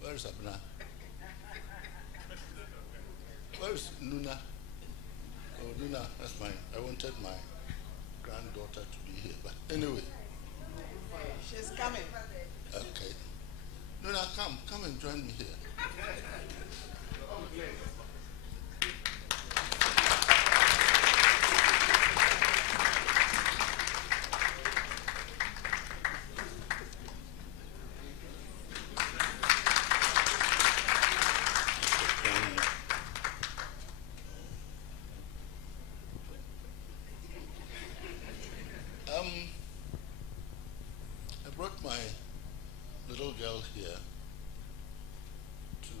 Where's Abna? Where's Nuna? Oh, Nuna, that's mine. I wanted my granddaughter to be here, but anyway. She's coming. Okay. Nuna, come and join me here. I brought my little girl here to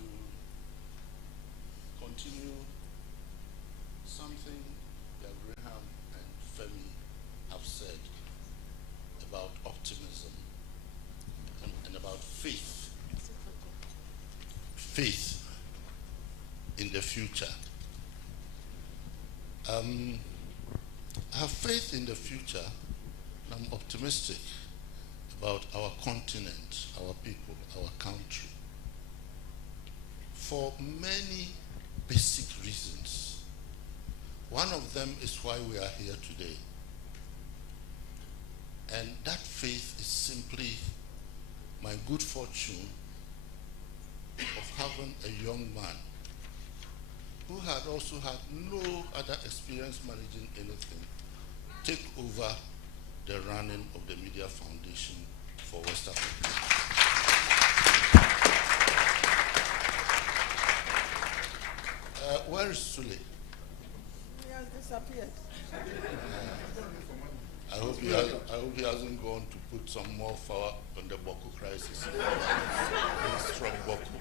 continue something that Graham and Femi have said about optimism and about faith. Faith in the future. I have faith in the future, and I'm optimistic about our continent, our people, our country, for many basic reasons. One of them is why we are here today. And that faith is simply my good fortune of having a young man who had also had no other experience managing anything take over the running of the Media Foundation for West Africa. Where is Sule? He has disappeared. I hope he hasn't gone to put some more fire on the Boko crisis. He's from Boko.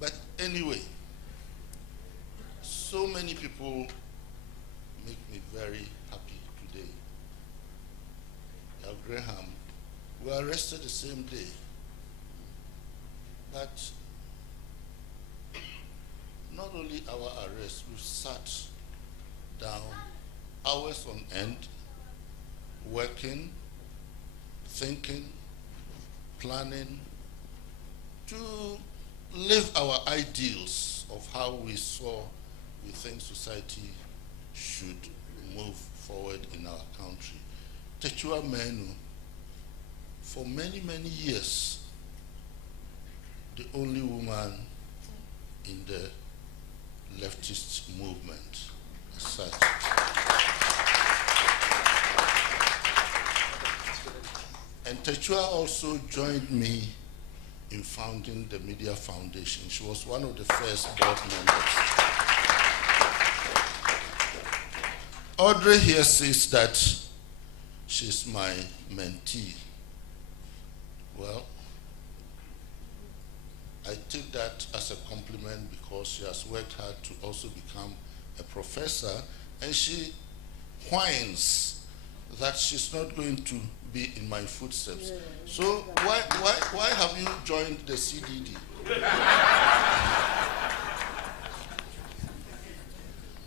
But anyway, so many people make me very happy today. Graham, we were arrested the same day, but not only our arrest, we sat down hours on end, working, thinking, planning to live our ideals of how we think society should move forward in our country. Techua Menu, for many, many years, the only woman in the leftist movement as such. And Techua also joined me in founding the Media Foundation. She was one of the first board members. Audrey here says that she's my mentee. Well, I take that as a compliment because she has worked hard to also become a professor, and she whines that she's not going to be in my footsteps. Yeah. So why have you joined the CDD?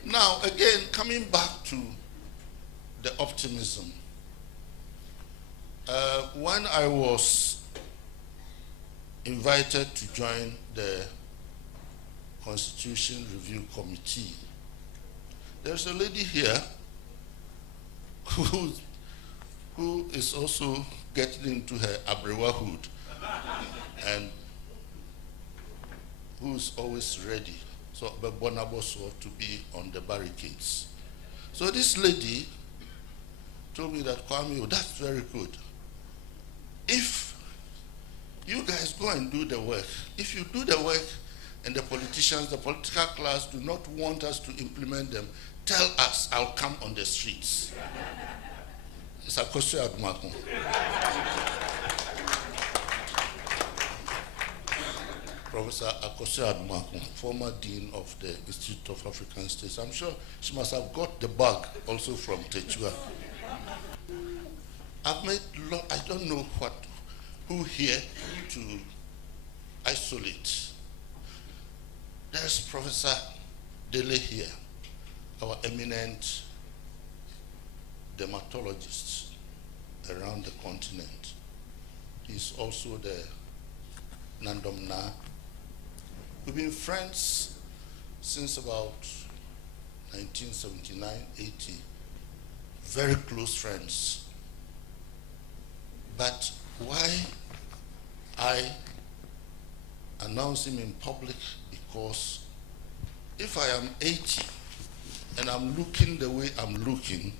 Now, again, coming back to the optimism. When I was invited to join the Constitution Review Committee, there's a lady here who is also getting into her Abrewahood and who's always ready, so Bonaboso, to be on the barricades. So this lady told me that, Kwame, oh, that's very good. If you guys go and do the work, if you do the work and the politicians, the political class do not want us to implement them, tell us, I'll come on the streets. It's Akosua Adumakun. Professor Akosua Adumakun, former Dean of the Institute of African Studies. I'm sure she must have got the bug also from Techua. I've made I don't know who here to isolate. There's Professor Dele here, our eminent dermatologist around the continent. He's also the Nandomna. We've been friends since about 1979, 80. Very close friends. But why I announce him in public? Because if I am 80 and I'm looking the way I'm looking,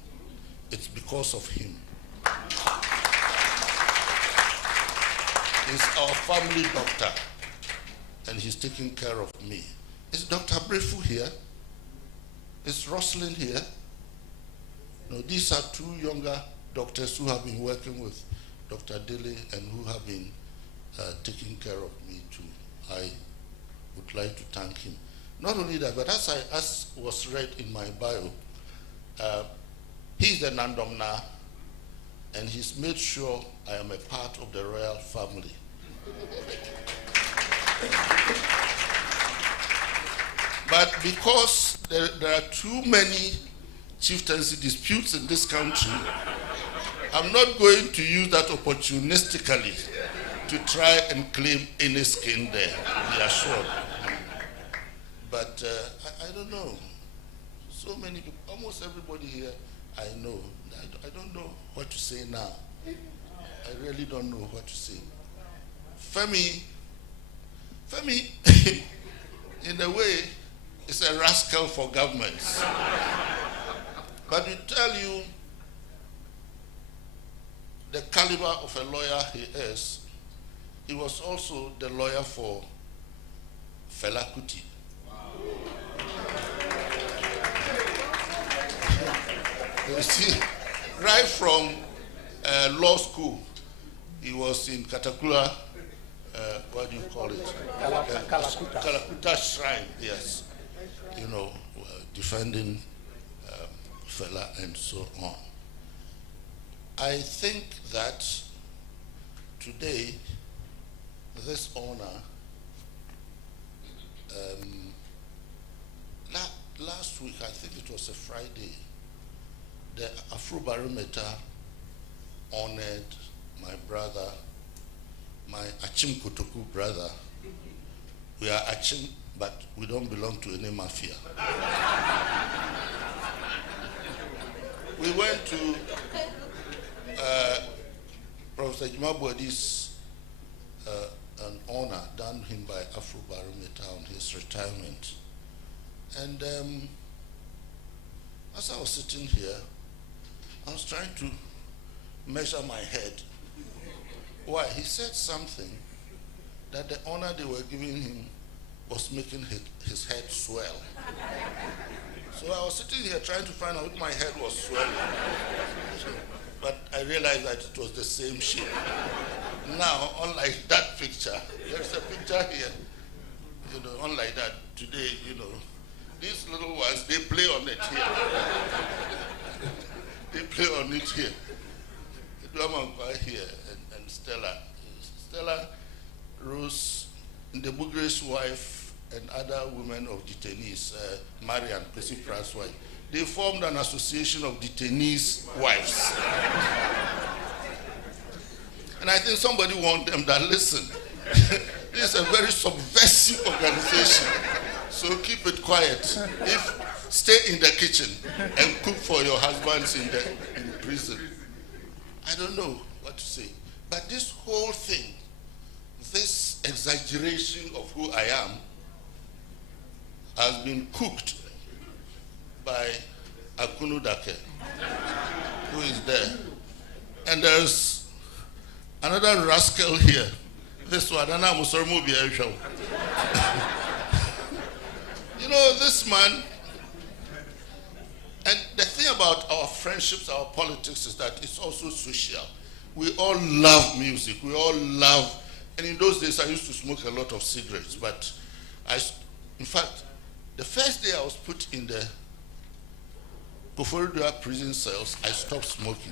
it's because of him. He's our family doctor, and he's taking care of me. Is Dr. Brefu here? Is Roslyn here? No, these are two younger doctors who have been working with Dr. Dele and who have been taking care of me too. I would like to thank him. Not only that, but as was read in my bio, he's the Nandomna, and he's made sure I am a part of the royal family. But because there are too many chieftaincy disputes in this country, I'm not going to use that opportunistically to try and claim any skin there, be assured. But I don't know. So many people, almost everybody here I know. I don't know what to say now. I really don't know what to say. Femi, in a way, is a rascal for governments. But we tell you the caliber of a lawyer he is. He was also the lawyer for Fela Kuti. You see, right from law school, he was in Katakula, what do you call it? Kalakuta Shrine, yes. You know, defending Fela and so on. I think that today, this honor, last week, I think it was a Friday, the Afrobarometer honored my brother, my Achim Kotoku brother. We are Achim, but we don't belong to any mafia. We went to Professor Jimabwadi's an honor done him by Afrobarometer on his retirement. And as I was sitting here, I was trying to measure my head. Why? He said something that the honor they were giving him was making his head swell. So I was sitting here trying to find out if my head was swelling. But I realized that it was the same shape. Now, unlike that picture, there's a picture here, you know, unlike that, today, you know, these little ones, they play on it here. They play on it here. Duamankwa here and Stella. Stella Rose, the Bugre's wife, and other women of detainees, Marian, Kwesi Pratt's wife, they formed an association of detainees' wives. And I think somebody warned them that, listen, this is a very subversive organization, so keep it quiet. Stay in the kitchen and cook for your husbands in prison. I don't know what to say. But this whole thing, this exaggeration of who I am, has been cooked by Akunu Dake, who is there. And there's another rascal here. This one, Anna Musormu Biarishaw. You know, this man, and the thing about our friendships, our politics, is that it's also social. We all love music. We all love, and in those days I used to smoke a lot of cigarettes, but in fact, the first day I was put in the Koforidua prison cells, I stopped smoking.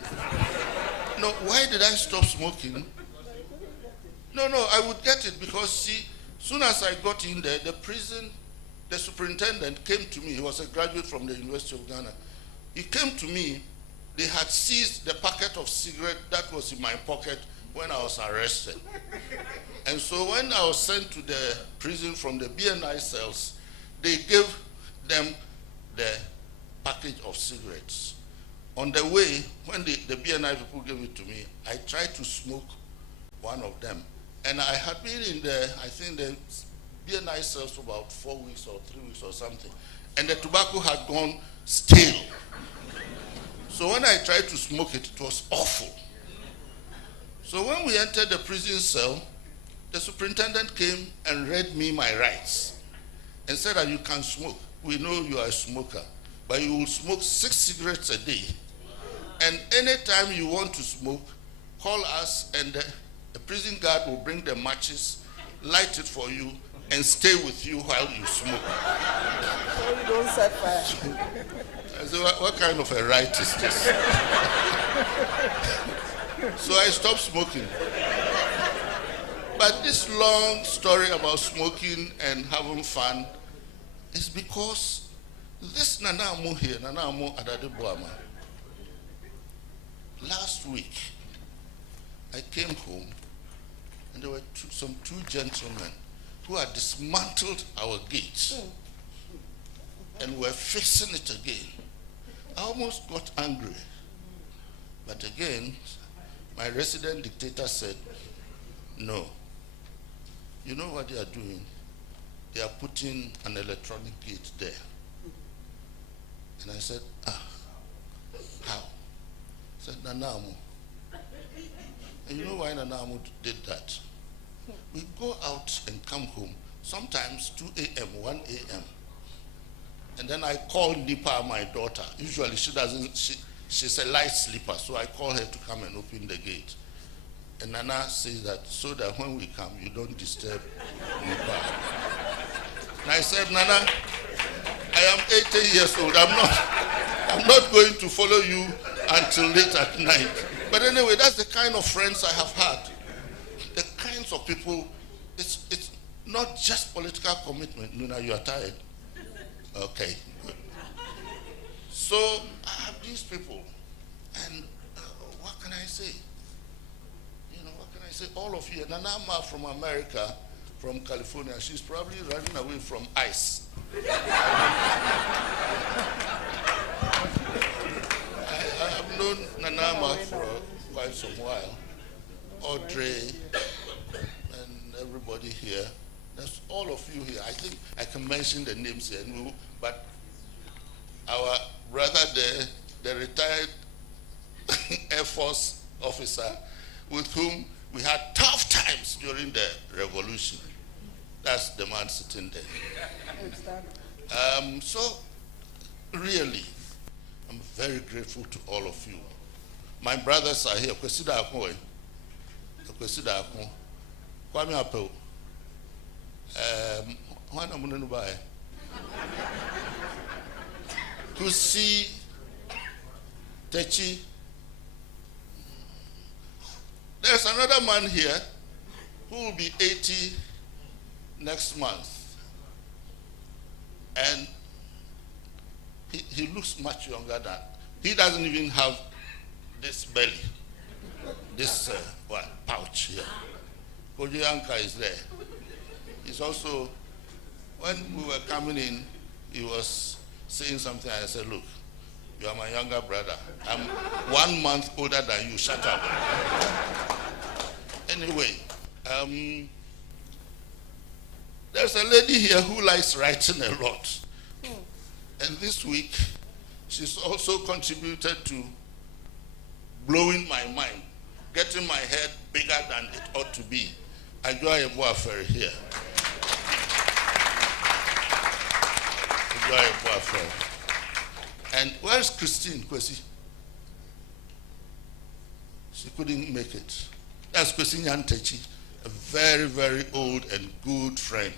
No, why did I stop smoking? No, I would get it because, see, soon as I got in there, the superintendent came to me. He was a graduate from the University of Ghana. He came to me. They had seized the packet of cigarette that was in my pocket when I was arrested. And so when I was sent to the prison from the BNI cells, they gave them the package of cigarettes. On the way, when the BNI people gave it to me, I tried to smoke one of them. And I had been in the, I think the BNI cells for about 4 weeks or 3 weeks or something. And the tobacco had gone stale. So when I tried to smoke it, it was awful. So when we entered the prison cell, the superintendent came and read me my rights and said that you can smoke. We know you are a smoker, but you will smoke 6 cigarettes a day. And anytime you want to smoke, call us and the prison guard will bring the matches, light it for you, and stay with you while you smoke. So you don't set fire. I said, what kind of a right is this? So I stopped smoking. But this long story about smoking and having fun is because this Nana Amu here, Nana Amu Adadeboama, last week I came home and there were some two gentlemen who had dismantled our gates and were fixing it again. I almost got angry. But again, my resident dictator said, no. You know what they are doing? They are putting an electronic gate there. And I said, how? I said, Nanamu. And you know why Nanamu did that? We go out and come home, sometimes 2 a.m., 1 a.m. And then I call Nipa, my daughter. Usually she's a light sleeper, so I call her to come and open the gate. And Nana says that so that when we come, you don't disturb Nipa. And I said, Nana, I am 80 years old. I'm not going to follow you until late at night. But anyway, that's the kind of friends I have had. The kinds of people, it's not just political commitment. Nuna, you are tired. Okay, good. So I have these people, and what can I say? You know, what can I say? All of you, Nanama from America, from California, she's probably running away from ICE. I have known Nanama for quite some while. Audrey and everybody here. That's all of you here. I think I can mention the names here, but our brother, the retired Air Force officer, with whom we had tough times during the revolution. That's the man sitting there. So, really, I'm very grateful to all of you. My brothers are here. Kwame Apel. Kusi, Techi. There's another man here who will be 80 next month. And he looks much younger than, he doesn't even have this belly, this pouch here. Kojoyanka is there. He's also, when we were coming in, he was saying something. I said, look, you are my younger brother. I'm 1 month older than you. Shut up. Anyway, there's a lady here who likes writing a lot. And this week, she's also contributed to blowing my mind, getting my head bigger than it ought to be. Ajua Ebuafere here. Ajua Ebuafere. And where's Christine Kwesi? She couldn't make it. That's Kwesi Nyantechi, a very, very old and good friend.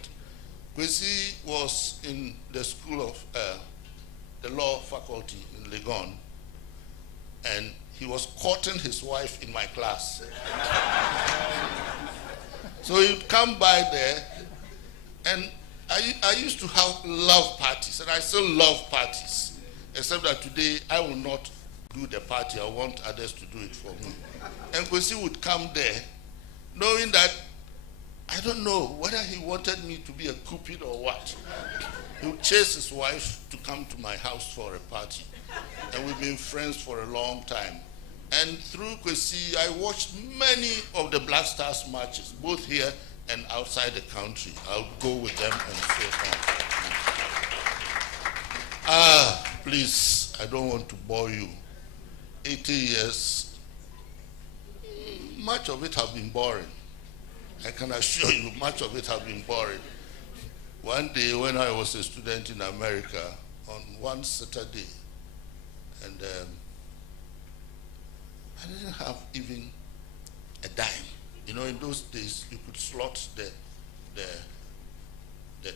Kwesi was in the school of the law faculty in Legon, and he was courting his wife in my class. So he'd come by there, and I used to have love parties, and I still love parties, except that today I will not do the party. I want others to do it for me. And Kwesi would come there, knowing that, I don't know whether he wanted me to be a cupid or what. He would chase his wife to come to my house for a party. And we've been friends for a long time. And through Kwesi, I watched many of the Black Stars marches, both here and outside the country. I'll go with them and so on. Please, I don't want to bore you. 80 years, much of it has been boring. I can assure you, much of it has been boring. One day when I was a student in America, on one Saturday, and I didn't have even a dime. You know, in those days, you could slot the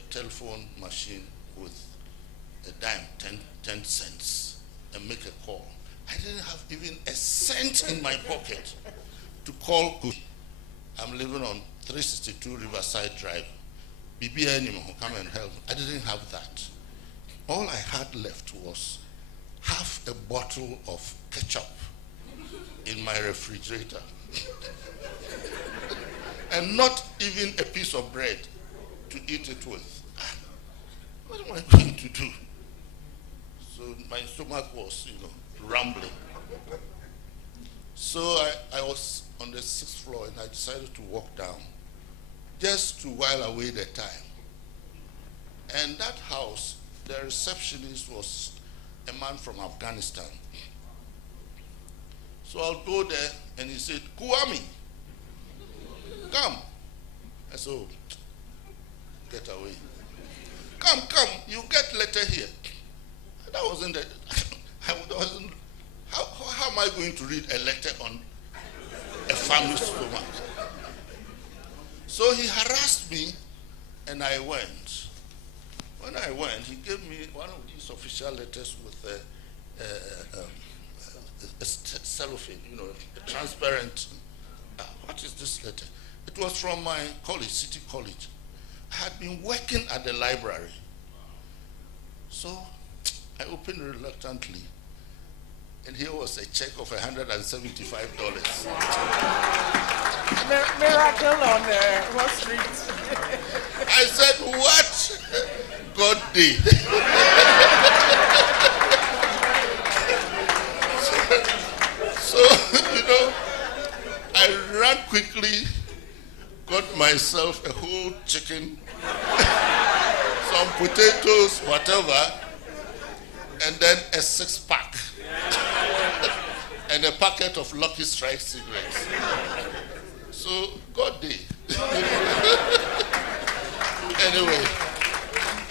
telephone machine with a dime, 10 cents, and make a call. I didn't have even a cent in my pocket to call. I'm living on 362 Riverside Drive. Bibi anymore, come and help. I didn't have that. All I had left was half a bottle of ketchup in my refrigerator. And not even a piece of bread to eat it with. What am I going to do? So my stomach was, rumbling. So I was on the 6th floor and I decided to walk down just to while away the time. And that house, the receptionist was a man from Afghanistan. So I'll go there and he said, Kwame, come. I said, oh, get away. Come, you get letter here. That wasn't it. How am I going to read a letter on a family stomach? So he harassed me and I went. When I went, he gave me one of these official letters with a cellophane, a transparent. What is this letter? It was from my college, City College. I had been working at the library. So I opened it reluctantly. And here was a check of $175. Miracle on Wall Street. I said, what? God did. So, I ran quickly, got myself a whole chicken, some potatoes, whatever, and then a 6-pack. And a packet of Lucky Strike cigarettes. So, God did. Anyway,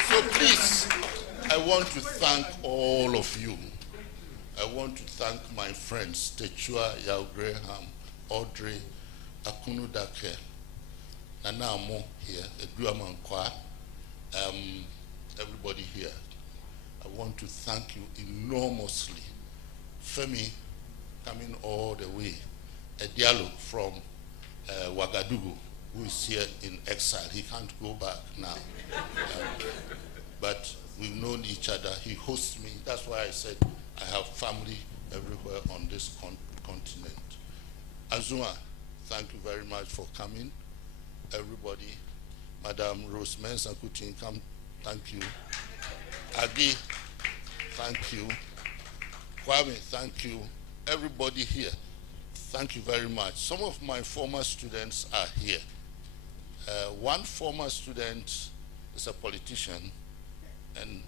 so please, I want to thank all of you. I want to thank my friends, Techua, Yao Graham, Audrey, Akunu Dake, Nana Amo here, Eduaman Kwa, everybody here. I want to thank you enormously. Femi, coming all the way, a dialogue from Ouagadougou, who is here in exile. He can't go back now. But we've known each other. He hosts me. That's why I said I have family everywhere on this continent. Azuma, thank you very much for coming. Everybody, Madam Rose Mensah-Kutin, come, thank you. Agi, thank you. Kwame, thank you. Everybody here, thank you very much. Some of my former students are here. One former student is a politician, and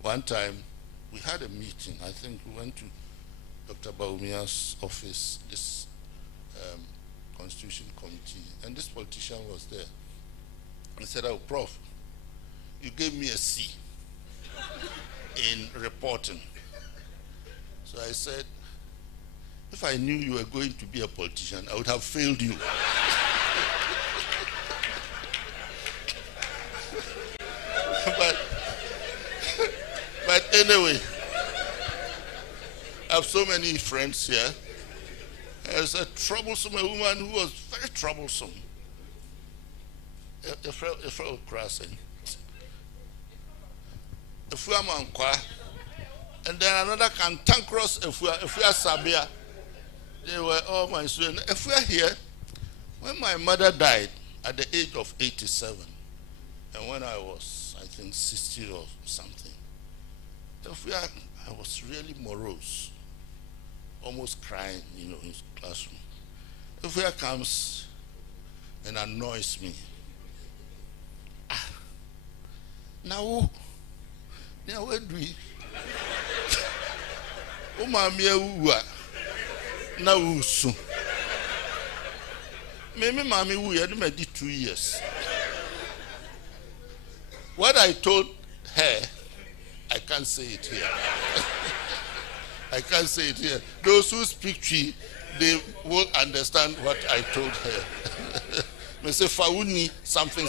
one time we had a meeting. I think we went to Dr. Baumia's office, this Constitution Committee, and this politician was there. He said, oh, Prof, you gave me a C in reporting. So I said, if I knew you were going to be a politician, I would have failed you. but anyway, I have so many friends here. There's a woman who was very troublesome. A fellow crossing. If we are Mankwa, And then another cantankerous Efua Sabia. They were all my students. Efua here, when my mother died at the age of 87, and when I was, I think, 60 or something, Efua, I was really morose, almost crying, in his classroom. Efua comes and annoys me. Now where do we? Oh, mammy, now soon. Maybe mammy, we had made 2 years. What I told her, I can't say it here. I can't say it here. Those who speak Tree, they will understand what I told her. Me say Fauni something.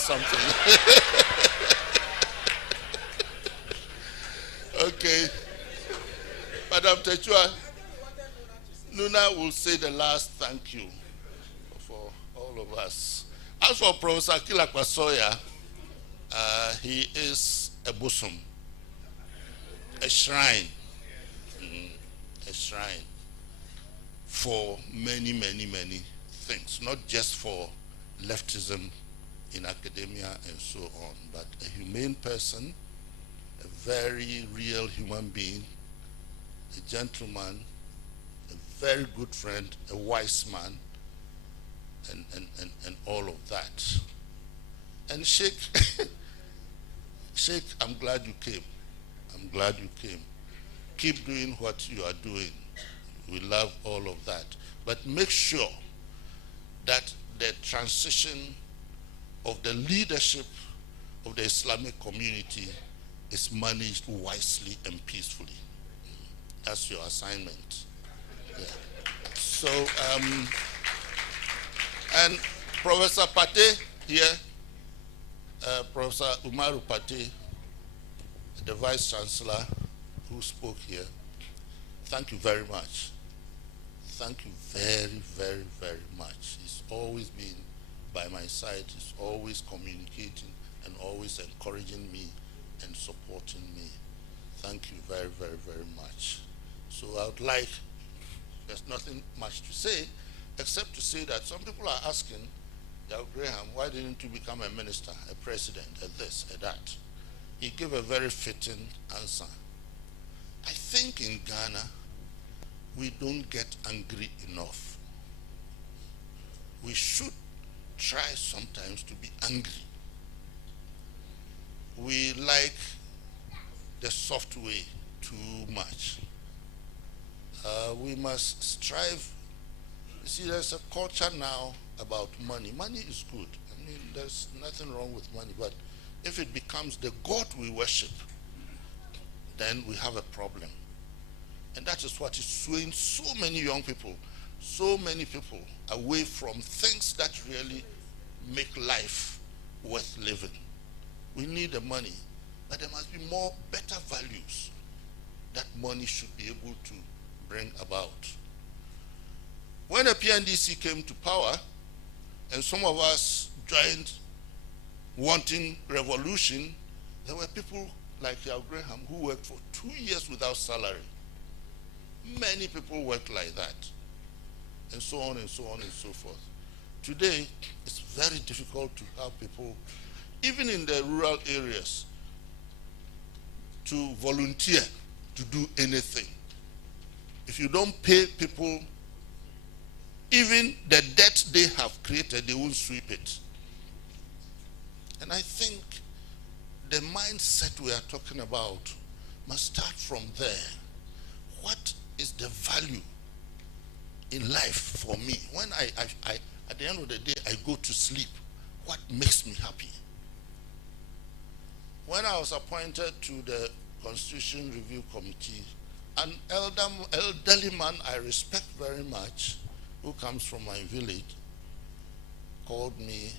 Okay. Madam Techua, Nuna will say the last thank you for all of us. As for Professor Kilakwasoya, he is a bosom, a shrine for many things, not just for leftism in academia and so on, but a humane person, a very real human being, a gentleman, a very good friend, a wise man, and all of that. And Sheikh, I'm glad you came. I'm glad you came. Keep doing what you are doing. We love all of that. But make sure that the transition of the leadership of the Islamic community is managed wisely and peacefully. That's your assignment. Yeah. So, and Professor Pate here, Professor Umaru Pate, the Vice Chancellor who spoke here, thank you very much. Thank you very much. He's always been by my side. He's always communicating and always encouraging me and supporting me. Thank you very much. So I would like, there's nothing much to say, except to say that some people are asking, Yao Graham, why didn't you become a minister, a president, a this, a that? He gave a very fitting answer. I think in Ghana, we don't get angry enough. We should try sometimes to be angry. We like the soft way too much. We must strive. You see, there's a culture now about money. Money is good. I mean, there's nothing wrong with money, but if it becomes the God we worship, then we have a problem. And that is what is swaying so many young people, so many people away from things that really make life worth living. We need the money, but there must be more better values that money should be able to bring about. When the PNDC came to power, and some of us joined wanting revolution, there were people like Yao Graham who worked for 2 years without salary. Many people work like that, and so on and so on and so forth. Today, it's very difficult to have people, even in the rural areas, to volunteer to do anything. If you don't pay people, even the debt they have created, they won't sweep it. And I think the mindset we are talking about must start from there. What is the value in life for me? When I at the end of the day, I go to sleep, what makes me happy? When I was appointed to the Constitution Review Committee, an elderly man I respect very much, who comes from my village, called me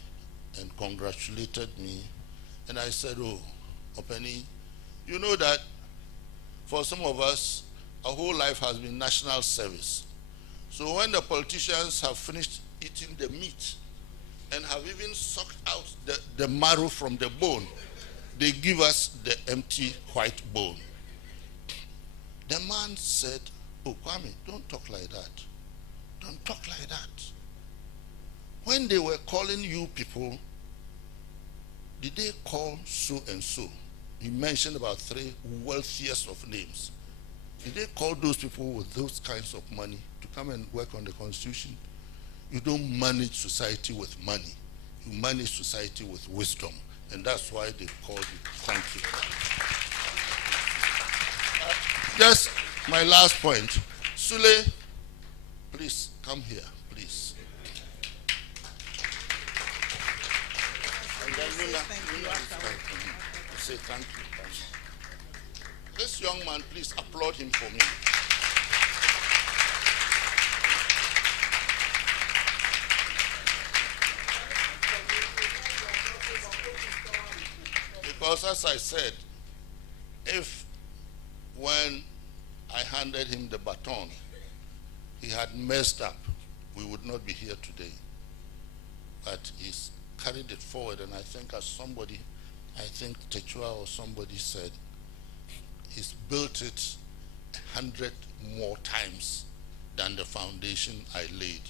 and congratulated me. And I said, oh, Openi, you know that for some of us, our whole life has been national service. So when the politicians have finished eating the meat and have even sucked out the marrow from the bone, they give us the empty white bone. The man said, "Oh, Kwame, don't talk like that. Don't talk like that. When they were calling you people, did they call so and so?" He mentioned about 3 wealthiest of names. Did they call those people with those kinds of money to come and work on the Constitution? You don't manage society with money. You manage society with wisdom. And that's why they called you. Thank you. Just my last point. Sule, please come here, please. And then Luna, say thank you. This young man, please applaud him for me. Because as I said, if when I handed him the baton, he had messed up, we would not be here today. But he's carried it forward, and I think as somebody, I think Techua or somebody said, he's built it 100 more times than the foundation I laid.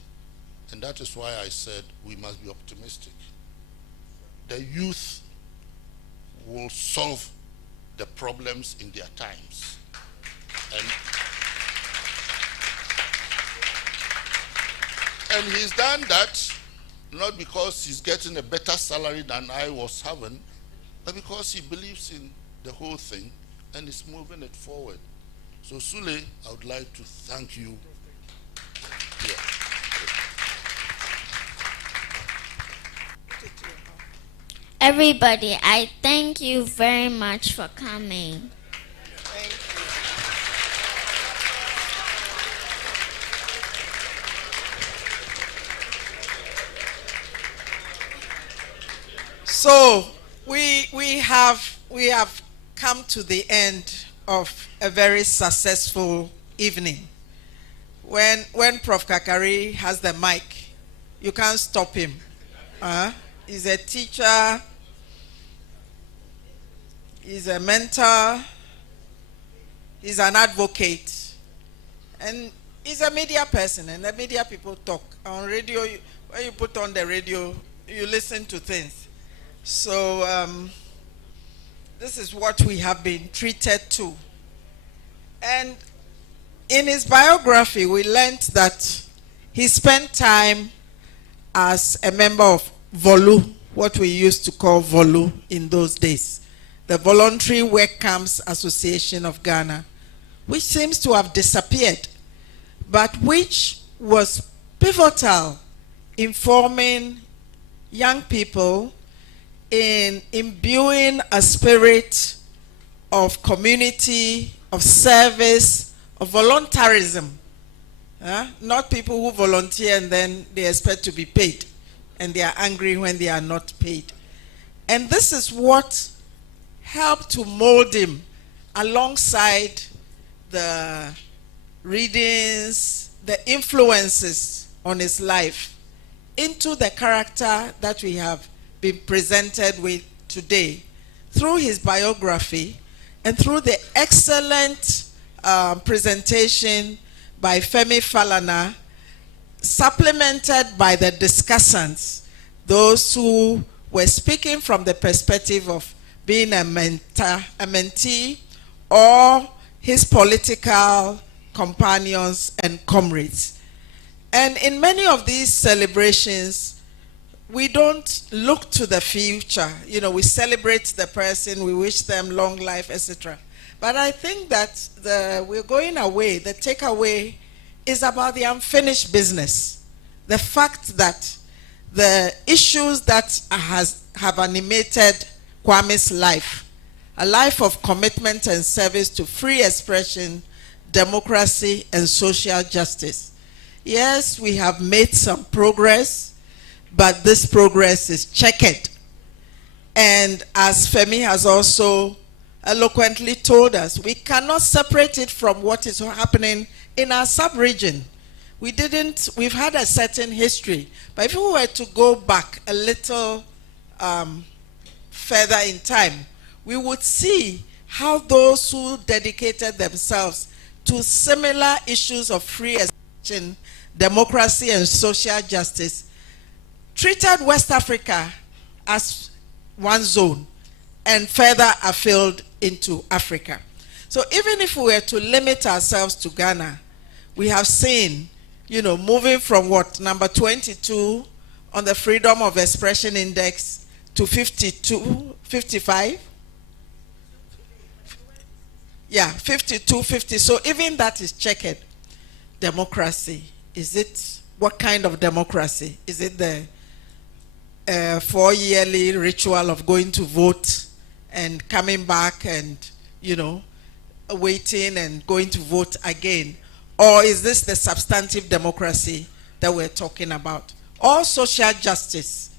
And that is why I said we must be optimistic. The youth will solve the problems in their times. And he's done that not because he's getting a better salary than I was having, but because he believes in the whole thing and is moving it forward. So Sule, I would like to thank you. Yeah. Everybody, I thank you very much for coming. Thank you. So we have come to the end of a very successful evening. When Prof. Karikari has the mic, you can't stop him. He's a teacher, he's a mentor, he's an advocate, and he's a media person, and the media people talk. On radio, when you put on the radio, you listen to things. So this is what we have been treated to. And in his biography, we learned that he spent time as a member of VOLU, what we used to call VOLU in those days, the Voluntary Work Camps Association of Ghana, which seems to have disappeared, but which was pivotal in forming young people, in imbuing a spirit of community, of service, of voluntarism. Not people who volunteer and then they expect to be paid, and they are angry when they are not paid. And this is what helped to mold him alongside the readings, the influences on his life into the character that we have been presented with today through his biography and through the excellent presentation by Femi Falana, supplemented by the discussants, those who were speaking from the perspective of being a mentor, a mentee, or his political companions and comrades. And in many of these celebrations, we don't look to the future. You know, we celebrate the person, we wish them long life, etc. But I think that we're going away, the takeaway is about the unfinished business. The fact that the issues that have animated Kwame's life, a life of commitment and service to free expression, democracy, and social justice. Yes, we have made some progress, but this progress is checkered. And as Femi has also eloquently told us, we cannot separate it from what is happening in our sub-region. We've had a certain history, but if we were to go back a little further in time, we would see how those who dedicated themselves to similar issues of free expression, democracy, and social justice, treated West Africa as one zone and further afield into Africa. So even if we were to limit ourselves to Ghana, we have seen, moving from what, number 22 on the Freedom of Expression Index to 52, 55? Yeah, 52, 50. So even that is checked. Democracy, is it, what kind of democracy? Is it the 4-yearly ritual of going to vote and coming back and, waiting and going to vote again? Or is this the substantive democracy that we're talking about? Or social justice,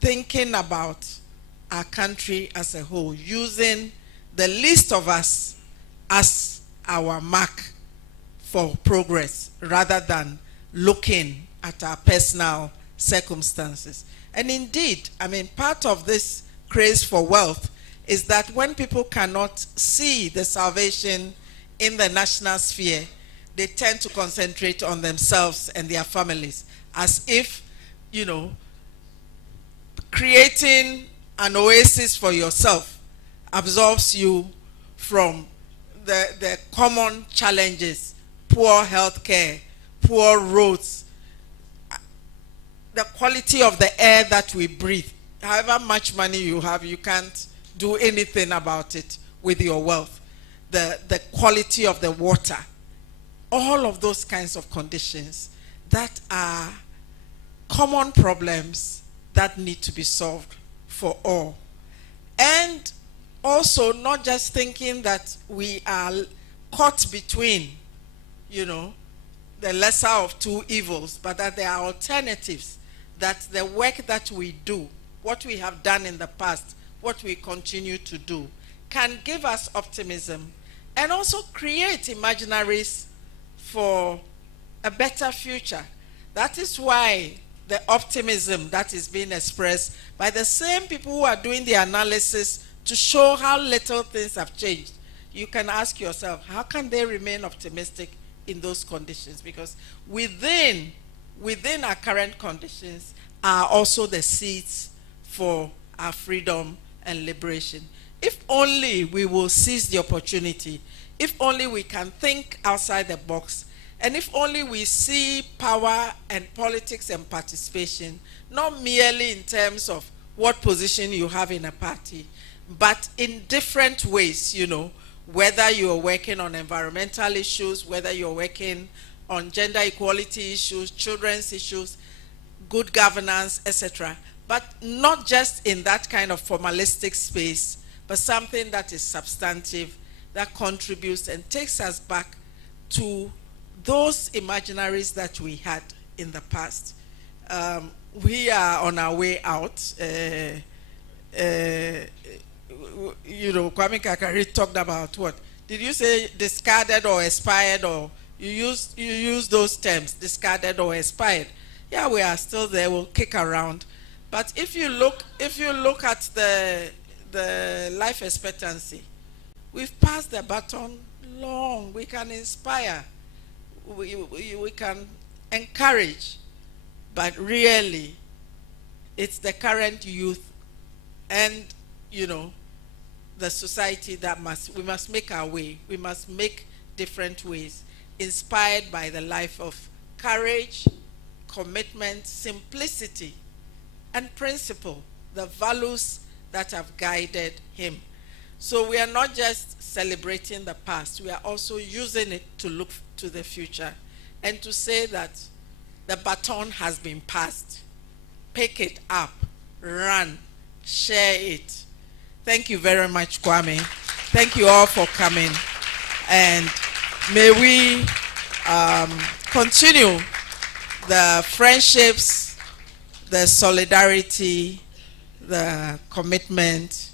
thinking about our country as a whole, using the least of us as our mark for progress rather than looking at our personal circumstances. And indeed, part of this craze for wealth is that when people cannot see the salvation in the national sphere, they tend to concentrate on themselves and their families, as if, creating an oasis for yourself absolves you from the common challenges: poor health care, poor roads, the quality of the air that we breathe. However much money you have, you can't do anything about it with your wealth. The quality of the water, all of those kinds of conditions that are common problems that need to be solved for all. And also not just thinking that we are caught between, the lesser of two evils, but that there are alternatives, that the work that we do, what we have done in the past, what we continue to do, can give us optimism and also create imaginaries for a better future. That is why the optimism that is being expressed by the same people who are doing the analysis to show how little things have changed, you can ask yourself, how can they remain optimistic in those conditions? Because within our current conditions are also the seeds for our freedom and liberation. If only we will seize the opportunity, if only we can think outside the box, and if only we see power and politics and participation, not merely in terms of what position you have in a party, but in different ways, whether you're working on environmental issues, whether you're working on gender equality issues, children's issues, good governance, etc. But not just in that kind of formalistic space, but something that is substantive, that contributes and takes us back to those imaginaries that we had in the past. We are on our way out. Kwame Karikari talked about what? Did you say discarded or expired, or you use those terms, discarded or expired? Yeah, we are still there. We'll kick around. But if you look at the life expectancy, we've passed the baton long. We can inspire. We can encourage, but really it's the current youth and the society that we must make our way. We must make different ways, inspired by the life of courage, commitment, simplicity, and principle, the values that have guided him. So we are not just celebrating the past, we are also using it to look to the future and to say that the baton has been passed. Pick it up, run, share it. Thank you very much, Kwame. Thank you all for coming. And may we continue the friendships, the solidarity, the commitment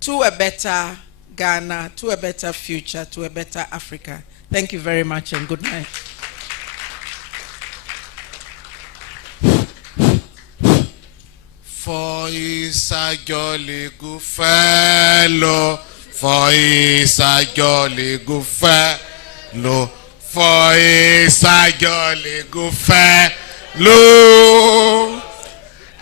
to a better Ghana, to a better future, to a better Africa. Thank you very much and good night. For he's a jolly good fellow, for he's a jolly good fellow. no, for it's a jolly good fellow.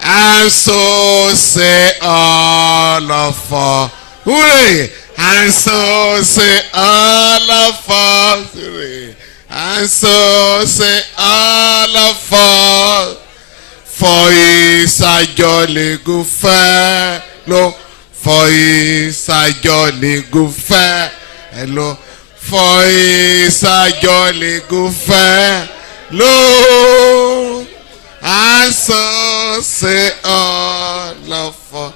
And so say all of us, hooray! And so say all of us, hooray! And so say all of us, for it's a jolly good fellow, for it's a jolly good fellow, for it's a jolly good fellow. And so say all of us.